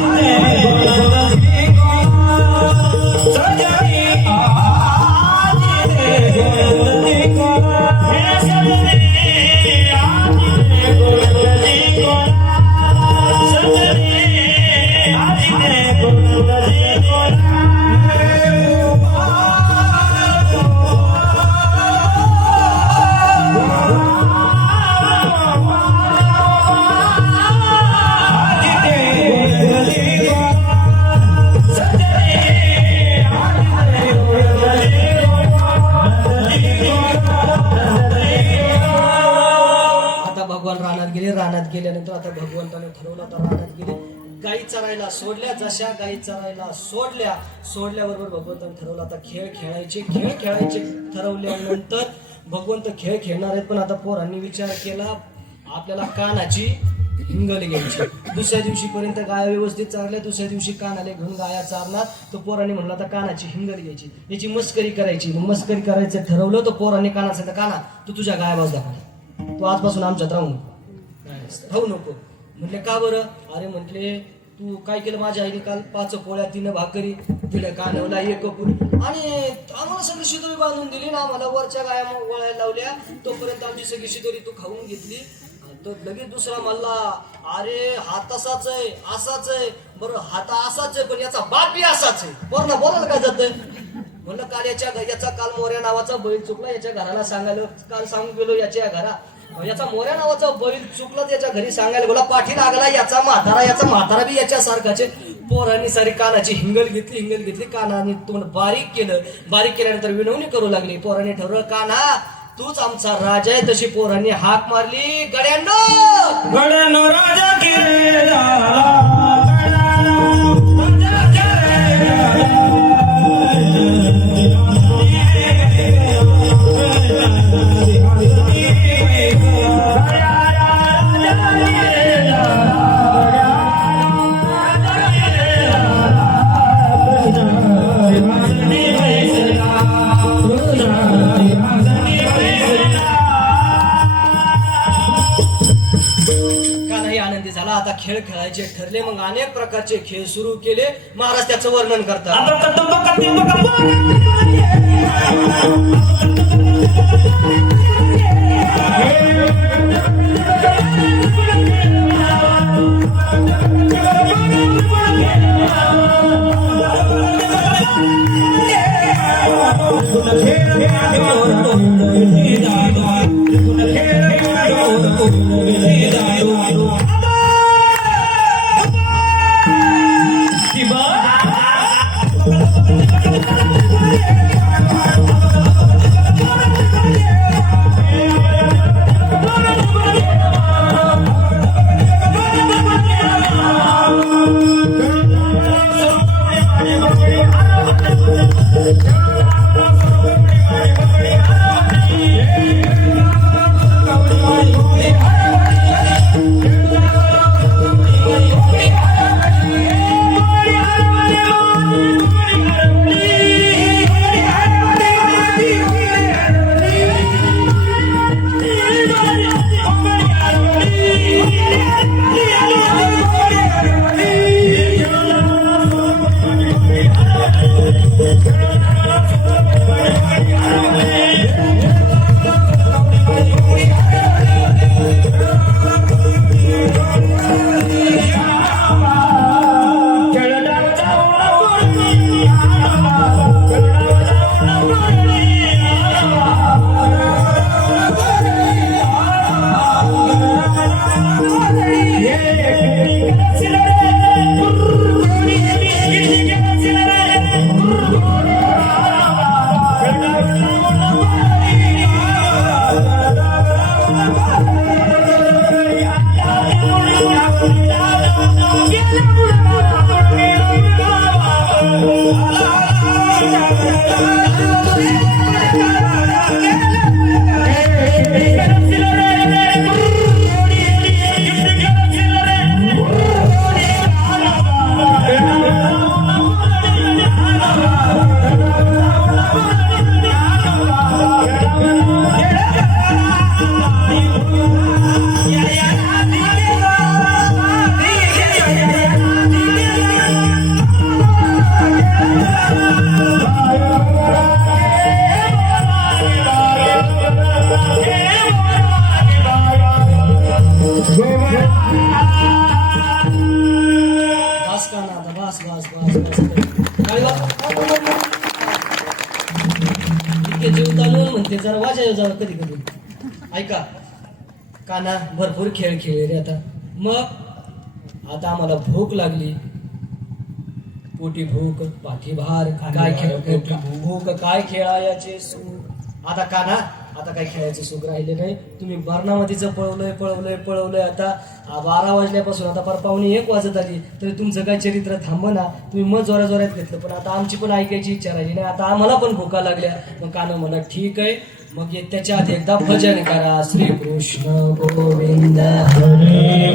रानात गेल्यानंतर आता भगवंताने ठरवलं, आता रानात गेले, गाई चरायला सोडल्या. जशा गाई चरायला सोडल्याबरोबर भगवंताने ठरवलं आता खेळ खेळायचे ठरवल्यानंतर भगवंत खेळ खेळणार आहेत. पण आता पोरांनी विचार केला आपल्याला कान्हाची हिंगल घ्यायची. दुसऱ्या दिवशी पर्यंत गाया व्यवस्थित चारल्या, दुसऱ्या दिवशी कान्हाला घेऊन गाया चारणार. तो पोरांनी म्हणलं आता कान्हाची हिंगल घ्यायची, याची मस्करी करायची. मस्करी करायचं ठरवलं तर पोरांनी कान्हा सांगितलं, कान्हा तू तुझ्या गाया बाजू दाखव, तू आजपासून आमच्यात राहू नको. म्हटले का बरं? अरे म्हटले तू काय केलं, माझ्या आईने काल 5 पोळ्या 3 भाकरी दिल्या, कानवला 1 पुरी आणि आम्हाला सगळी शिदोरी बांधून दिली ना, आम्हाला वरच्या गाया वळायला लावल्या. तोपर्यंत आमची सगळी शिदोरी तू खाऊन घेतली. तर लगेच दुसरा म्हणला, अरे हात असाच आहे, असाच आहे. बरं हात असाच आहे पण याचा बाप बी असाच आहे. बरं बोलायला काय जातंय? म्हणलं काल याचा काल मोऱ्या नावाचा बैल चुकला, याच्या घराला सांगायला काल सांगून गेलो, याचा मोऱ्या नावाचा बैल चुकला त्याच्या घरी सांगायला बोला, पाठी लागला याचा म्हातारा बी याच्यासारखाचे. पोरांनी सारी कानाची हिंगल घेतली. कानाने तोंड बारीक केल्यानंतर विनवणी करू लागली. पोरांनी ठरवलं कान्हा तूच आमचा राजा आहे. तशी पोरांनी हाक मारली, गड्यांनो राजा केला आता खेळ खेळायचे ठरले. मग अनेक प्रकारचे खेळ सुरू केले. महाराज त्याचं वर्णन करतात. म्हणते जरा वाजायला जावं कधी कधी. ऐका काना, भरपूर खेळ खेळले रे आता. मग आता आम्हाला भूक लागली, पोटी भूक पाठी भार, काय खेळ भूक काय खेळायचे सुख. आता काना, आता काय खेळायचे सुख राहिले नाही. तुम्ही बर्णामतीचं पळवलंय आता 12 वाजल्यापासून आता फार पावणे 1 वाजत आली तरी तुमचं काय चरित्र थांबना. तुम्ही मग जोरात घेतलं, पण आता आमची पण ऐकायची इच्छा राहिली नाही. आता आम्हाला पण भूका लागल्या. मग काना म्हणा ठीक आहे, मग त्याच्या आधी एकदा भजन करा. श्रीकृष्ण गोविंद हरे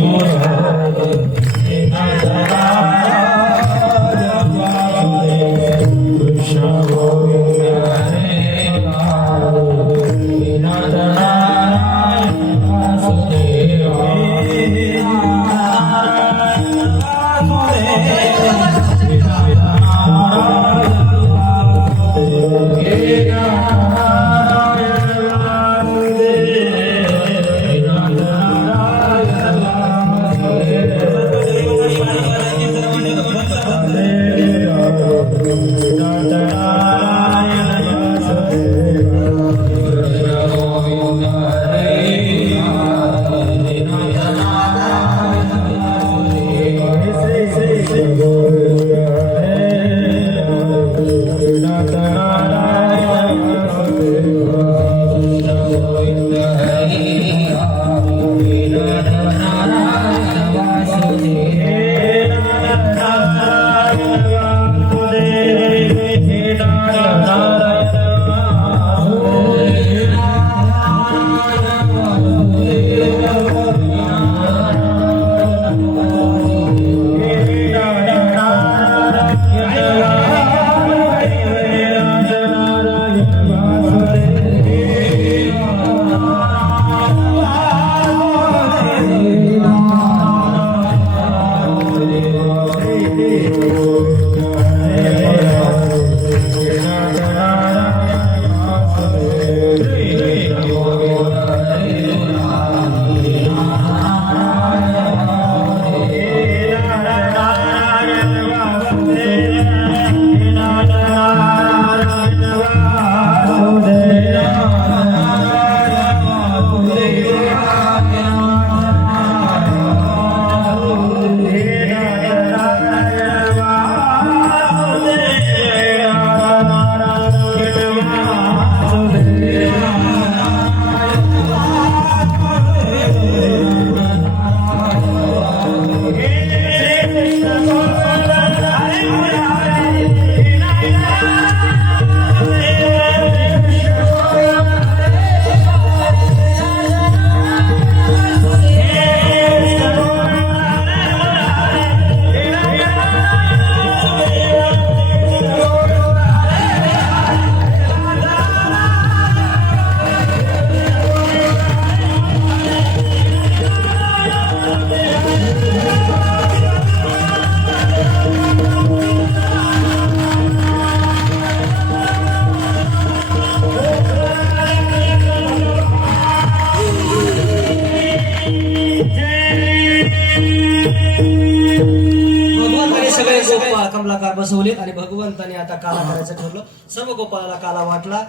कमलाकार बसवले आणि भगवंताने आता काला करायचं ठरलं. सर्व गोपाळाला काला वाटला.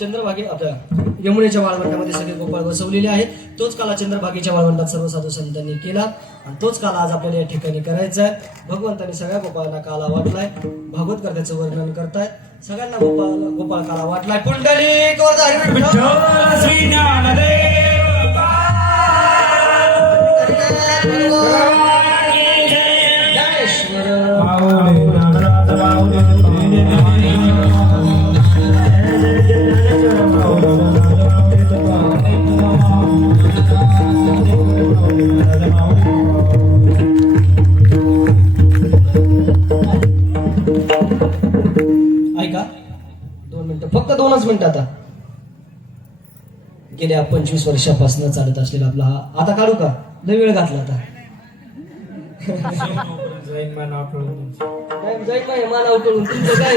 चंद्रभागे आपल्या यमुनेच्या वाळवंटामध्ये सगळे गोपाळ बसवलेले आहेत. तोच काला चंद्रभागेच्या वाळवंटात सर्व साधू संतांनी केला आणि तोच काला आज आपल्याला या ठिकाणी करायचा आहे. भगवंताने सगळ्या गोपाळांना काला वाटलाय. भागवत करण्याचं वर्णन करतायत. सगळ्यांना गोपाळ काला वाटलाय. पुंडलिक श्री ज्ञानदेव ऐका 2 मिनिटं, फक्त 2च मिनिटं. आता गेल्या 25 वर्षापासून चालत असलेला आपला हा आता काढू का? लय वेळ घातला आता. जाईन मला आठवलं जाईल नाही मला उठवून तुमचं काय?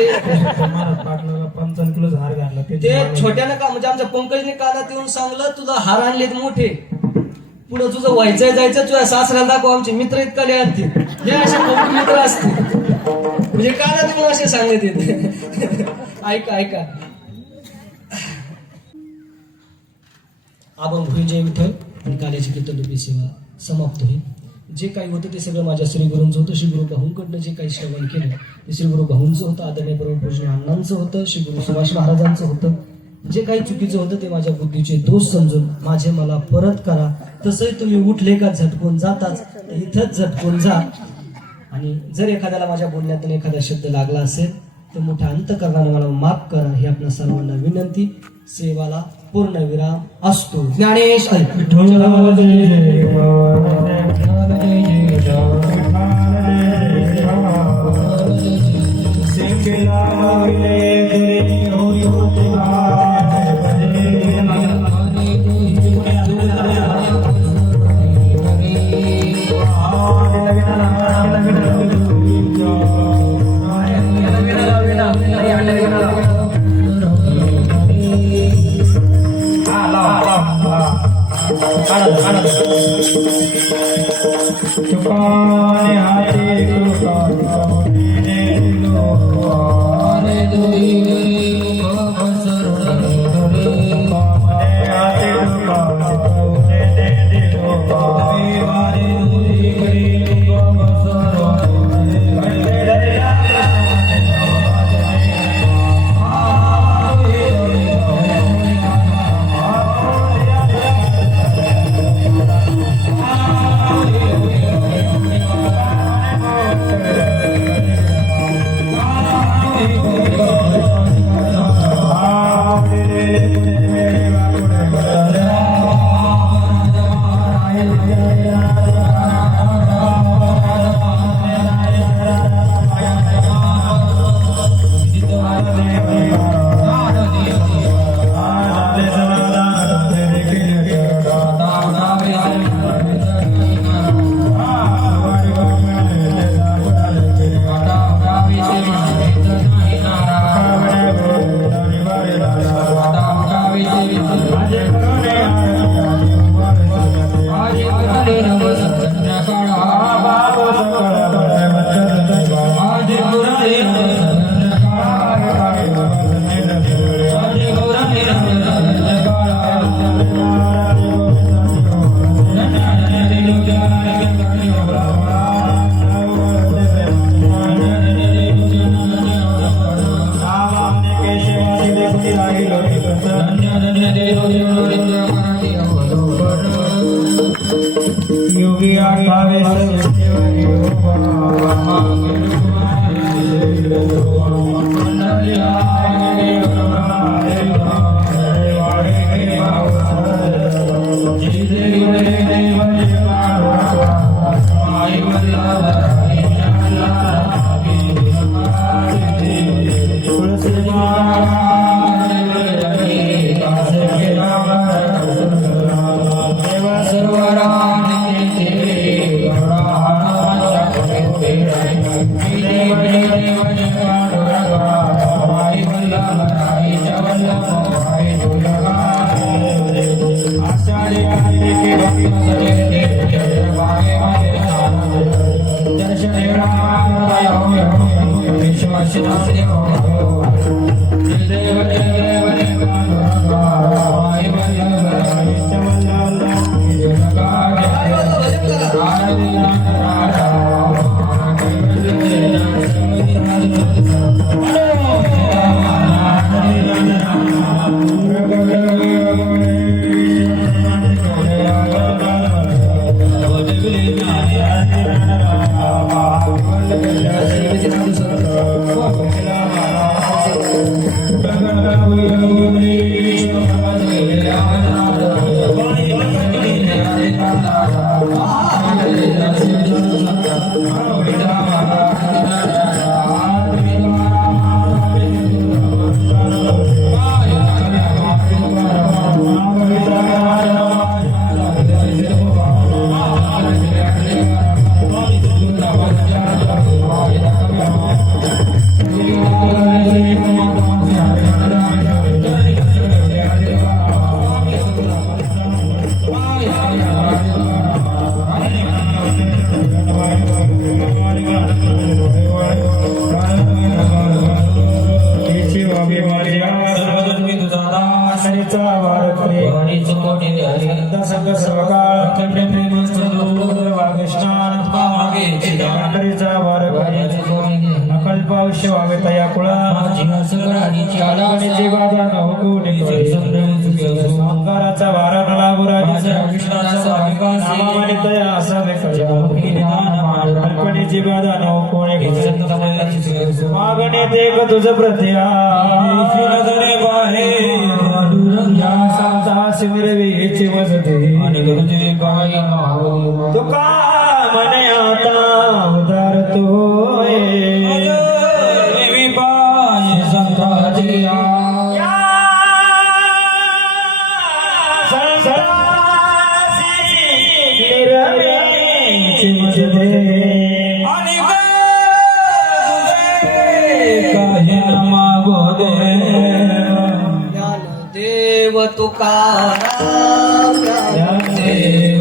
पाटलाला 55 किलो हार घातला ते छोट्यानं का म्हणजे आमच्या पंकजने कानात येऊन सांगलं तुझा हार आणलेत मोठे, पुढे तुझं व्हायचंय जायचं, तुझ्या सासऱ्याला दाखव, आमचे मित्र इतका लय आणते हे असे खूप मित्र असते म्हणजे कानात येऊन असे सांगत येते. ऐका ऐका अभंग होईल जय विठ्ठल आणि काल्याची कीर्तनरूपी सेवा समाप्त होईल. जे काही होतं ते सगळं माझ्या श्री गुरूंचं होतं. श्री गुरु भाऊंकडनं जे काही श्रवण केलं ते श्री गुरु भाऊंचं होतं, आदरणीय परमपूज्य अण्णांचं होतं, श्री गुरु सुभाष महाराजांचं होतं. जे काही चुकीचं होतं ते माझ्या बुद्धीचे दोष समजून माझे मला परत करा. तसंही तुम्ही उठले का झटकून जाताच तर इथंच झटकून जा. आणि जर एखाद्याला माझ्या बोलण्यातून एखादा शब्द लागला असेल तर मोठ्या अंतकरणाने मला माफ करा ही आपल्या सर्वांना विनंती. सेवाला पूर्ण विराम असतो. ज्ञानेश पंढरीचा वार करे वाणीच कोटी हरी संत संग सर्वकाळ अखंड प्रेम चलो वागष्टान मागे चिदा पंढरीचा वार करे वाणीच कोटी अकल्प आयुष्य व्हावे तया कुळा माझी सगळ्यांची आला गणेशजी बाबा नको निकोळे संकाराचा वारा न लागू राजा कृष्णाचा विकासी नामाने तया असावे कळ्या गणपतीची बाधा नको निकोळे मागणे देख तुझ प्रत्या धरे बाहे या साता शिवरवीची वसते आणि गुरुजी बाई नाव तुका मने आता उदार तू होय देवी बाई संताजिया आणि काही न मागो दे ज्ञानदेव तुकाराम ज्ञानदेव